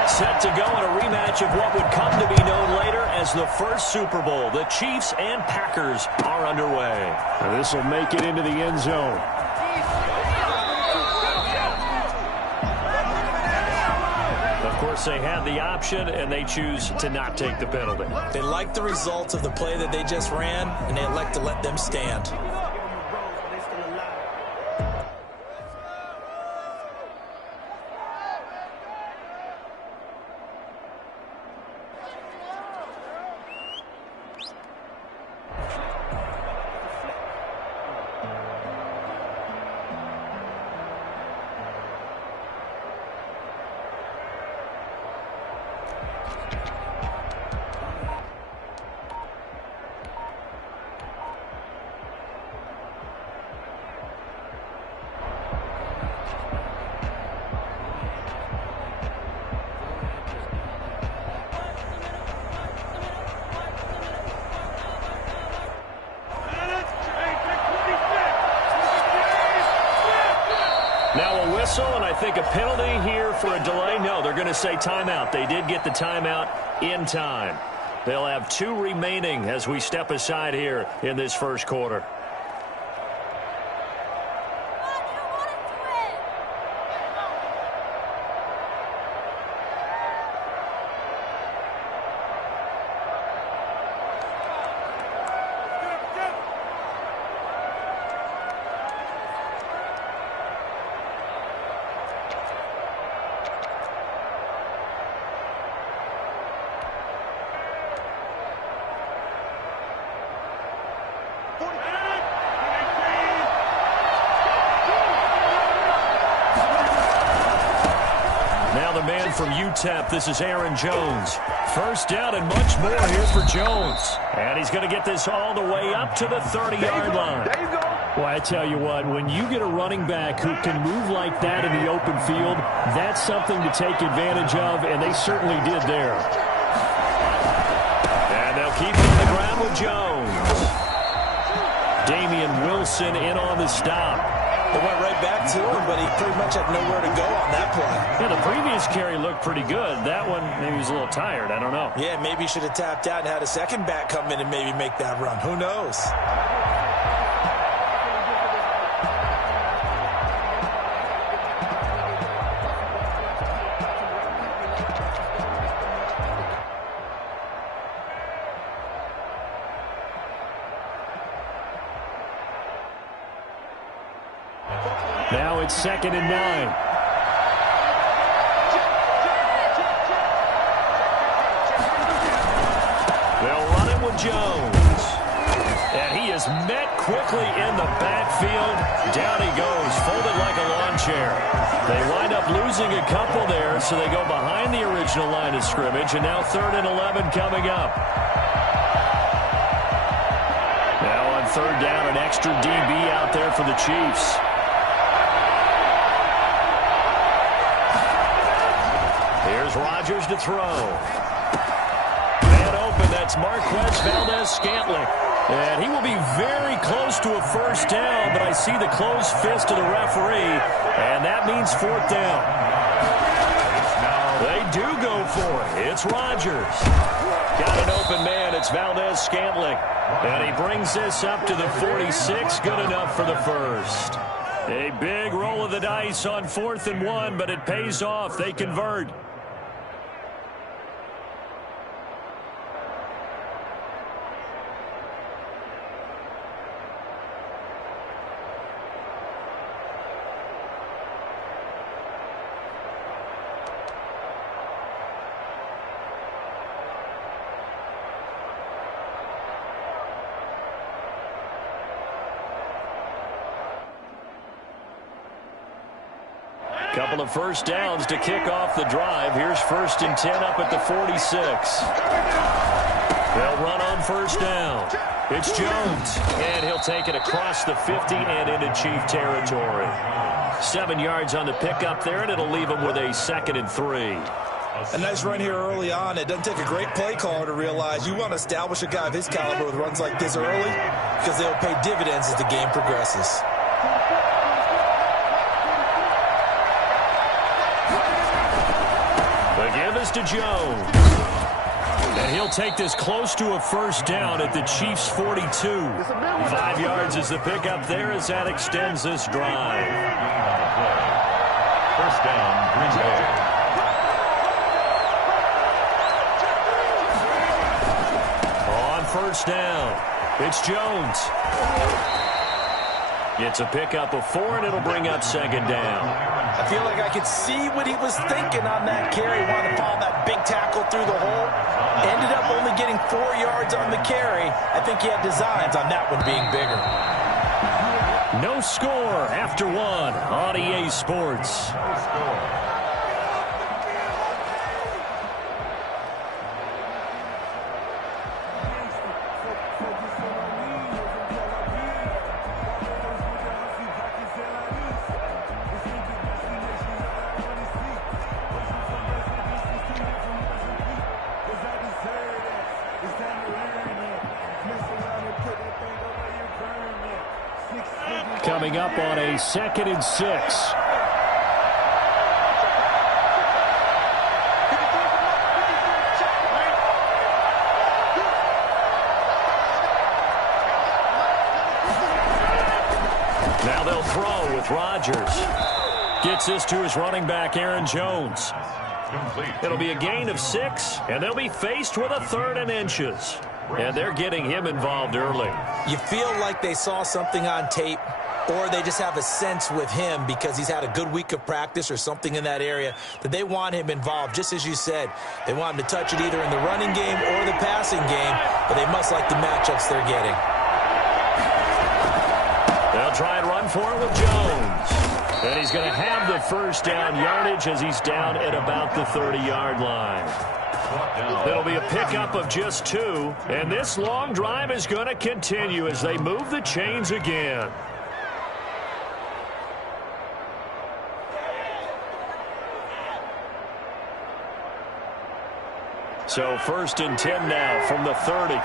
Set to go in a rematch of what would come to be known later as the first Super Bowl. The Chiefs and Packers are underway. This will make it into the end zone. Of course, they had the option, and they choose to not take the penalty. They like the results of the play that they just ran, and they elect to let them stand. Now a whistle, and I think a penalty here for a delay. No, they're going to say timeout. They did get the timeout in time. They'll have 2 remaining as we step aside here in this first quarter. Man from UTEP, this is Aaron Jones. First down and much more here for Jones. And he's going to get this all the way up to the 30-yard line. There you go. Well, I tell you what, when you get a running back who can move like that in the open field, that's something to take advantage of, and they certainly did there. And they'll keep it on the ground with Jones. Damian Wilson in on the stop. They went right back to him, but he pretty much had nowhere to go on that play. Yeah, the previous carry looked pretty good. That one, maybe he was a little tired. I don't know. Yeah, maybe he should have tapped out and had a second back come in and maybe make that run. Who knows? Now it's 2nd and 9. They'll run it with Jones. And he is met quickly in the backfield. Down he goes, folded like a lawn chair. They wind up losing a couple there, so they go behind the original line of scrimmage, and now 3rd and 11 coming up. Now on 3rd down, an extra DB out there for the Chiefs. Here's Rodgers to throw. Man open, that's Marquez Valdez-Scantling. And he will be very close to a first down, but I see the closed fist of the referee, and that means 4th down. They do go for it. It's Rodgers. Got an open man. It's Valdez-Scantling. And he brings this up to the 46. Good enough for the first. A big roll of the dice on 4th and 1, but it pays off. They convert. Couple of first downs to kick off the drive. Here's 1st and 10 up at the 46. They'll run on first down. It's Jones, and he'll take it across the 50 and into Chief territory. 7 yards on the pickup there, and it'll leave him with a 2nd and 3. A nice run here early on. It doesn't take a great play caller to realize you want to establish a guy of his caliber with runs like this early because they'll pay dividends as the game progresses. The give is to Jones. And he'll take this close to a first down at the Chiefs' 42. 5 yards is the pickup there as that extends this drive. First down, Green Bay. On first down, it's Jones. Gets a pickup of 4, and it'll bring up 2nd down. I feel like I could see what he was thinking on that carry. Wanted to follow that big tackle through the hole. Ended up only getting 4 yards on the carry. I think he had designs on that one being bigger. No score after 1 on EA Sports. No score. Coming up on a 2nd and 6. Now they'll throw with Rodgers. Gets this to his running back, Aaron Jones. It'll be a gain of 6, and they'll be faced with a 3rd and inches. And they're getting him involved early. You feel like they saw something on tape, or they just have a sense with him because he's had a good week of practice or something in that area that they want him involved. Just as you said, they want him to touch it either in the running game or the passing game, but they must like the matchups they're getting. They'll try and run for it with Jones. And he's going to have the first down yardage as he's down at about the 30-yard line. It'll be a pickup of just 2, and this long drive is going to continue as they move the chains again. So 1st and 10 now from the 30.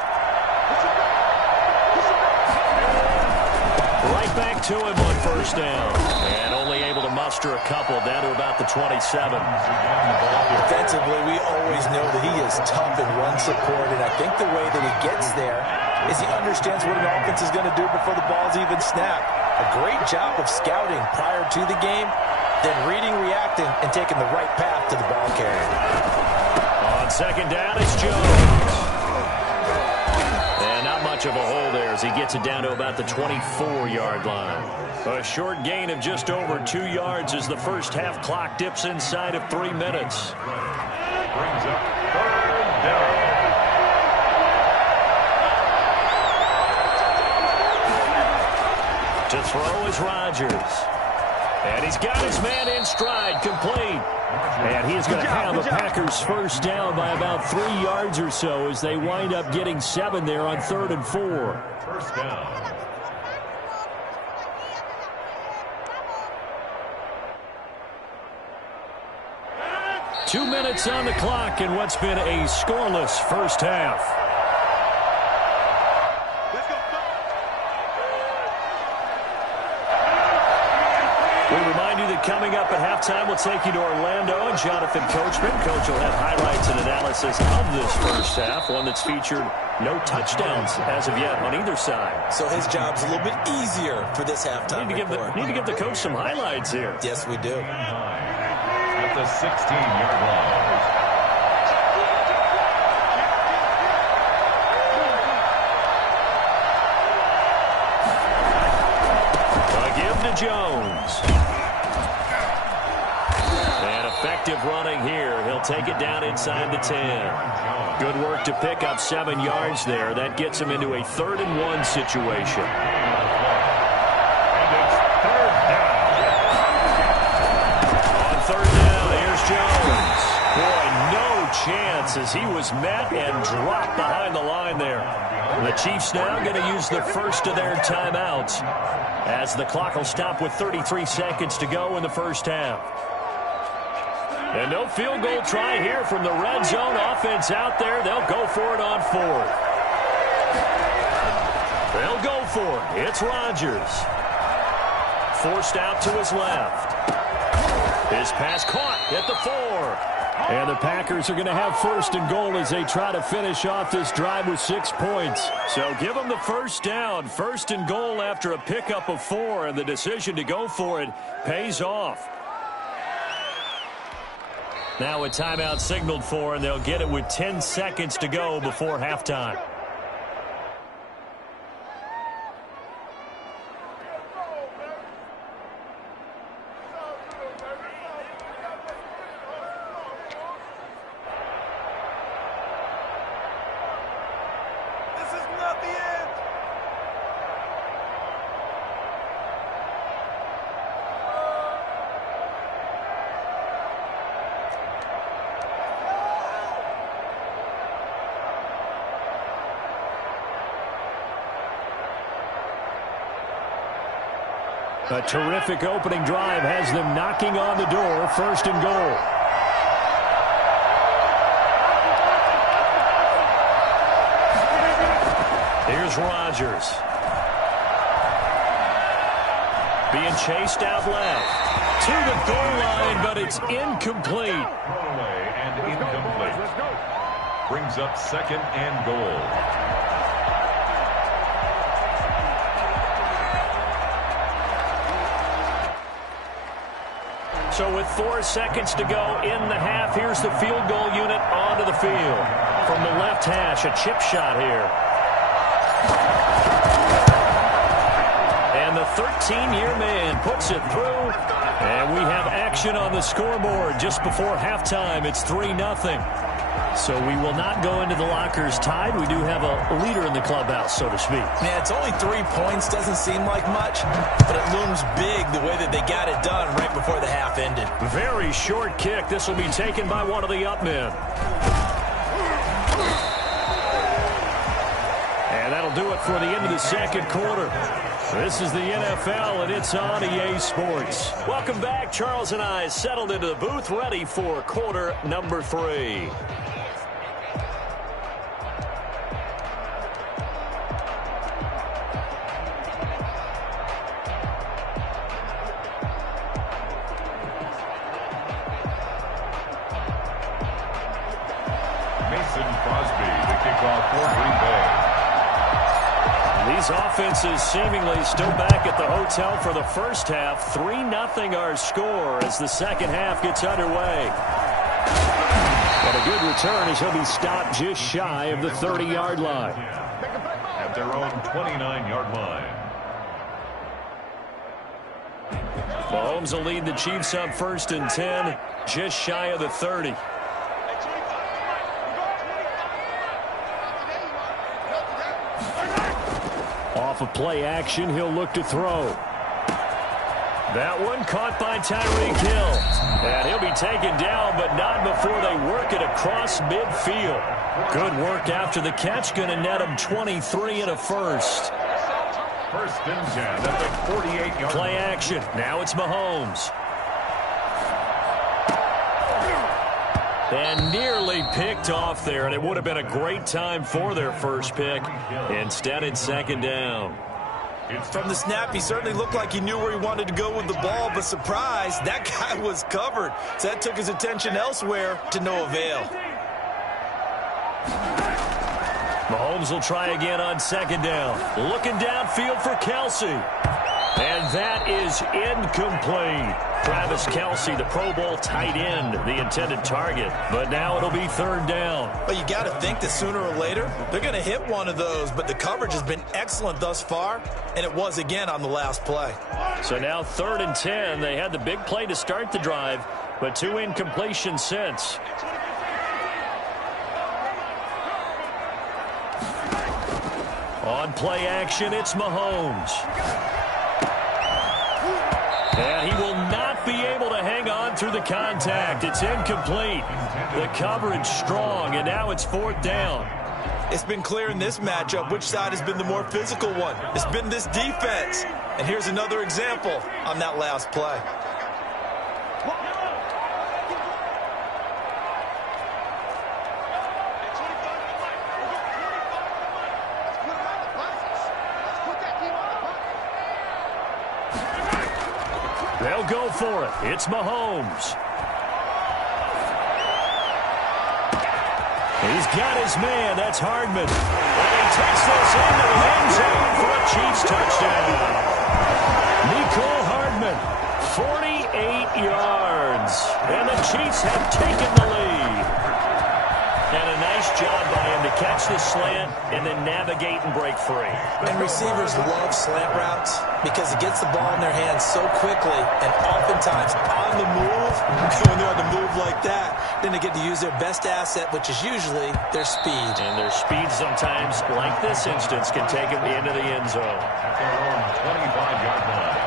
Right back to him on first down. And only able to muster a couple down to about the 27. Defensively, we always know that he is tough and run support, and I think the way that he gets there is he understands what an offense is going to do before the ball's even snapped. A great job of scouting prior to the game, then reading, reacting, and taking the right path to the ball carrier. On 2nd down, it's Jones. And not much of a hole there as he gets it down to about the 24-yard line. A short gain of just over 2 yards as the first half clock dips inside of 3 minutes. Brings up 3rd down. To throw is Rodgers. And he's got his man in stride, complete. And he is going to have the Packers first down by about 3 yards or so as they wind up getting 7 there on 3rd and 4. First down. Two minutes on the clock in what's been a scoreless first half. We remind you that coming up at halftime, we'll take you to Orlando and Jonathan Coachman. Coach will have highlights and analysis of this first half, one that's featured no touchdowns as of yet on either side. So his job's a little bit easier for this halftime report. Need to give the coach some highlights here. Yes, we do. At the 16-yard line. Jones. And effective running here. He'll take it down inside the 10. Good work to pick up 7 yards there. That gets him into a 3rd and 1 situation. And it's 3rd down. On chance as he was met and dropped behind the line there. The Chiefs now going to use the first of their timeouts as the clock will stop with 33 seconds to go in the first half. And no field goal try here from the red zone offense out there. They'll go for it on fourth. They'll go for it. It's Rodgers. Forced out to his left. His pass caught at the 4. And the Packers are going to have first and goal as they try to finish off this drive with 6 points. So give them the first down. First and goal after a pickup of 4, and the decision to go for it pays off. Now a timeout signaled for, and they'll get it with 10 seconds to go before halftime. A terrific opening drive has them knocking on the door. First and goal. Here's Rodgers. Being chased out left. To the goal line, but it's incomplete. Throwaway and incomplete. Brings up second and goal. So with 4 seconds to go in the half, here's the field goal unit onto the field. From the left hash, a chip shot here. And the 13-year man puts it through. And we have action on the scoreboard just before halftime. It's 3-0. So we will not go into the lockers tied. We do have a leader in the clubhouse, so to speak. Yeah, it's only 3 points. Doesn't seem like much, but it looms big the way that they got it done right before the half ended. Very short kick. This will be taken by one of the up men. And that'll do it for the end of the second quarter. This is the NFL, and it's on EA Sports. Welcome back. Charles and I settled into the booth, ready for quarter number 3. These offenses seemingly still back at the hotel for the first half. 3-0 our score as the second half gets underway. But a good return as he'll be stopped just shy of the 30-yard line. At their own 29-yard line. Mahomes will lead the Chiefs up first and 10, just shy of the 30. Off of play action, he'll look to throw. That one caught by Tyreek Hill. And he'll be taken down, but not before they work it across midfield. Good work after the catch, going to net him 23 and a first. First and 10 at the 48-yard line. Play action. Now it's Mahomes. And nearly picked off there, and it would have been a great time for their first pick. Instead, it's second down. From the snap, he certainly looked like he knew where he wanted to go with the ball, but surprise, that guy was covered. So that took his attention elsewhere to no avail. Mahomes will try again on second down. Looking downfield for Kelsey. And that is incomplete. Travis Kelsey, the Pro Bowl tight end, the intended target. But now it'll be third down. Well, you got to think that sooner or later, they're going to hit one of those. But the coverage has been excellent thus far, and it was again on the last play. So now third and 10. They had the big play to start the drive, but 2 incompletions since. On play action, it's Mahomes. And he will not be able to hang on through the contact. It's incomplete. The coverage strong, and now it's 4th down. It's been clear in this matchup which side has been the more physical one. It's been this defense. And here's another example on that last play. They'll go for it. It's Mahomes. He's got his man. That's Hardman. And he takes this into the end zone for a Chiefs touchdown. Nicole Hardman, 48 yards. And the Chiefs have taken the lead. And a nice job by him to catch the slant and then navigate and break free. And receivers love slant routes because it gets the ball in their hands so quickly and oftentimes on the move. When they're on the move like that, then they get to use their best asset, which is usually their speed. And their speed sometimes, like this instance, can take them into the end zone. At their own 25-yard line.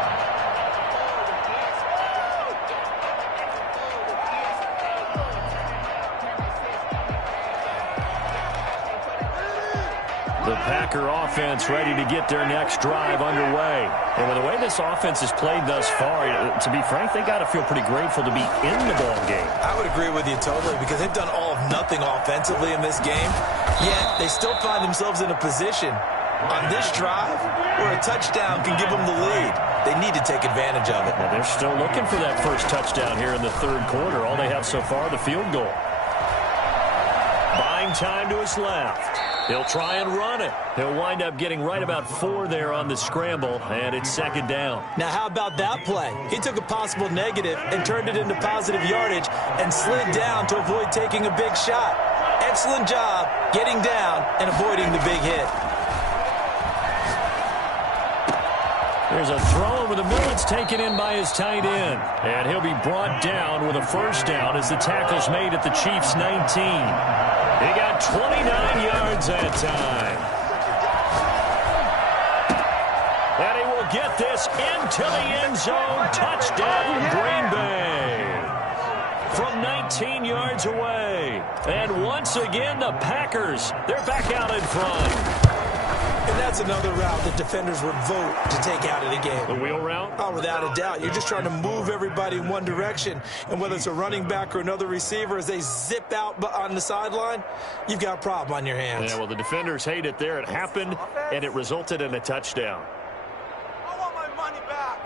The Packer offense ready to get their next drive underway. And with the way this offense has played thus far, to be frank, they got to feel pretty grateful to be in the ball game. I would agree with you totally because they've done all of nothing offensively in this game, yet they still find themselves in a position on this drive where a touchdown can give them the lead. They need to take advantage of it. Well, they're still looking for that first touchdown here in the 3rd quarter. All they have so far, the field goal. Buying time to his left. He'll try and run it. He'll wind up getting right about 4 there on the scramble, and it's 2nd down. Now, how about that play? He took a possible negative and turned it into positive yardage and slid down to avoid taking a big shot. Excellent job getting down and avoiding the big hit. There's a throw over the middle. It's taken in by his tight end. And he'll be brought down with a 1st down as the tackle's made at the Chiefs' 19. He got 29 yards that time. And he will get this into the end zone. Touchdown, Green Bay. From 19 yards away. And once again, the Packers, they're back out in front. And that's another route that defenders would vote to take out of the game. The wheel route? Oh, without a doubt. You're just trying to move everybody in one direction. And whether it's a running back or another receiver, as they zip out on the sideline, you've got a problem on your hands. Yeah, well, the defenders hate it there. It happened, and it resulted in a touchdown. I want my money back.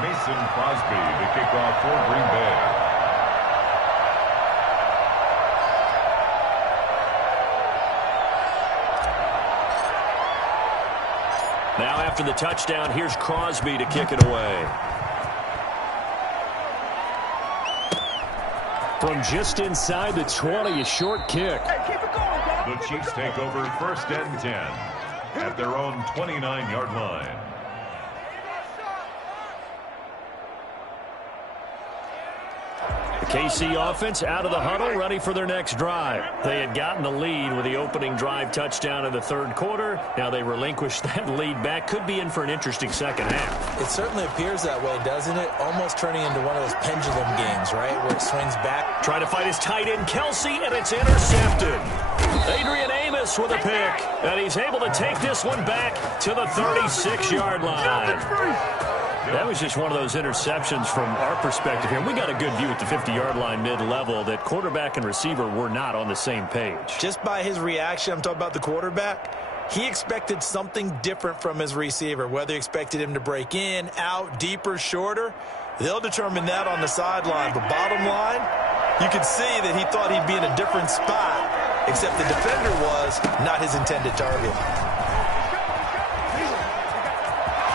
Mason Crosby, the kickoff for Green Bay. Now after the touchdown, here's Crosby to kick it away. From just inside the 20, a short kick. Hey, keep it going, bro. The Chiefs take over 1st and 10 at their own 29-yard line. The KC offense out of the huddle, ready for their next drive. They had gotten the lead with the opening drive touchdown in the 3rd quarter. Now they relinquished that lead back. Could be in for an interesting 2nd half. It certainly appears that way, doesn't it? Almost turning into one of those pendulum games, right, where it swings back. Trying to fight his tight end, Kelsey, and it's intercepted. Adrian Amos with a pick, and he's able to take this one back to the 36-yard line. That was just one of those interceptions from our perspective here. We got a good view at the 50-yard line mid-level that quarterback and receiver were not on the same page. Just by his reaction, I'm talking about the quarterback, he expected something different from his receiver. Whether he expected him to break in, out, deeper, shorter, they'll determine that on the sideline. But bottom line, you could see that he thought he'd be in a different spot, except the defender was not his intended target.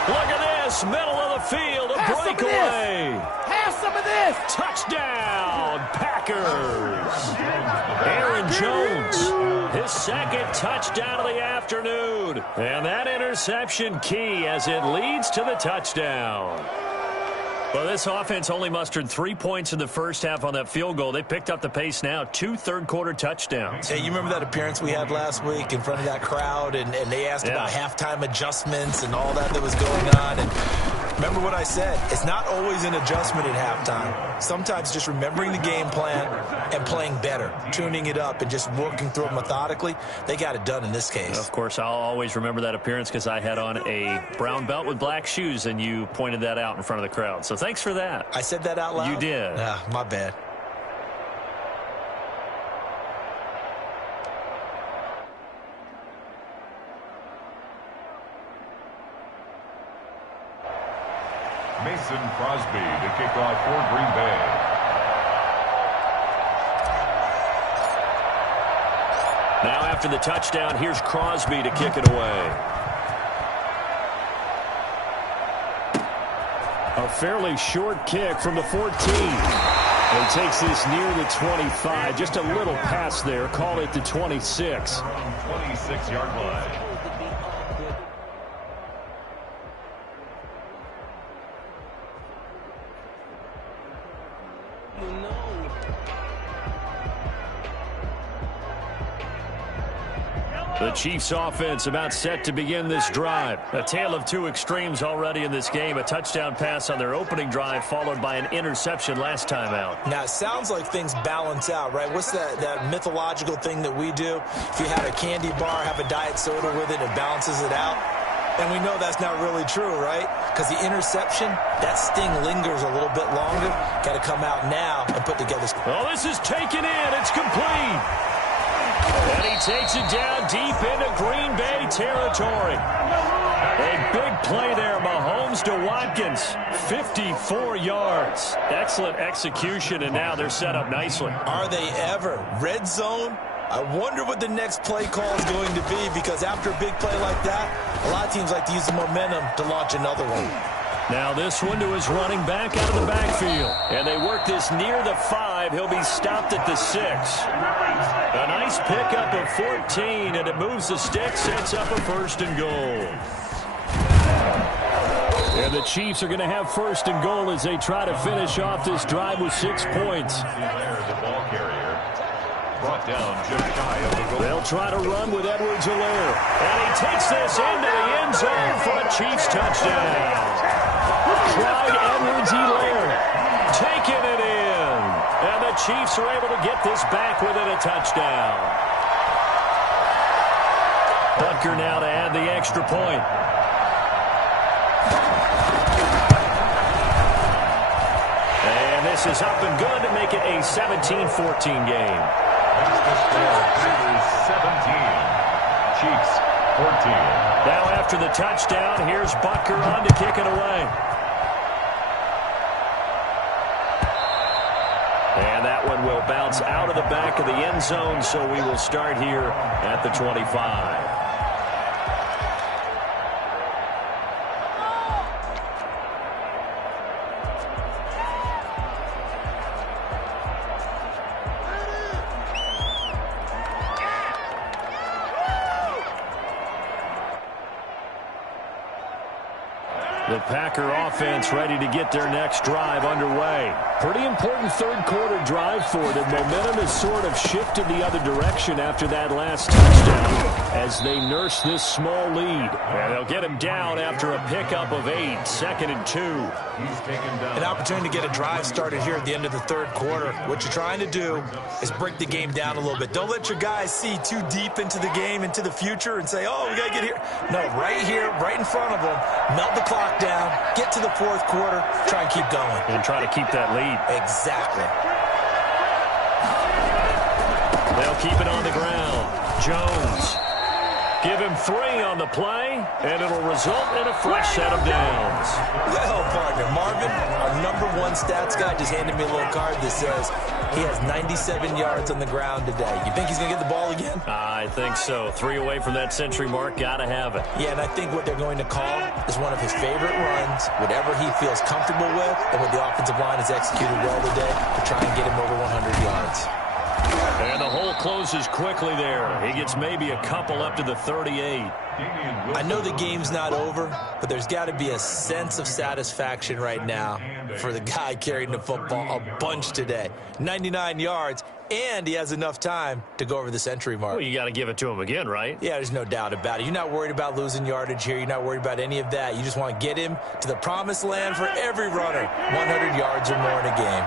Look at this, middle of the field, a breakaway. Have some of this. Touchdown, Packers. Aaron Jones, his 2nd touchdown of the afternoon. And that interception key as it leads to the touchdown. Well, this offense only mustered 3 points in the first half on that field goal. They picked up the pace now, 2 third-quarter touchdowns. Hey, you remember that appearance we had last week in front of that crowd, and they asked about halftime adjustments and all that was going on, and remember what I said. It's not always an adjustment at halftime. Sometimes just remembering the game plan and playing better, tuning it up and just working through it methodically. They got it done in this case. Of course, I'll always remember that appearance because I had on a brown belt with black shoes, and you pointed that out in front of the crowd. So thanks for that. I said that out loud? You did. My bad. Mason Crosby to kick off for Green Bay. Now after the touchdown, here's Crosby to kick it away. A fairly short kick from the 14. He takes this near the 25. Just a little pass there. Call it the 26. 26-yard line. The Chiefs offense about set to begin this drive. A tale of two extremes already in this game. A touchdown pass on their opening drive followed by an interception last time out. Now, it sounds like things balance out, right? What's that mythological thing that we do? If you had a candy bar, have a diet soda with it, it balances it out. And we know that's not really true, right? Because the interception, that sting lingers a little bit longer. Got to come out now and put together. Oh, this is taken in. It's complete. And he takes it down deep into Green Bay territory. A big play there, Mahomes to Watkins. 54 yards. Excellent execution, and now they're set up nicely. Are they ever? Red zone? I wonder what the next play call is going to be, because after a big play like that, a lot of teams like to use the momentum to launch another one. Now this one to his running back out of the backfield. And they work this near the 5. He'll be stopped at the 6. A nice pickup of 14, and it moves the stick, sets up a 1st and goal. And the Chiefs are going to have 1st and goal as they try to finish off this drive with 6 points. The ball carrier brought down just shy of the goal. They'll try to run with Edwards-Helaire. And he takes this into the end zone for a Chiefs touchdown. Clyde Edwards-Helaire taking it in. And the Chiefs are able to get this back within a touchdown. Butker now to add the extra point. And this is up and good to make it a 17-14 game. That's the score. Packers 17. Chiefs 14. Now after the touchdown, here's Butker on to kick it away. And that one will bounce out of the back of the end zone, so we will start here at the 25. The Packer offense ready to get their next drive underway. Pretty important third-quarter drive for them. Momentum has sort of shifted the other direction after that last touchdown as they nurse this small lead. And they'll get him down after a pickup of 8, 2nd and 2. He's taken down. An opportunity to get a drive started here at the end of the third quarter. What you're trying to do is break the game down a little bit. Don't let your guys see too deep into the game, into the future, and say, oh, we got to get here. No, right here, right in front of them, melt the clock down, get to the fourth quarter, try and keep going. And try to keep that lead. Exactly. They'll keep it on the ground. Jones. Give him 3 on the play, and it'll result in a fresh set of downs. Well, partner, Marvin, our #1 stats guy, just handed me a little card that says he has 97 yards on the ground today. You think he's going to get the ball again? I think so. 3 away from that century mark. Got to have it. Yeah, and I think what they're going to call is one of his favorite runs, whatever he feels comfortable with, and what the offensive line has executed well today to try and get him over 100 yards. And the hole closes quickly there. He gets maybe a couple up to the 38. I know the game's not over, but there's got to be a sense of satisfaction right now for the guy carrying the football a bunch today. 99 yards, and he has enough time to go over the century mark. Well, you got to give it to him again, right? Yeah, there's no doubt about it. You're not worried about losing yardage here. You're not worried about any of that. You just want to get him to the promised land for every runner. 100 yards or more in a game.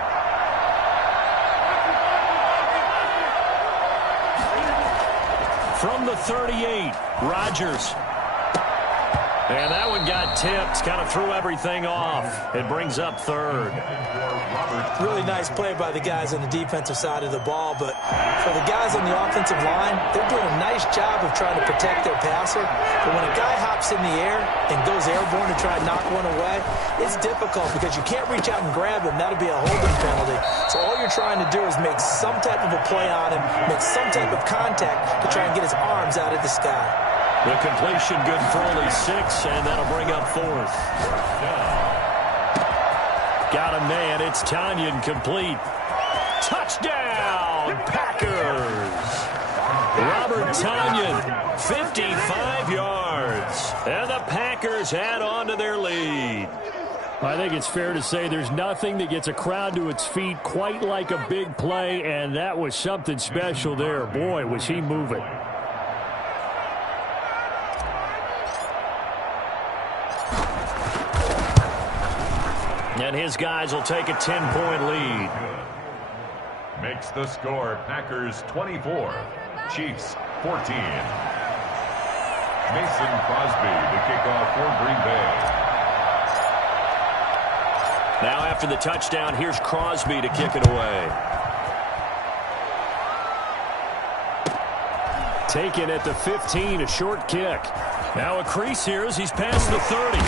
From the 38, Rodgers. And that one got tipped, kind of threw everything off. It brings up third. Really nice play by the guys on the defensive side of the ball, but for the guys on the offensive line, they're doing a nice job of trying to protect their passer. But when a guy hops in the air and goes airborne to try and knock one away, it's difficult because you can't reach out and grab him. That'll be a holding penalty. So all you're trying to do is make some type of a play on him, make some type of contact to try and get his arms out of the sky. The completion good for only 6, and that'll bring up fourth. Got a man. It's Tanyan complete. Touchdown, Packers. Robert Tanyan, 55 yards. And the Packers add on to their lead. I think it's fair to say there's nothing that gets a crowd to its feet quite like a big play, and that was something special there. Boy, was he moving. And his guys will take a 10-point lead. Makes the score Packers 24, Chiefs 14. Mason Crosby, the kickoff for Green Bay. Now after the touchdown, here's Crosby to kick it away. Taken at the 15, a short kick. Now a crease here as he's past the 30.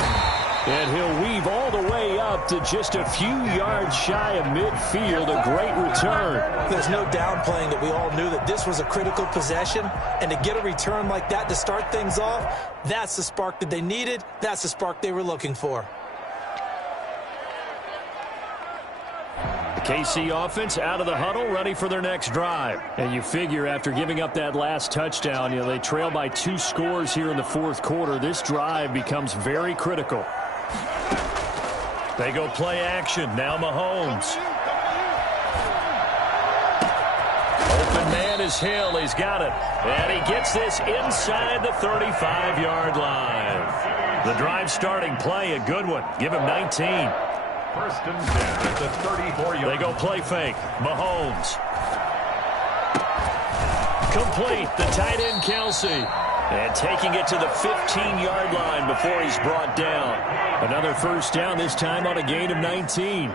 And he'll weave all the way up to just a few yards shy of midfield. A great return. There's no downplaying that we all knew that this was a critical possession. And to get a return like that to start things off, that's the spark that they needed. That's the spark they were looking for. The KC offense out of the huddle, ready for their next drive. And you figure after giving up that last touchdown, they trail by 2 scores here in the fourth quarter. This drive becomes very critical. They go play action. Now Mahomes. Open man is Hill. He's got it. And he gets this inside the 35-yard line. The drive starting play, a good one. Give him 19. First and 10 at the 34-yard. They go play fake. Mahomes. Complete. The tight end, Kelsey. And taking it to the 15-yard line before he's brought down. Another first down, this time on a gain of 19.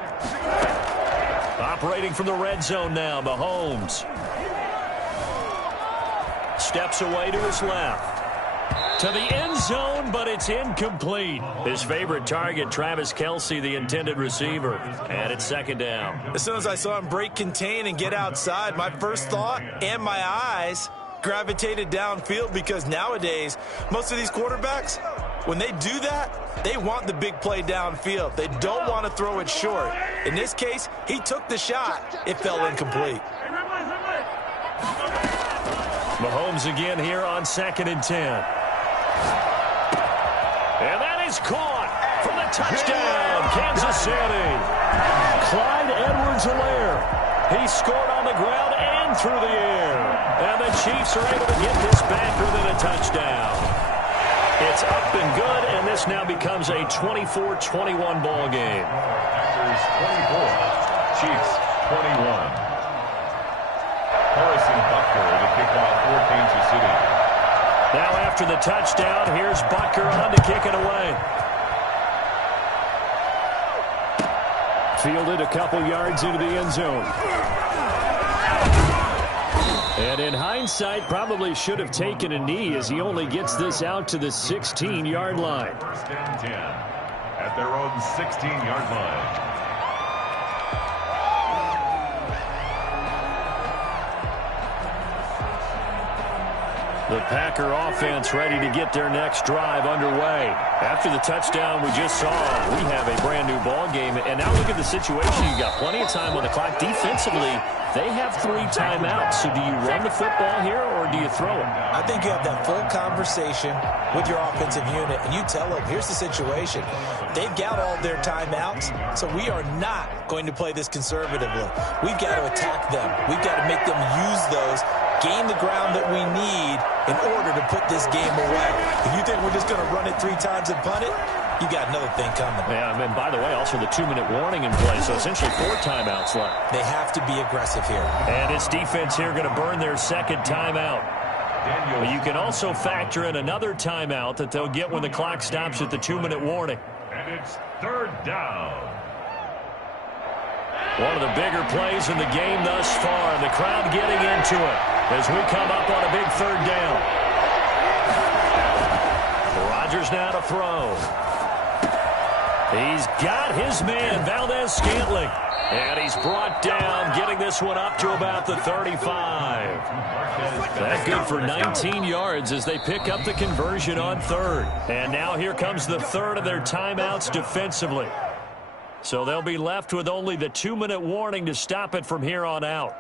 Operating from the red zone now, Mahomes. Steps away to his left. To the end zone, but it's incomplete. His favorite target, Travis Kelsey, the intended receiver. And it's second down. As soon as I saw him break contain and get outside, my first thought and my eyes gravitated downfield, because nowadays, most of these quarterbacks, when they do that, they want the big play downfield. They don't want to throw it short. In this case, he took the shot. It fell incomplete. Mahomes again here on 2nd and 10. And that is caught for the touchdown, Kansas City. Clyde Edwards-Helaire. He scored on the ground and through the air. And the Chiefs are able to get this back within a touchdown. It's up and good, and this now becomes a 24-21 ball game. Packers 24, Chiefs 21. Harrison Butker to kick off for Kansas City. Now after the touchdown, here's Butker on to kick it away. Fielded a couple yards into the end zone. And in hindsight, probably should have taken a knee as he only gets this out to the 16-yard line. First and 10 at their own 16-yard line. The Packer offense ready to get their next drive underway. After the touchdown we just saw, we have a brand new ball game. And now look at the situation. You got plenty of time on the clock. Defensively, they have 3 timeouts. So do you run the football here or do you throw it? I think you have that full conversation with your offensive unit, and you tell them, here's the situation. They've got all their timeouts, so we are not going to play this conservatively. We've got to attack them. We've got to make them use those, gain the ground that we need in order to put this game away. If you think we're just going to run it 3 times and punt it, you got another thing coming. Yeah, and by the way, also the 2-minute warning in play, so essentially 4 timeouts left. They have to be aggressive here. And this defense here going to burn their second timeout. But you can also factor in another timeout that they'll get when the clock stops at the 2-minute warning. And it's 3rd down. One of the bigger plays in the game thus far. The crowd getting into it as we come up on a big 3rd down. Rodgers now to throw. He's got his man, Valdez-Scantling. And he's brought down, getting this one up to about the 35. That's good for 19 yards as they pick up the conversion on 3rd. And now here comes the 3rd of their timeouts defensively. So they'll be left with only the 2-minute warning to stop it from here on out.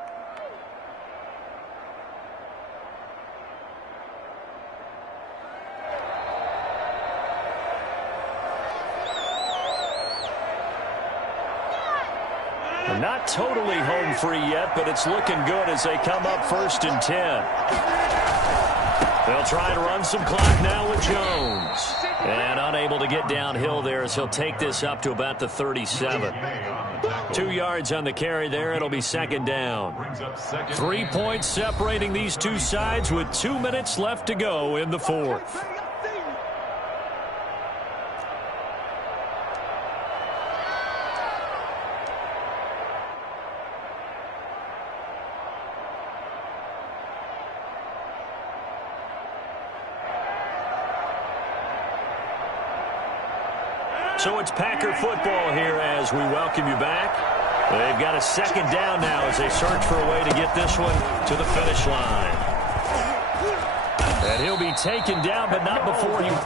Not totally home free yet, but it's looking good as they come up 1st and 10. They'll try to run some clock now with Jones. And unable to get downhill there as he'll take this up to about the 37. 2 yards on the carry there. It'll be 2nd down. 3 points separating these two sides with 2 minutes left to go in the 4th. So it's Packer football here as we welcome you back. They've got a 2nd down now as they search for a way to get this one to the finish line. And he'll be taken down, but not before you...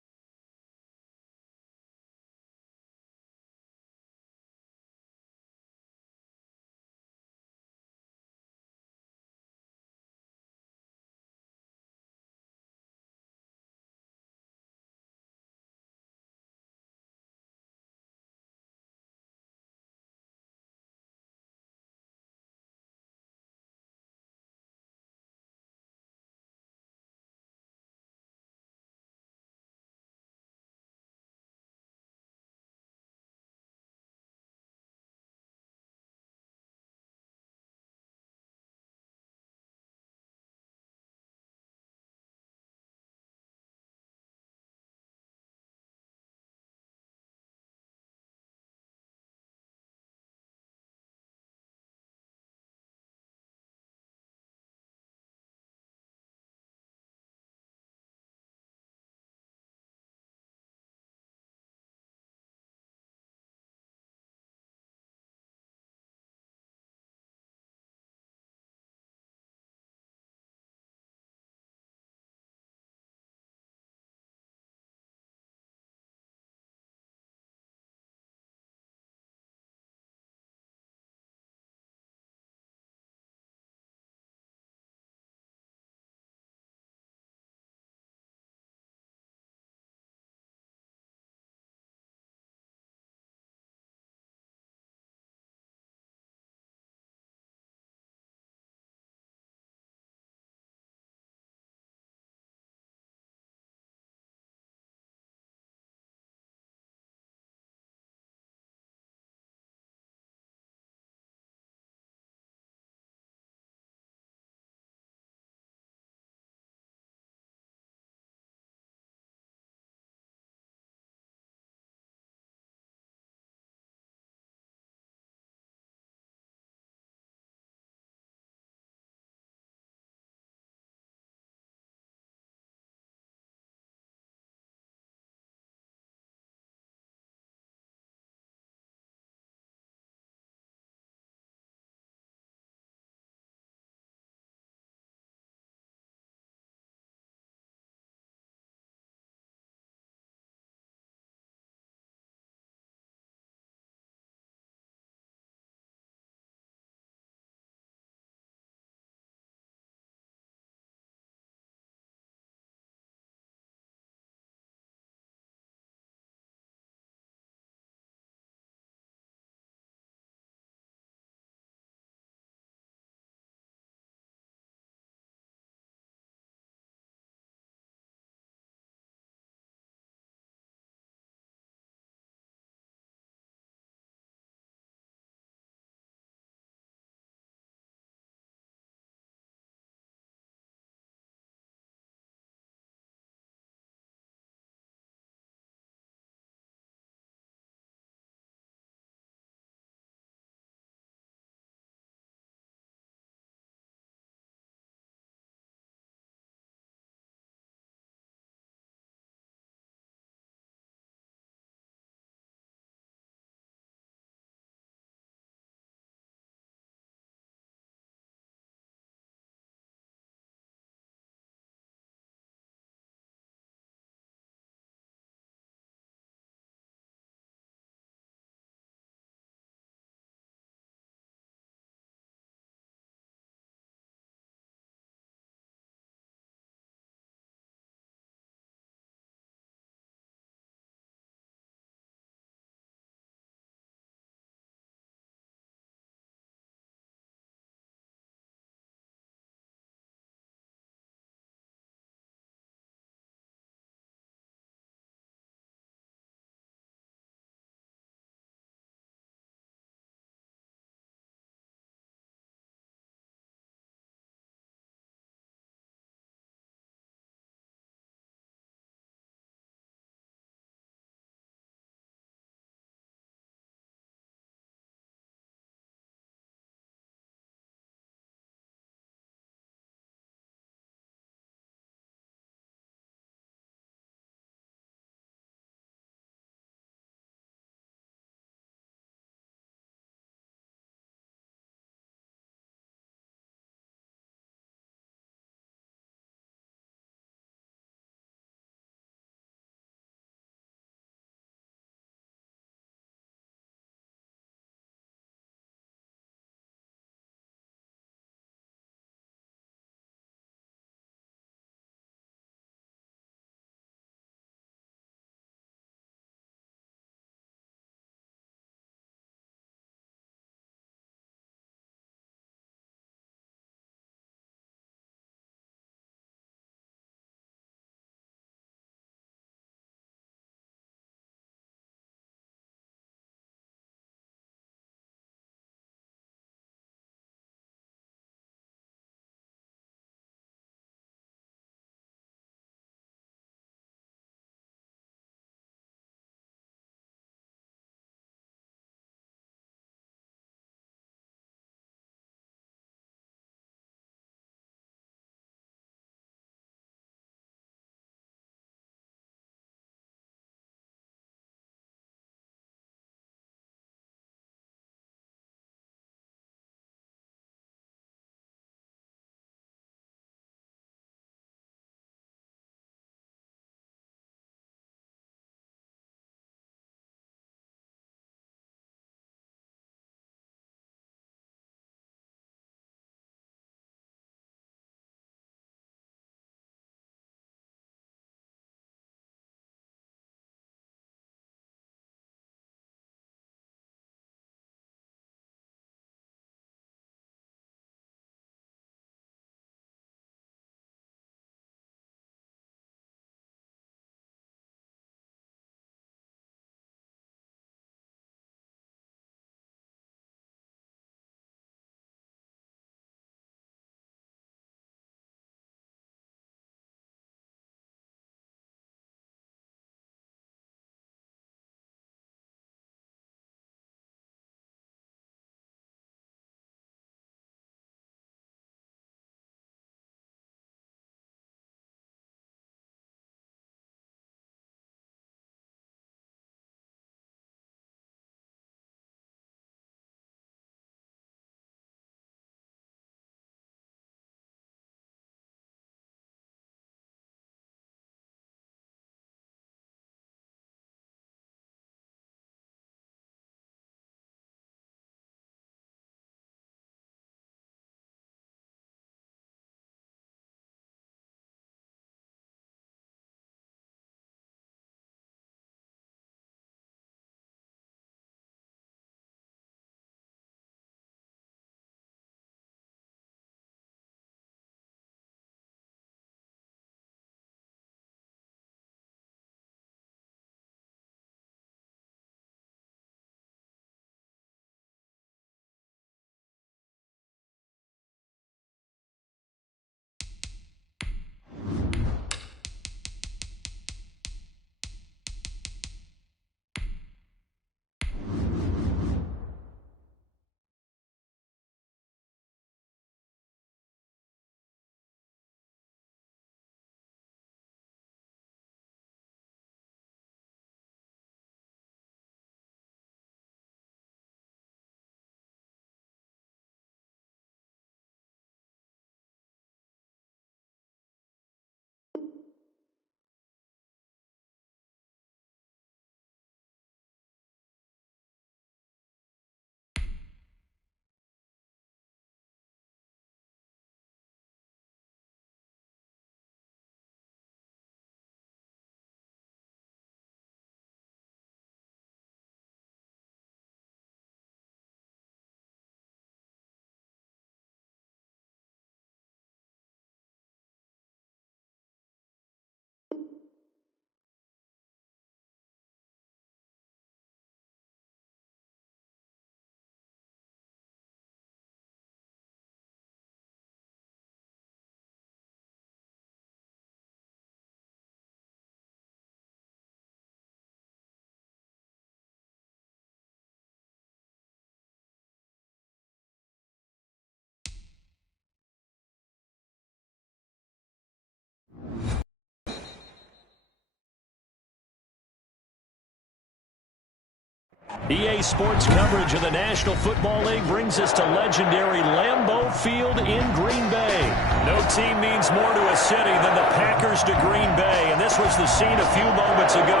EA Sports coverage of the National Football League brings us to legendary Lambeau Field in Green Bay. No team means more to a city than the Packers to Green Bay, and this was the scene a few moments ago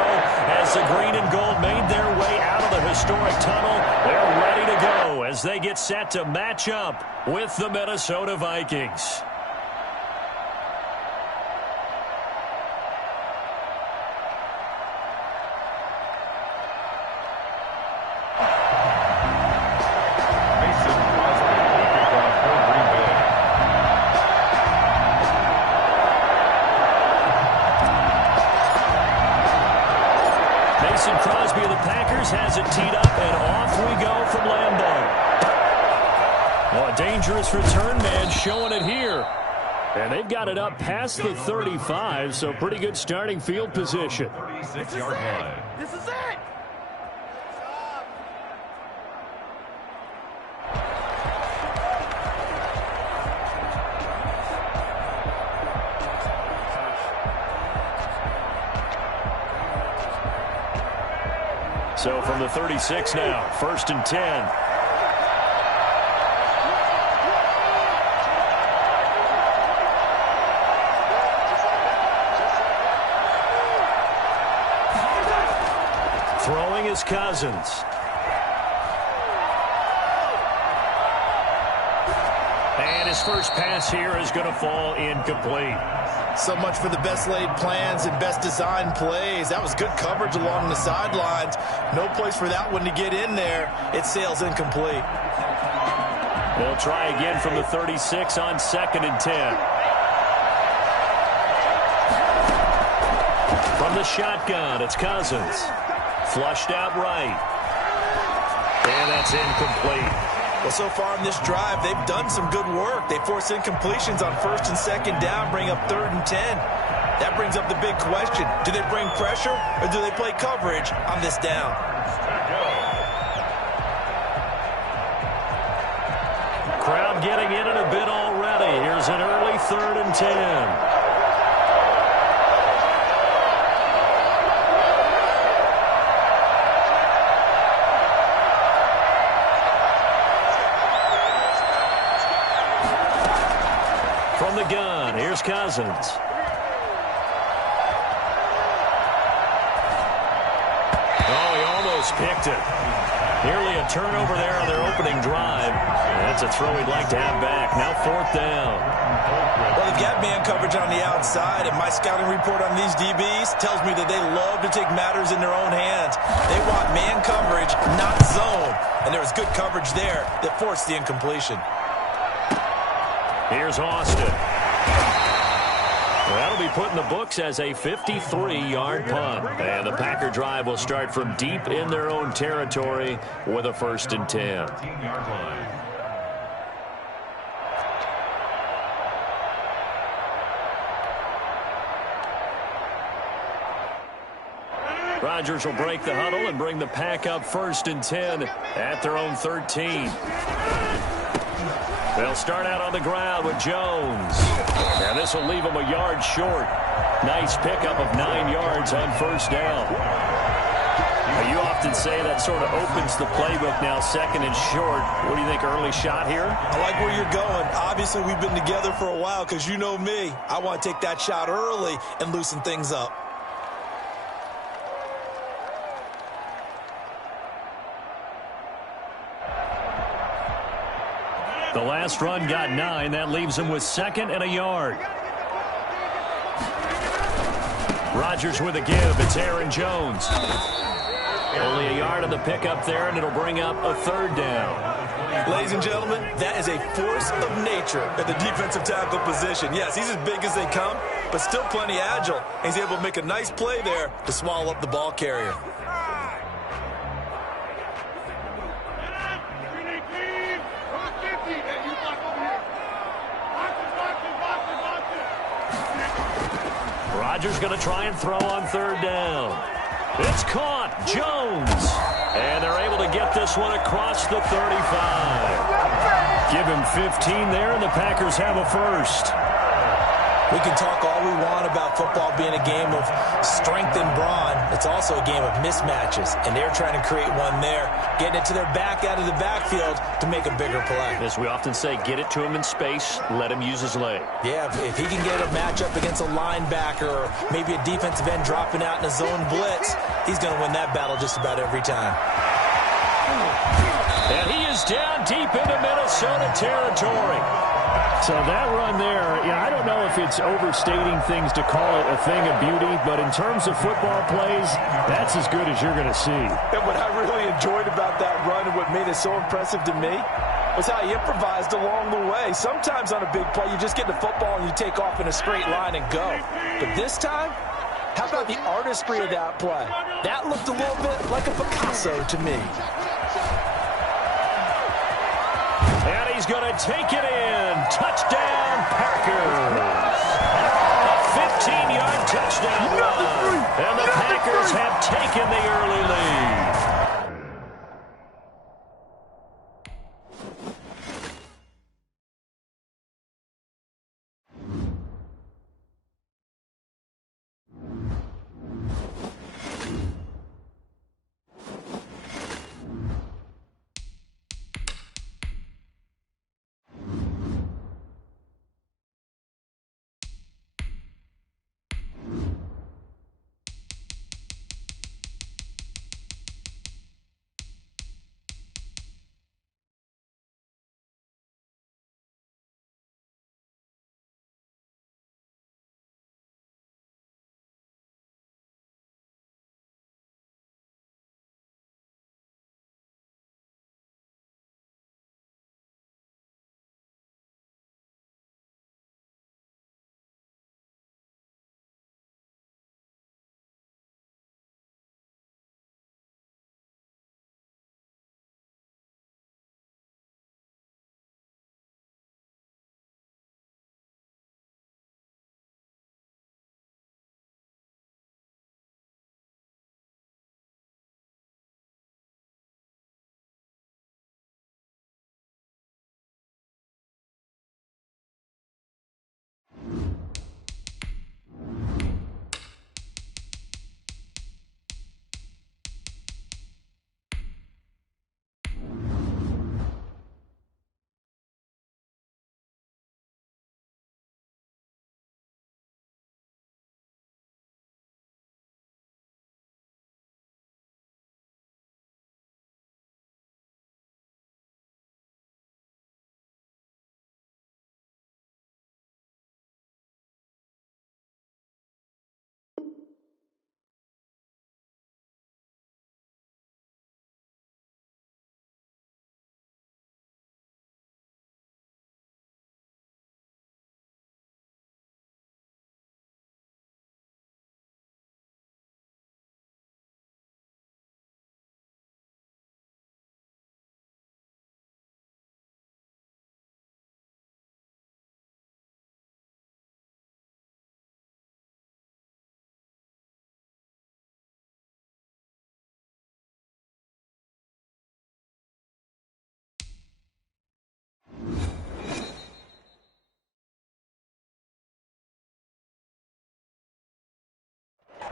as the green and gold made their way out of the historic tunnel. They're ready to go as they get set to match up with the Minnesota Vikings. Crosby of the Packers has it teed up, and off we go from Lambeau. Oh, a dangerous return man showing it here. And they've got it up past the 35, so pretty good starting field position. 36-yard line. This is it! So from the 36 now, 1st and 10. Throwing is Cousins. And his first pass here is going to fall incomplete. So much for the best laid plans and best designed plays. That was good coverage along the sidelines. No place for that one to get in there. It sails incomplete. They'll try again from the 36 on 2nd and 10. From the shotgun, it's Cousins. Flushed out right. And that's incomplete. Well, so far in this drive, they've done some good work. They force incompletions on 1st and 2nd down, bring up 3rd and 10. That brings up the big question. Do they bring pressure or do they play coverage on this down? Crowd getting in it a bit already. Here's an early 3rd and 10. From the gun, here's Cousins. Oh, he almost picked it. Nearly a turnover there on their opening drive. That's a throw he'd like to have back. Now 4th down. Well, they've got man coverage on the outside, and my scouting report on these DBs tells me that they love to take matters in their own hands. They want man coverage, not zone. And there was good coverage there that forced the incompletion. Here's Austin. That'll be put in the books as a 53-yard punt. And the Packer drive will start from deep in their own territory with a 1st and 10. Rodgers will break the huddle and bring the Pack up 1st and 10 at their own 13. They'll start out on the ground with Jones. And this will leave them a yard short. Nice pickup of 9 yards on 1st down. Now, you often say that sort of opens the playbook now, 2nd and short. What do you think, early shot here? I like where you're going. Obviously, we've been together for a while because you know me. I want to take that shot early and loosen things up. The last run got 9. That leaves him with 2nd and a yard. Rodgers with a give. It's Aaron Jones. Only a yard on the pickup there, and it'll bring up a 3rd down. Ladies and gentlemen, that is a force of nature at the defensive tackle position. Yes, he's as big as they come, but still plenty agile. He's able to make a nice play there to swallow up the ball carrier. Rodgers going to try and throw on 3rd down. It's caught. Jones. And they're able to get this one across the 35. Give him 15 there, and the Packers have a 1st. We can talk all we want about football being a game of strength and brawn. It's also a game of mismatches, and they're trying to create one there, getting it to their back out of the backfield to make a bigger play. As we often say, get it to him in space, let him use his leg. Yeah, if he can get a matchup against a linebacker or maybe a defensive end dropping out in a zone blitz, he's going to win that battle just about every time. And he is down deep into Minnesota territory. So that run there, yeah, I don't know if it's overstating things to call it a thing of beauty, but in terms of football plays, that's as good as you're going to see. And what I really enjoyed about that run and what made it so impressive to me was how he improvised along the way. Sometimes on a big play, you just get the football and you take off in a straight line and go. But this time, how about the artistry of that play? That looked a little bit like a Picasso to me. And he's going to take it in. Touchdown, Packers. A 15-yard touchdown run. And the Packers have taken the early lead.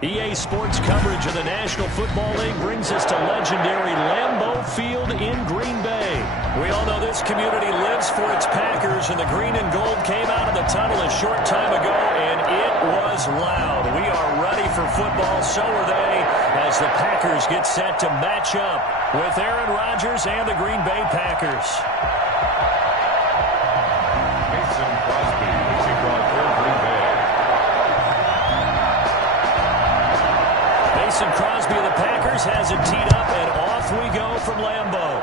EA Sports coverage of the National Football League brings us to legendary Lambeau Field in Green Bay. We all know this community lives for its Packers, and the green and gold came out of the tunnel a short time ago, and it was loud. We are ready for football, so are they, as the Packers get set to match up with Aaron Rodgers and the Green Bay Packers. Mason Crosby, he brought for Green Bay. Mason Crosby of the Packers has it teed up, and off we go from Lambeau.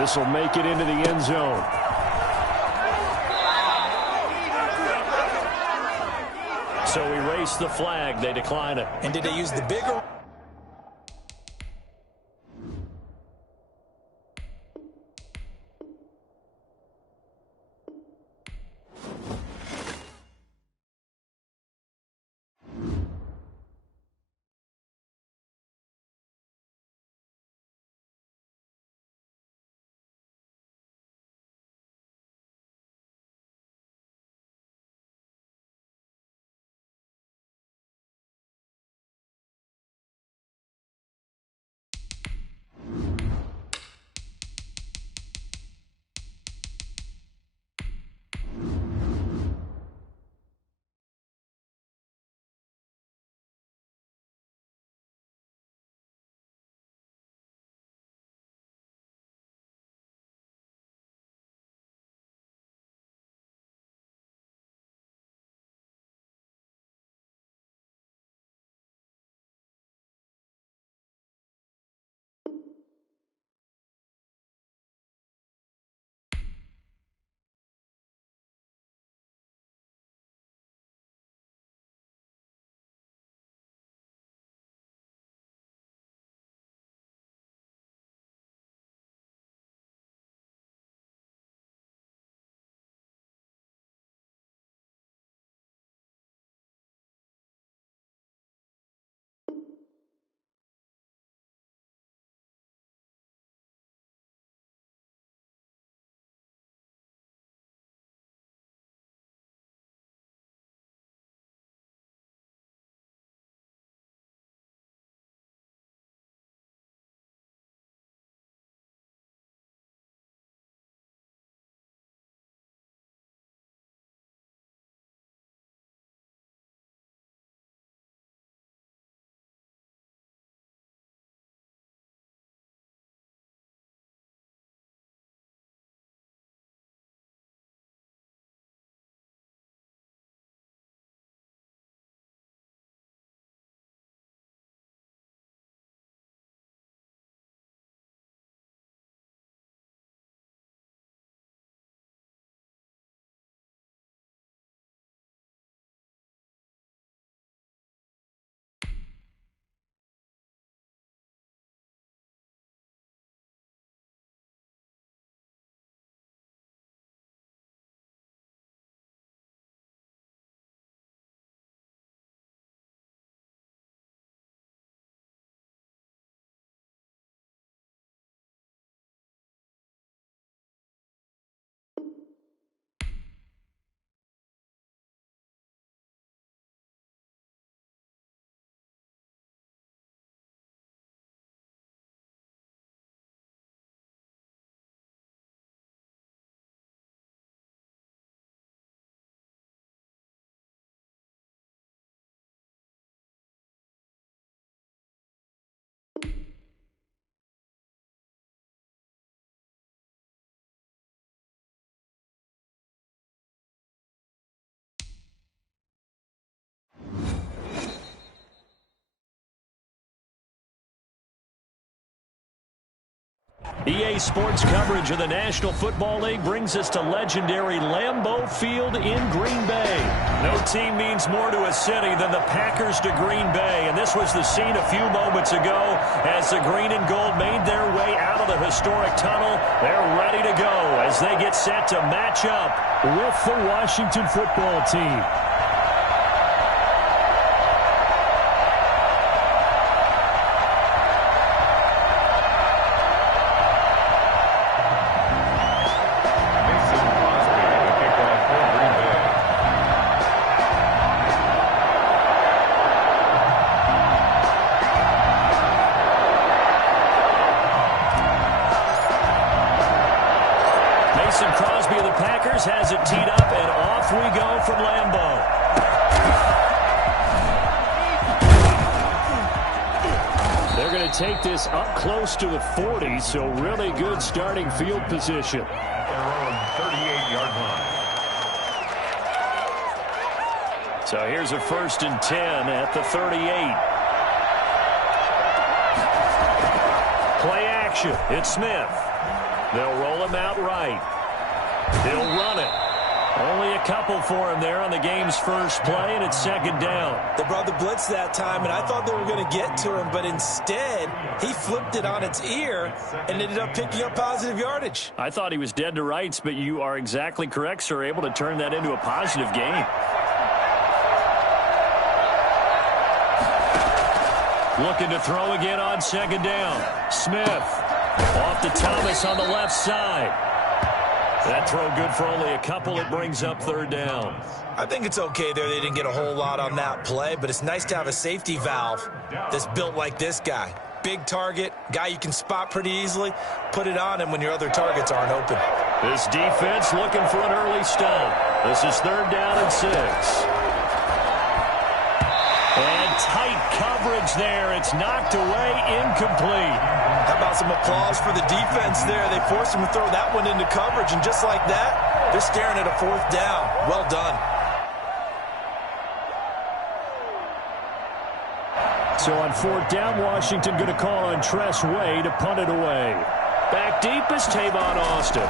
This will make it into the end zone. So we race the flag. They decline it. And did they use the bigger... EA Sports coverage of the National Football League brings us to legendary Lambeau Field in Green Bay. No team means more to a city than the Packers to Green Bay, and this was the scene a few moments ago as the green and gold made their way out of the historic tunnel. They're ready to go as they get set to match up with the Washington football team. Has it teed up, and off we go from Lambeau. They're going to take this up close to the 40, so really good starting field position. Their own 38-yard line. So here's a 1st and 10 at the 38. Play action. It's Smith. They'll roll him out right. He'll run it. Only a couple for him there on the game's first play, and it's 2nd down. They brought the blitz that time, and I thought they were going to get to him, but instead, he flipped it on its ear and ended up picking up positive yardage. I thought he was dead to rights, but you are exactly correct, sir, able to turn that into a positive gain. Looking to throw again on 2nd down. Smith off to Thomas on the left side. That throw good for only a couple. It brings up 3rd down. I think it's okay there. They didn't get a whole lot on that play, but it's nice to have a safety valve that's built like this guy. Big target, guy you can spot pretty easily. Put it on him when your other targets aren't open. This defense looking for an early stop. This is 3rd down and 6. And tight coverage there. It's knocked away, incomplete. How about some applause for the defense there? They forced him to throw that one into coverage, and just like that, they're staring at a 4th down. Well done. So on 4th down, Washington going to call on Tress Way to punt it away. Back deep is Tavon Austin.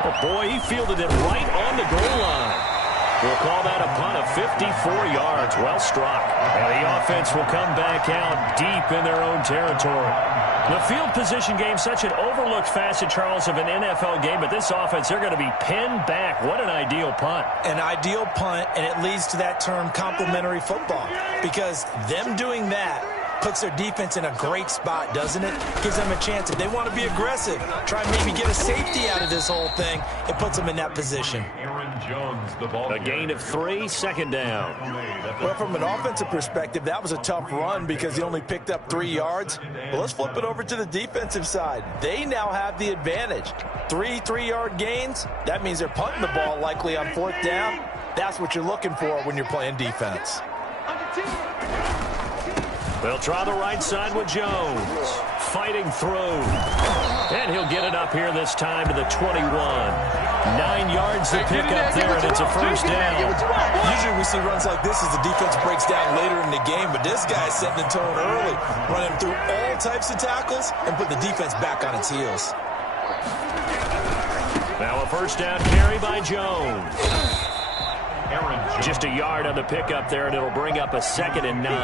Oh, boy, he fielded it right on the goal line. We'll call that a punt of 54 yards. Well struck. And the offense will come back out deep in their own territory. The field position game, such an overlooked facet, Charles, of an NFL game, but this offense, they're going to be pinned back. What an ideal punt. An ideal punt, and it leads to that term complementary football, because them doing that puts their defense in a great spot, doesn't it? Gives them a chance. If they want to be aggressive, try and maybe get a safety out of this whole thing, it puts them in that position. A gain of 3, 2nd down. Well, from an offensive perspective, that was a tough run because he only picked up 3 yards. Well, let's flip it over to the defensive side. They now have the advantage. 3 3-yard gains, that means they're punting the ball likely on 4th down. That's what you're looking for when you're playing defense. They'll try the right side with Jones. Fighting through. And he'll get it up here this time to the 21. 9 yards to pick up there, and it's a 1st down. Usually we see runs like this as the defense breaks down later in the game, but this guy's setting the tone early, running through all types of tackles and put the defense back on its heels. Now a 1st down carry by Jones. Just a yard on the pickup there, and it'll bring up a 2nd and 9.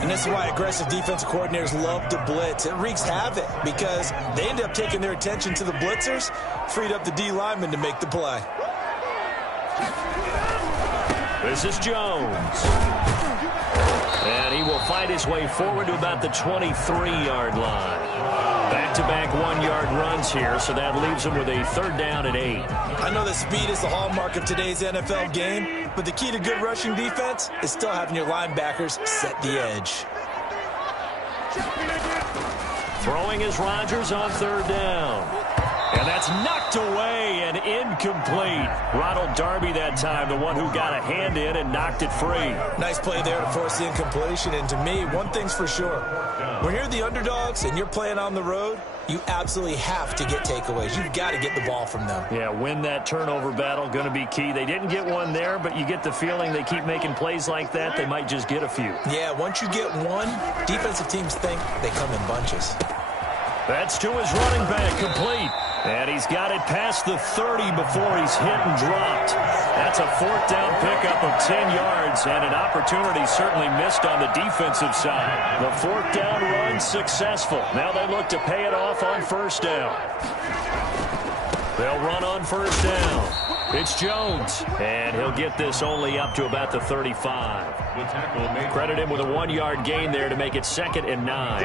And this is why aggressive defensive coordinators love to blitz. It wreaks havoc because they end up taking their attention to the blitzers, freed up the D lineman to make the play. This is Jones. And he will fight his way forward to about the 23-yard line. Back-to-back 1-yard runs here, so that leaves him with a 3rd down and 8. I know that speed is the hallmark of today's NFL game, but the key to good rushing defense is still having your linebackers set the edge. Throwing is Rodgers on 3rd down. And that's knocked away and incomplete. Ronald Darby that time, the one who got a hand in and knocked it free. Nice play there to force the incompletion. And to me, one thing's for sure. When you're the underdogs and you're playing on the road, you absolutely have to get takeaways. You've got to get the ball from them. Yeah, win that turnover battle, going to be key. They didn't get one there, but you get the feeling they keep making plays like that, they might just get a few. Yeah, once you get one, defensive teams think they come in bunches. That's to his running back, complete. And he's got it past the 30 before he's hit and dropped. That's a fourth down pickup of 10 yards, and an opportunity certainly missed on the defensive side. The fourth down run successful. Now they look to pay it off on first down. They'll run on first down. It's Jones, and he'll get this only up to about the 35. Credit him with a 1-yard gain there to make it 2nd and 9.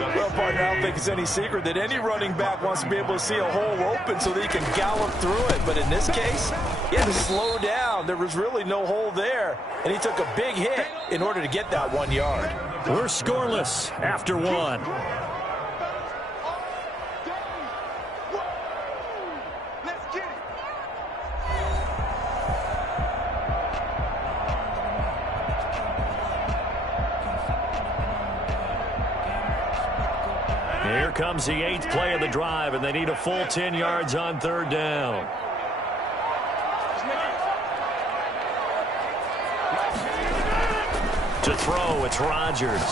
Well, partner, I don't think it's any secret that any running back wants to be able to see a hole open so that he can gallop through it. But in this case, he had to slow down. There was really no hole there, and he took a big hit in order to get that 1 yard. We're scoreless after 1. Here comes the 8th play of the drive, and they need a full 10 yards on third down. To throw, it's Rodgers.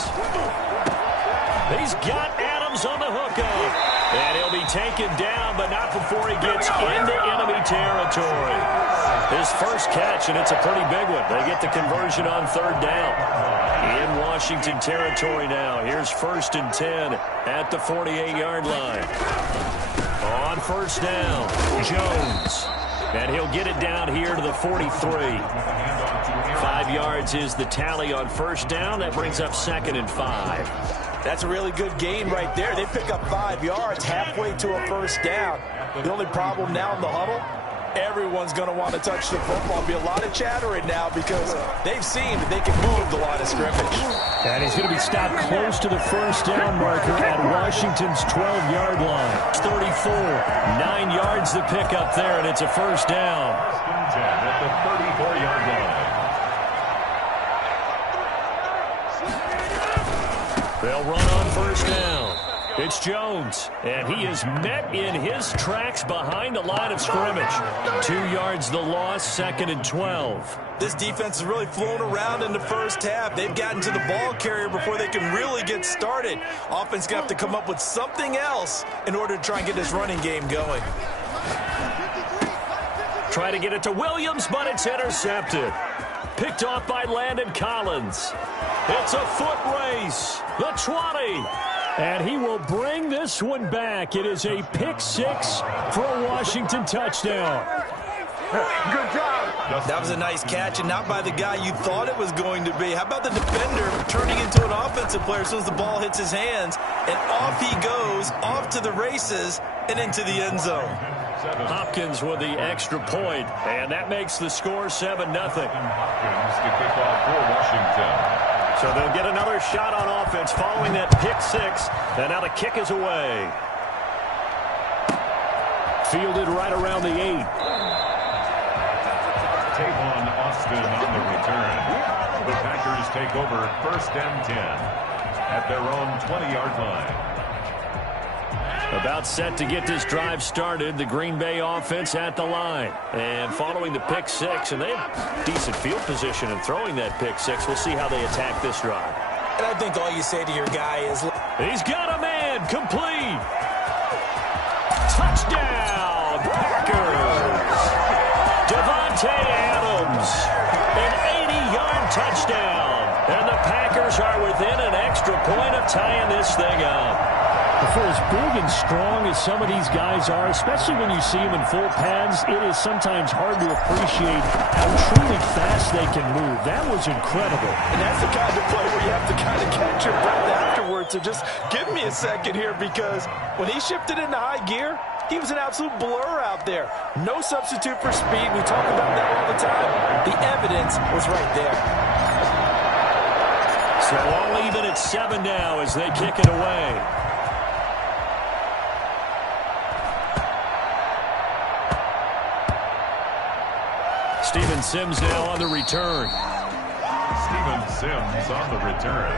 He's got Adams on the hookup. And he'll be taken down, but not before he gets into enemy territory. His first catch, and it's a pretty big one. They get the conversion on third down. In Washington territory now. Here's 1st and 10 at the 48-yard line. On first down, Jones. And he'll get it down here to the 43. 5 yards is the tally on first down. That brings up 2nd and 5. That's a really good gain right there. They pick up 5 yards halfway to a first down. The only problem now in the huddle, everyone's going to want to touch the football. There'll be a lot of chattering now because they've seen that they can move the line of scrimmage. And he's going to be stopped close to the first down marker at Washington's 12-yard line. 34, 9 yards to pick up there, and it's a first down. At the 34-yard line. They'll run on first down. It's Jones, and he is met in his tracks behind the line of scrimmage. 2 yards the loss, 2nd and 12. This defense has really flown around in the first half. They've gotten to the ball carrier before they can really get started. Offense going to have to come up with something else in order to try and get this running game going. Try to get it to Williams, but it's intercepted. Picked off by Landon Collins. It's a foot race. The 20. And he will bring this one back. It is a pick 6 for a Washington touchdown. Good job. That was a nice catch, and not by the guy you thought it was going to be. How about the defender turning into an offensive player as soon as the ball hits his hands, and off he goes, off to the races, and into the end zone. Hopkins with the extra point, and that makes the score 7-0. Hopkins to kick off for Washington. So they'll get another shot on offense following that pick 6, and now the kick is away. Fielded right around the 8. Tavon Austin on the return. The Packers take over 1st and 10 at their own 20-yard line. About set to get this drive started, the Green Bay offense at the line. And following the pick 6, and they have decent field position in throwing that pick 6. We'll see how they attack this drive. And I think all you say to your guy is, he's got a man, complete. Touchdown, Packers. Devontae Adams, an 80-yard touchdown. And the Packers are within an extra point of tying this thing up. For as big and strong as some of these guys are, especially when you see them in full pads, it is sometimes hard to appreciate how truly fast they can move. That was incredible. And that's the kind of play where you have to kind of catch your breath afterwards. So just give me a second here, because when he shifted into high gear, he was an absolute blur out there. No substitute for speed. We talk about that all the time. The evidence was right there. So all even at 7 now as they kick it away. Steven Sims now on the return. Steven Sims on the return.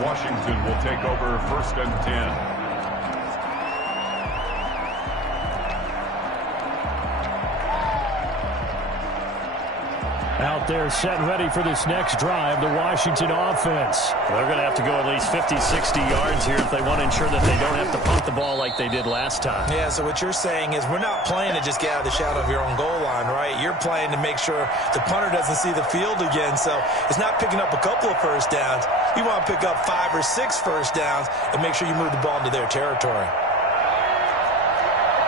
Washington will take over 1st and 10. Out there set and ready for this next drive, the Washington offense. They're going to have to go at least 50, 60 yards here if they want to ensure that they don't have to punt the ball like they did last time. Yeah, so what you're saying is we're not playing to just get out of the shadow of your own goal line, right? You're playing to make sure the punter doesn't see the field again. So it's not picking up a couple of first downs. You want to pick up 5 or 6 first downs and make sure you move the ball into their territory.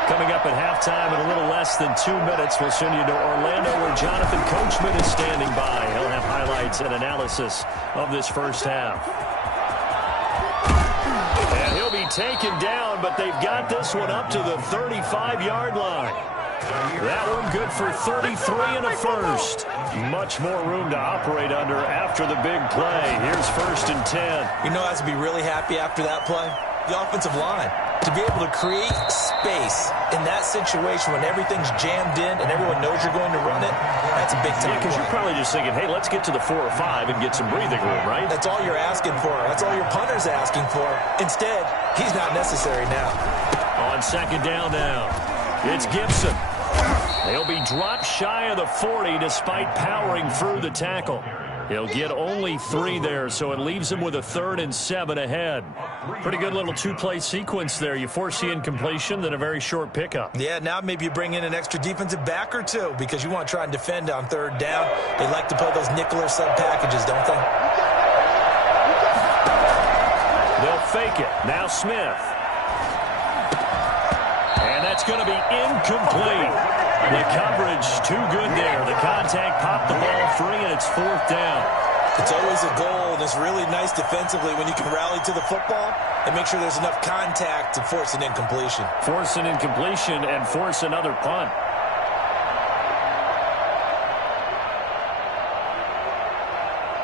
Coming up at halftime in a little less than 2 minutes, we'll send you to Orlando where Jonathan Coachman is standing by. He'll have highlights and analysis of this first half. And he'll be taken down, but they've got this one up to the 35-yard line. That one good for 33 and a first. Much more room to operate under after the big play. Here's 1st and 10. You know, I have to be really happy after that play. The offensive line. To be able to create space in that situation when everything's jammed in and everyone knows you're going to run it, that's a big time. Yeah, because you're probably just thinking, hey, let's get to the 4 or 5 and get some breathing room, right? That's all you're asking for. That's all your punter's asking for. Instead, he's not necessary now. On 2nd down now, it's Gibson. They'll be dropped shy of the 40 despite powering through the tackle. He'll get only 3 there, so it leaves him with a 3rd and 7 ahead. Pretty good little 2-play sequence there. You force the incompletion, then a very short pickup. Yeah, now maybe you bring in an extra defensive back or 2 because you want to try and defend on 3rd down. They like to play those nickel or sub packages, don't they? They'll fake it. Now Smith. And that's going to be incomplete. The coverage too good there. The contact popped the ball free, and it's 4th down. It's always a goal, and it's really nice defensively when you can rally to the football and make sure there's enough contact to force an incompletion. Force an incompletion and force another punt.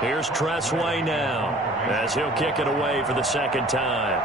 Here's Tressway now as he'll kick it away for the 2nd time.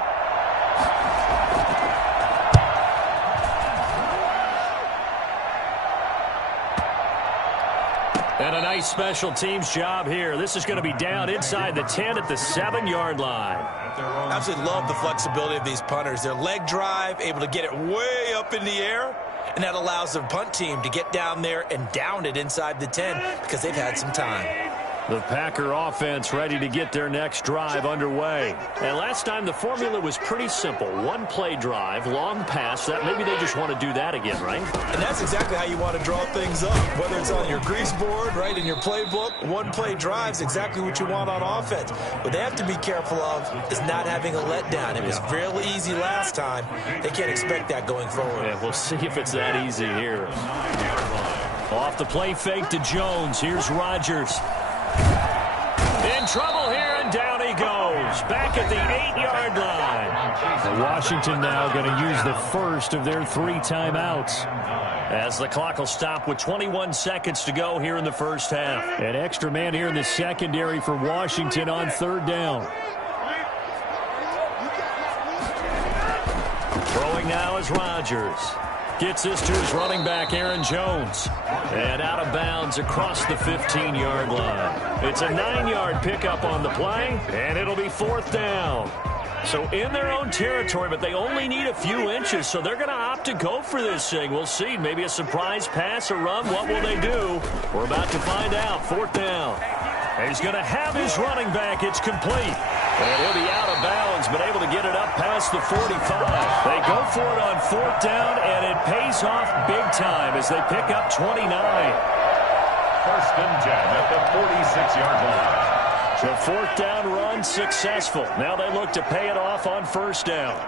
And a nice special teams job here. This is going to be down inside the 10 at the 7-yard line. I absolutely love the flexibility of these punters. Their leg drive, able to get it way up in the air, and that allows the punt team to get down there and down it inside the 10 because they've had some time. The Packer offense ready to get their next drive underway. And last time the formula was pretty simple. 1-play drive, long pass. That maybe they just want to do that again, right? And that's exactly how you want to draw things up. Whether it's on your grease board, right, in your playbook, 1-play drive is exactly what you want on offense. What they have to be careful of is not having a letdown. It was real easy last time. They can't expect that going forward. Yeah, we'll see if it's that easy here. Off the play fake to Jones. Here's Rodgers. In trouble here, and down he goes. Back at the 8-yard line. And Washington now going to use the first of their 3 timeouts. As the clock will stop with 21 seconds to go here in the first half. An extra man here in the secondary for Washington on 3rd down. Throwing now is Rodgers. Gets this to his running back, Aaron Jones. And out of bounds across the 15-yard line. It's a 9-yard pickup on the play, and it'll be 4th down. So in their own territory, but they only need a few inches, so they're going to opt to go for this thing. We'll see. Maybe a surprise pass or run. What will they do? We're about to find out. 4th down. And he's going to have his running back. It's complete. And he'll be out of bounds, but able to get it up past the 45. They go for it on 4th down, and it pays off big time as they pick up 29. 1st and 10 at the 46-yard line. The 4th down run successful. Now they look to pay it off on 1st down.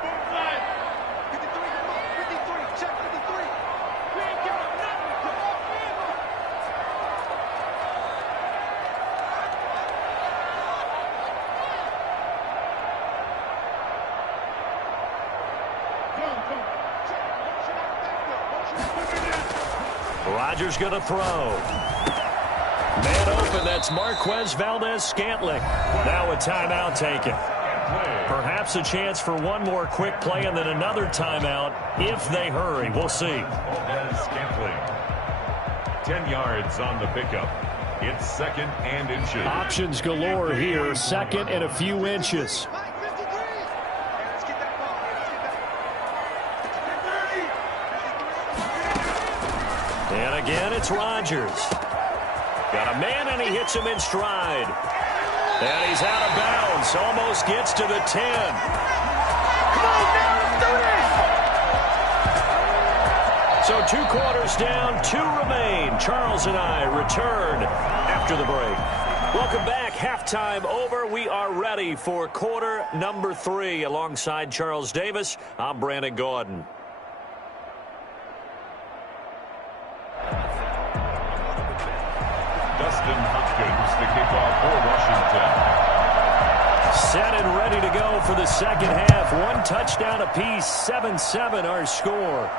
Rodgers going to throw. Man open, that's Marquez Valdez-Scantling. Now a timeout taken. Perhaps a chance for one more quick play and then another timeout if they hurry. We'll see. Valdez-Scantling. 10 yards on the pickup. It's 2nd and inches. Options galore here. 2nd and a few inches. And again, it's Rodgers. Got a man, and he hits him in stride. And he's out of bounds. Almost gets to the 10. Come on, now, let's do this! So 2 quarters down, 2 remain. Charles and I return after the break. Welcome back. Halftime over. We are ready for quarter number 3. Alongside Charles Davis, I'm Brandon Gaudin. Dustin Hopkins to kick off for Washington. Set and ready to go for the second half. 1 touchdown apiece. 7-7 our score.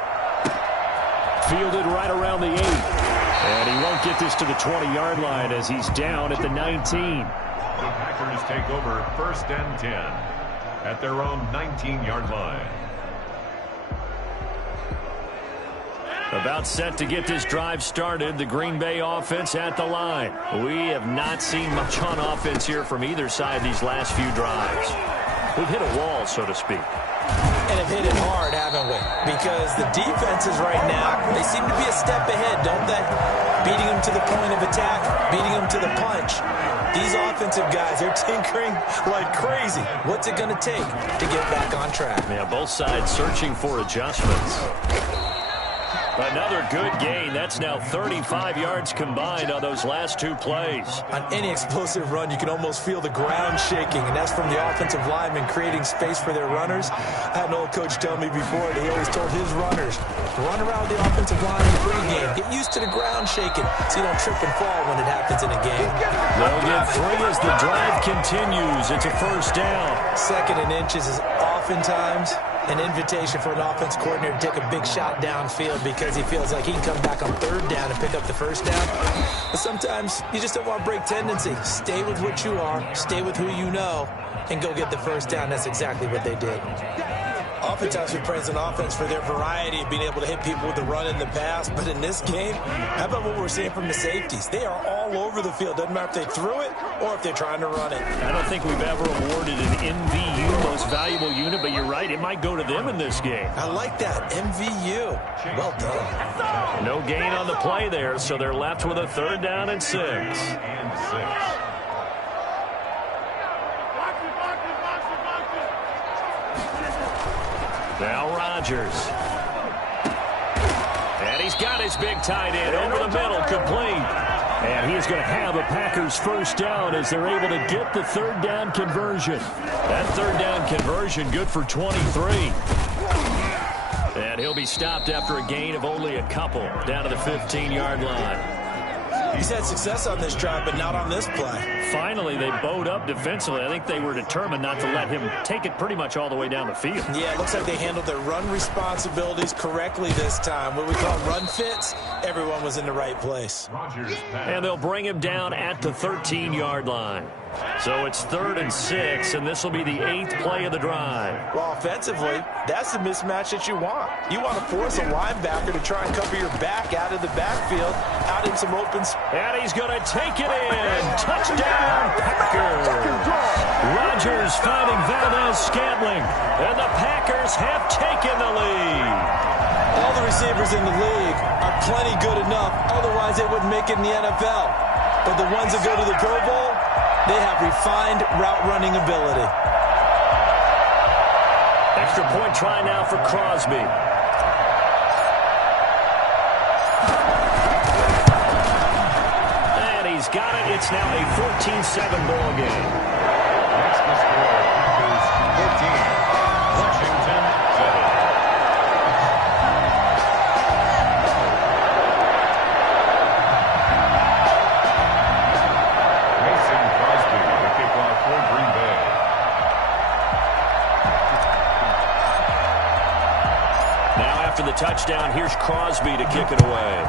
Fielded right around the 8. And he won't get this to the 20-yard line as he's down at the 19. The Packers take over 1st and 10 at their own 19-yard line. About set to get this drive started. The Green Bay offense at the line. We have not seen much on offense here from either side these last few drives. We've hit a wall, so to speak. And have hit it hard, haven't we? Because the defenses right now, they seem to be a step ahead, don't they? Beating them to the point of attack, beating them to the punch. These offensive guys, they're tinkering like crazy. What's it going to take to get back on track? Yeah, both sides searching for adjustments. Another good gain. That's now 35 yards combined on those last 2 plays. On any explosive run, you can almost feel the ground shaking, and that's from the offensive linemen creating space for their runners. I had an old coach tell me before that he always told his runners, run around the offensive line in the pregame. Get used to the ground shaking so you don't trip and fall when it happens in a game. They'll get 3 as the drive continues. It's a 1st down. 2nd and inches is oftentimes an invitation for an offense coordinator to take a big shot downfield because he feels like he can come back on 3rd down and pick up the 1st down. But sometimes you just don't want to break tendency. Stay with what you are, stay with who you know, and go get the 1st down. That's exactly what they did. Oftentimes we praise an offense for their variety of being able to hit people with the run in the pass. But in this game, how about what we're seeing from the safeties? They are all over the field. Doesn't matter if they threw it or if they're trying to run it. I don't think we've ever awarded an MVU, most valuable unit, but you're right, it might go to them in this game. I like that, MVU. Well done. No gain on the play there, so they're left with a 3rd down and 6. Now Rodgers. And he's got his big tight end over the middle, complete. And he is going to have a Packers 1st down as they're able to get the 3rd down conversion. That 3rd down conversion good for 23. And he'll be stopped after a gain of only a couple down to the 15-yard line. He's had success on this drive, but not on this play. Finally, they bowed up defensively. I think they were determined not to let him take it pretty much all the way down the field. Yeah, it looks like they handled their run responsibilities correctly this time. What we call run fits, everyone was in the right place. And they'll bring him down at the 13-yard line. So it's 3rd and 6, and this will be the 8th play of the drive. Well, offensively, that's the mismatch that you want. You want to force a linebacker to try and cover your back out of the backfield, out in some open space. And he's going to take it in. Touchdown, Packers. Rodgers finding Valdez-Scantling, and the Packers have taken the lead. All the receivers in the league are plenty good enough. Otherwise, they wouldn't make it in the NFL. But the ones that go to the Pro Bowl, they have refined route running ability. Extra point try now for Crosby. And he's got it. It's now a 14-7 ball game. That's the score. Packers 14, Washington 7. After the touchdown, here's Crosby to kick it away.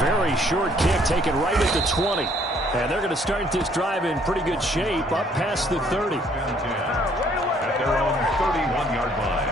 Very short kick taken right at the 20. And they're going to start this drive in pretty good shape up past the 30. At their own 31-yard line.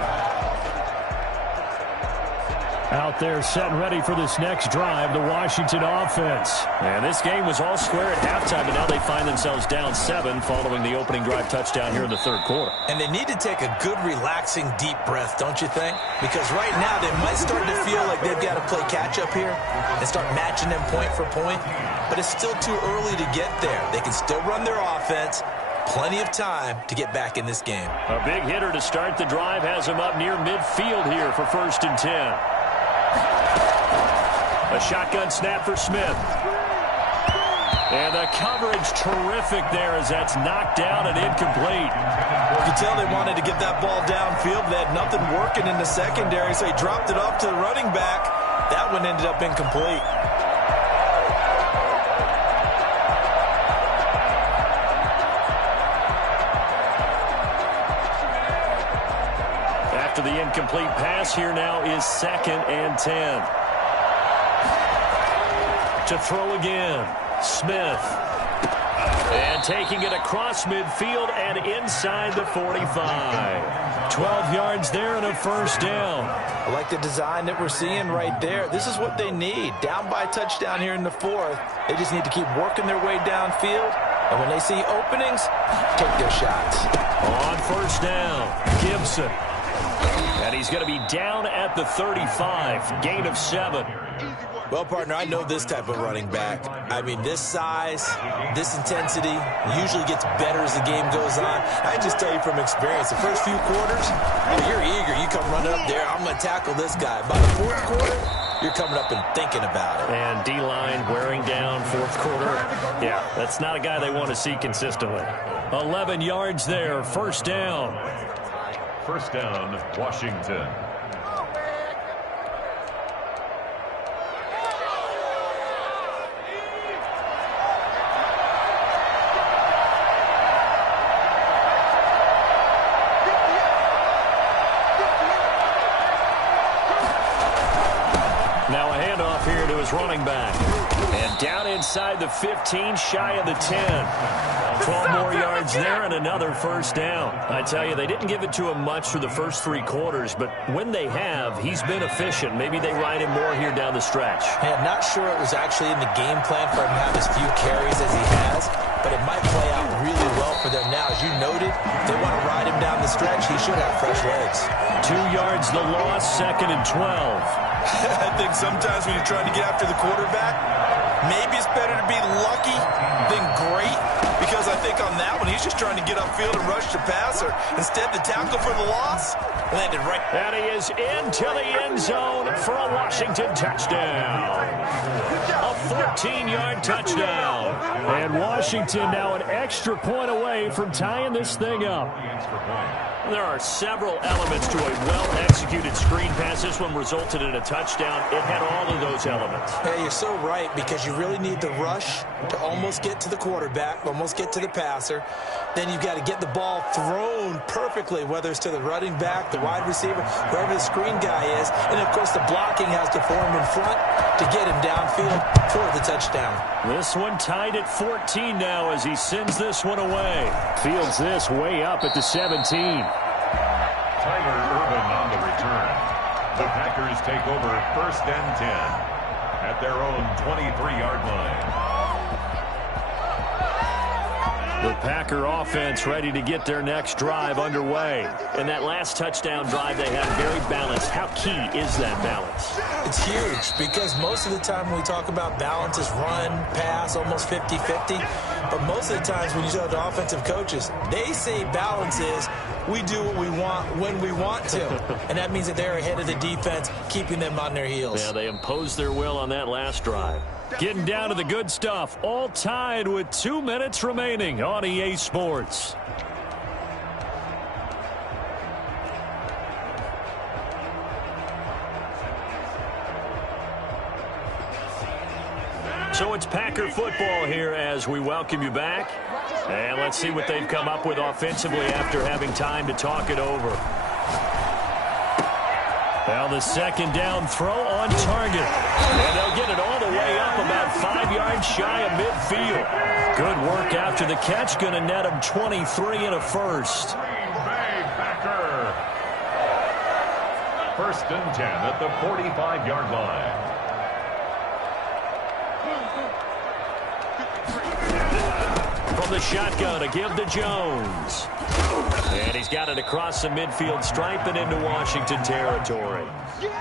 Out there set and ready for this next drive, the Washington offense. And this game was all square at halftime, but now they find themselves down 7 following the opening drive touchdown here in the third quarter. And they need to take a good, relaxing, deep breath, don't you think? Because right now they might start to feel like they've got to play catch-up here and start matching them point for point. But it's still too early to get there. They can still run their offense. Plenty of time to get back in this game. A big hitter to start the drive has him up near midfield here for 1st and 10. A shotgun snap for Smith. And the coverage terrific there as that's knocked down and incomplete. You can tell they wanted to get that ball downfield. They had nothing working in the secondary, so he dropped it off to the running back. That one ended up incomplete. After the incomplete pass, here now is 2nd and 10. To throw again, Smith. And taking it across midfield and inside the 45. 12 yards there and a 1st down. I like the design that we're seeing right there. This is what they need. Down by a touchdown here in the 4th. They just need to keep working their way downfield. And when they see openings, take their shots. On 1st down, Gibson. And he's going to be down at the 35. Gain of 7. Well, partner, I know this type of running back. I mean, this size, this intensity usually gets better as the game goes on. I just tell you from experience, the first few quarters, you're eager. You come running up there, I'm going to tackle this guy. By the 4th quarter, you're coming up and thinking about it. And D-line wearing down 4th quarter. Yeah, that's not a guy they want to see consistently. 11 yards there, 1st down. 1st down, Washington. Now a handoff here to his running back. And down inside the 15, shy of the 10. 12 more yards there and another 1st down. I tell you, they didn't give it to him much for the first 3 quarters, but when they have, he's been efficient. Maybe they ride him more here down the stretch. Hey, I'm not sure it was actually in the game plan for him to have as few carries as he has, but it might play out really well for them now. As you noted, if they want to ride him down the stretch, he should have fresh legs. 2 yards the loss, 2nd and 12. I think sometimes when you're trying to get after the quarterback, maybe it's better to be lucky than great, because I think on that one, he's just trying to get upfield and rush the passer. Instead, the tackle for the loss landed right. And he is into the end zone for a Washington touchdown. A 14-yard touchdown. And Washington now an extra point away from tying this thing up. There are several elements to a well-executed screen pass. This one resulted in a touchdown. It had all of those elements. Hey, you're so right, because you really need the rush to almost get to the quarterback, almost get to the passer. Then you've got to get the ball thrown perfectly, whether it's to the running back, the wide receiver, whoever the screen guy is. And, of course, the blocking has to form in front to get him downfield for the touchdown. This one tied at 14 now as he sends this one away. Fields this way up at the 17. Tyler Irvin on the return. The Packers take over 1st and 10 at their own 23-yard line. The Packer offense ready to get their next drive underway. And that last touchdown drive they had very balanced. How key is that balance? It's huge, because most of the time when we talk about balance is run, pass, almost 50-50. But most of the times when you talk to offensive coaches, they say balance is we do what we want when we want to. And that means that they're ahead of the defense, keeping them on their heels. Yeah, they imposed their will on that last drive. Getting down to the good stuff, all tied with 2 minutes remaining on EA Sports. So it's Packer football here as we welcome you back. And let's see what they've come up with offensively after having time to talk it over. Well, the 2nd down throw on target. And they'll get it all the way up about 5 yards shy of midfield. Good work after the catch. Going to net him 23 and a 1st. First and 10 at the 45-yard line. From the shotgun, a give to Jones. And he's got it across the midfield stripe and into Washington territory.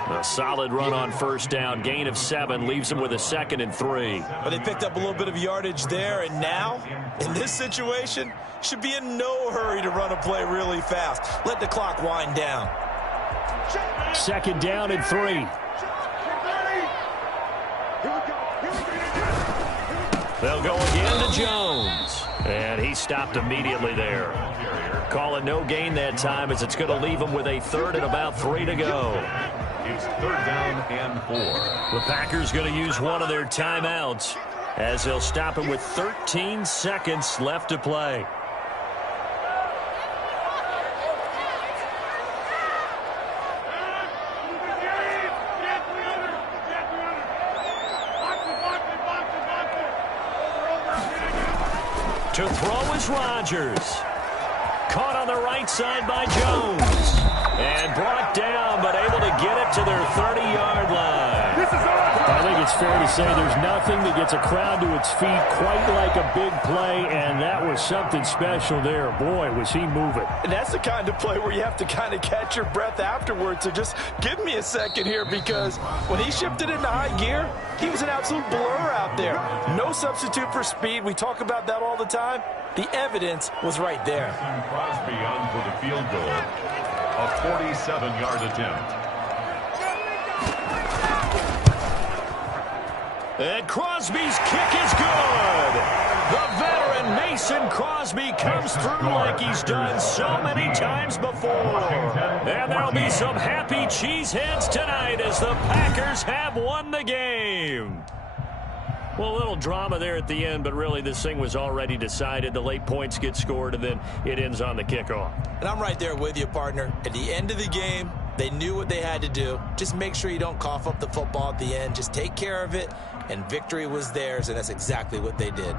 A solid run on first down. Gain of 7 leaves him with a 2nd and 3. But they picked up a little bit of yardage there, and now, in this situation, should be in no hurry to run a play really fast. Let the clock wind down. 2nd down and 3. They'll go again to Jones. And he stopped immediately there. Call it no gain that time, as it's going to leave him with a 3rd and about 3 to go. It's 3rd down and 4. The Packers going to use one of their timeouts, as they'll stop him with 13 seconds left to play. To throw is Rodgers. Caught on the right side by Jones. And brought down, but able to get it to their 30-yard line. I think it's fair to say there's nothing that gets a crowd to its feet quite like a big play, and that was something special there. Boy, was he moving. And that's the kind of play where you have to kind of catch your breath afterwards. So just give me a second here, because when he shifted into high gear, he was an absolute blur out there. No substitute for speed. We talk about that all the time. The evidence was right there. Crosby on for the field goal. A 47-yard attempt. And Crosby's kick is good. The veteran Mason Crosby comes through like he's done so many times before. And there'll be some happy cheeseheads tonight as the Packers have won the game. Well, a little drama there at the end, but really this thing was already decided. The late points get scored, and then it ends on the kickoff. And I'm right there with you, partner. At the end of the game, they knew what they had to do. Just make sure you don't cough up the football at the end. Just take care of it, and victory was theirs, and that's exactly what they did.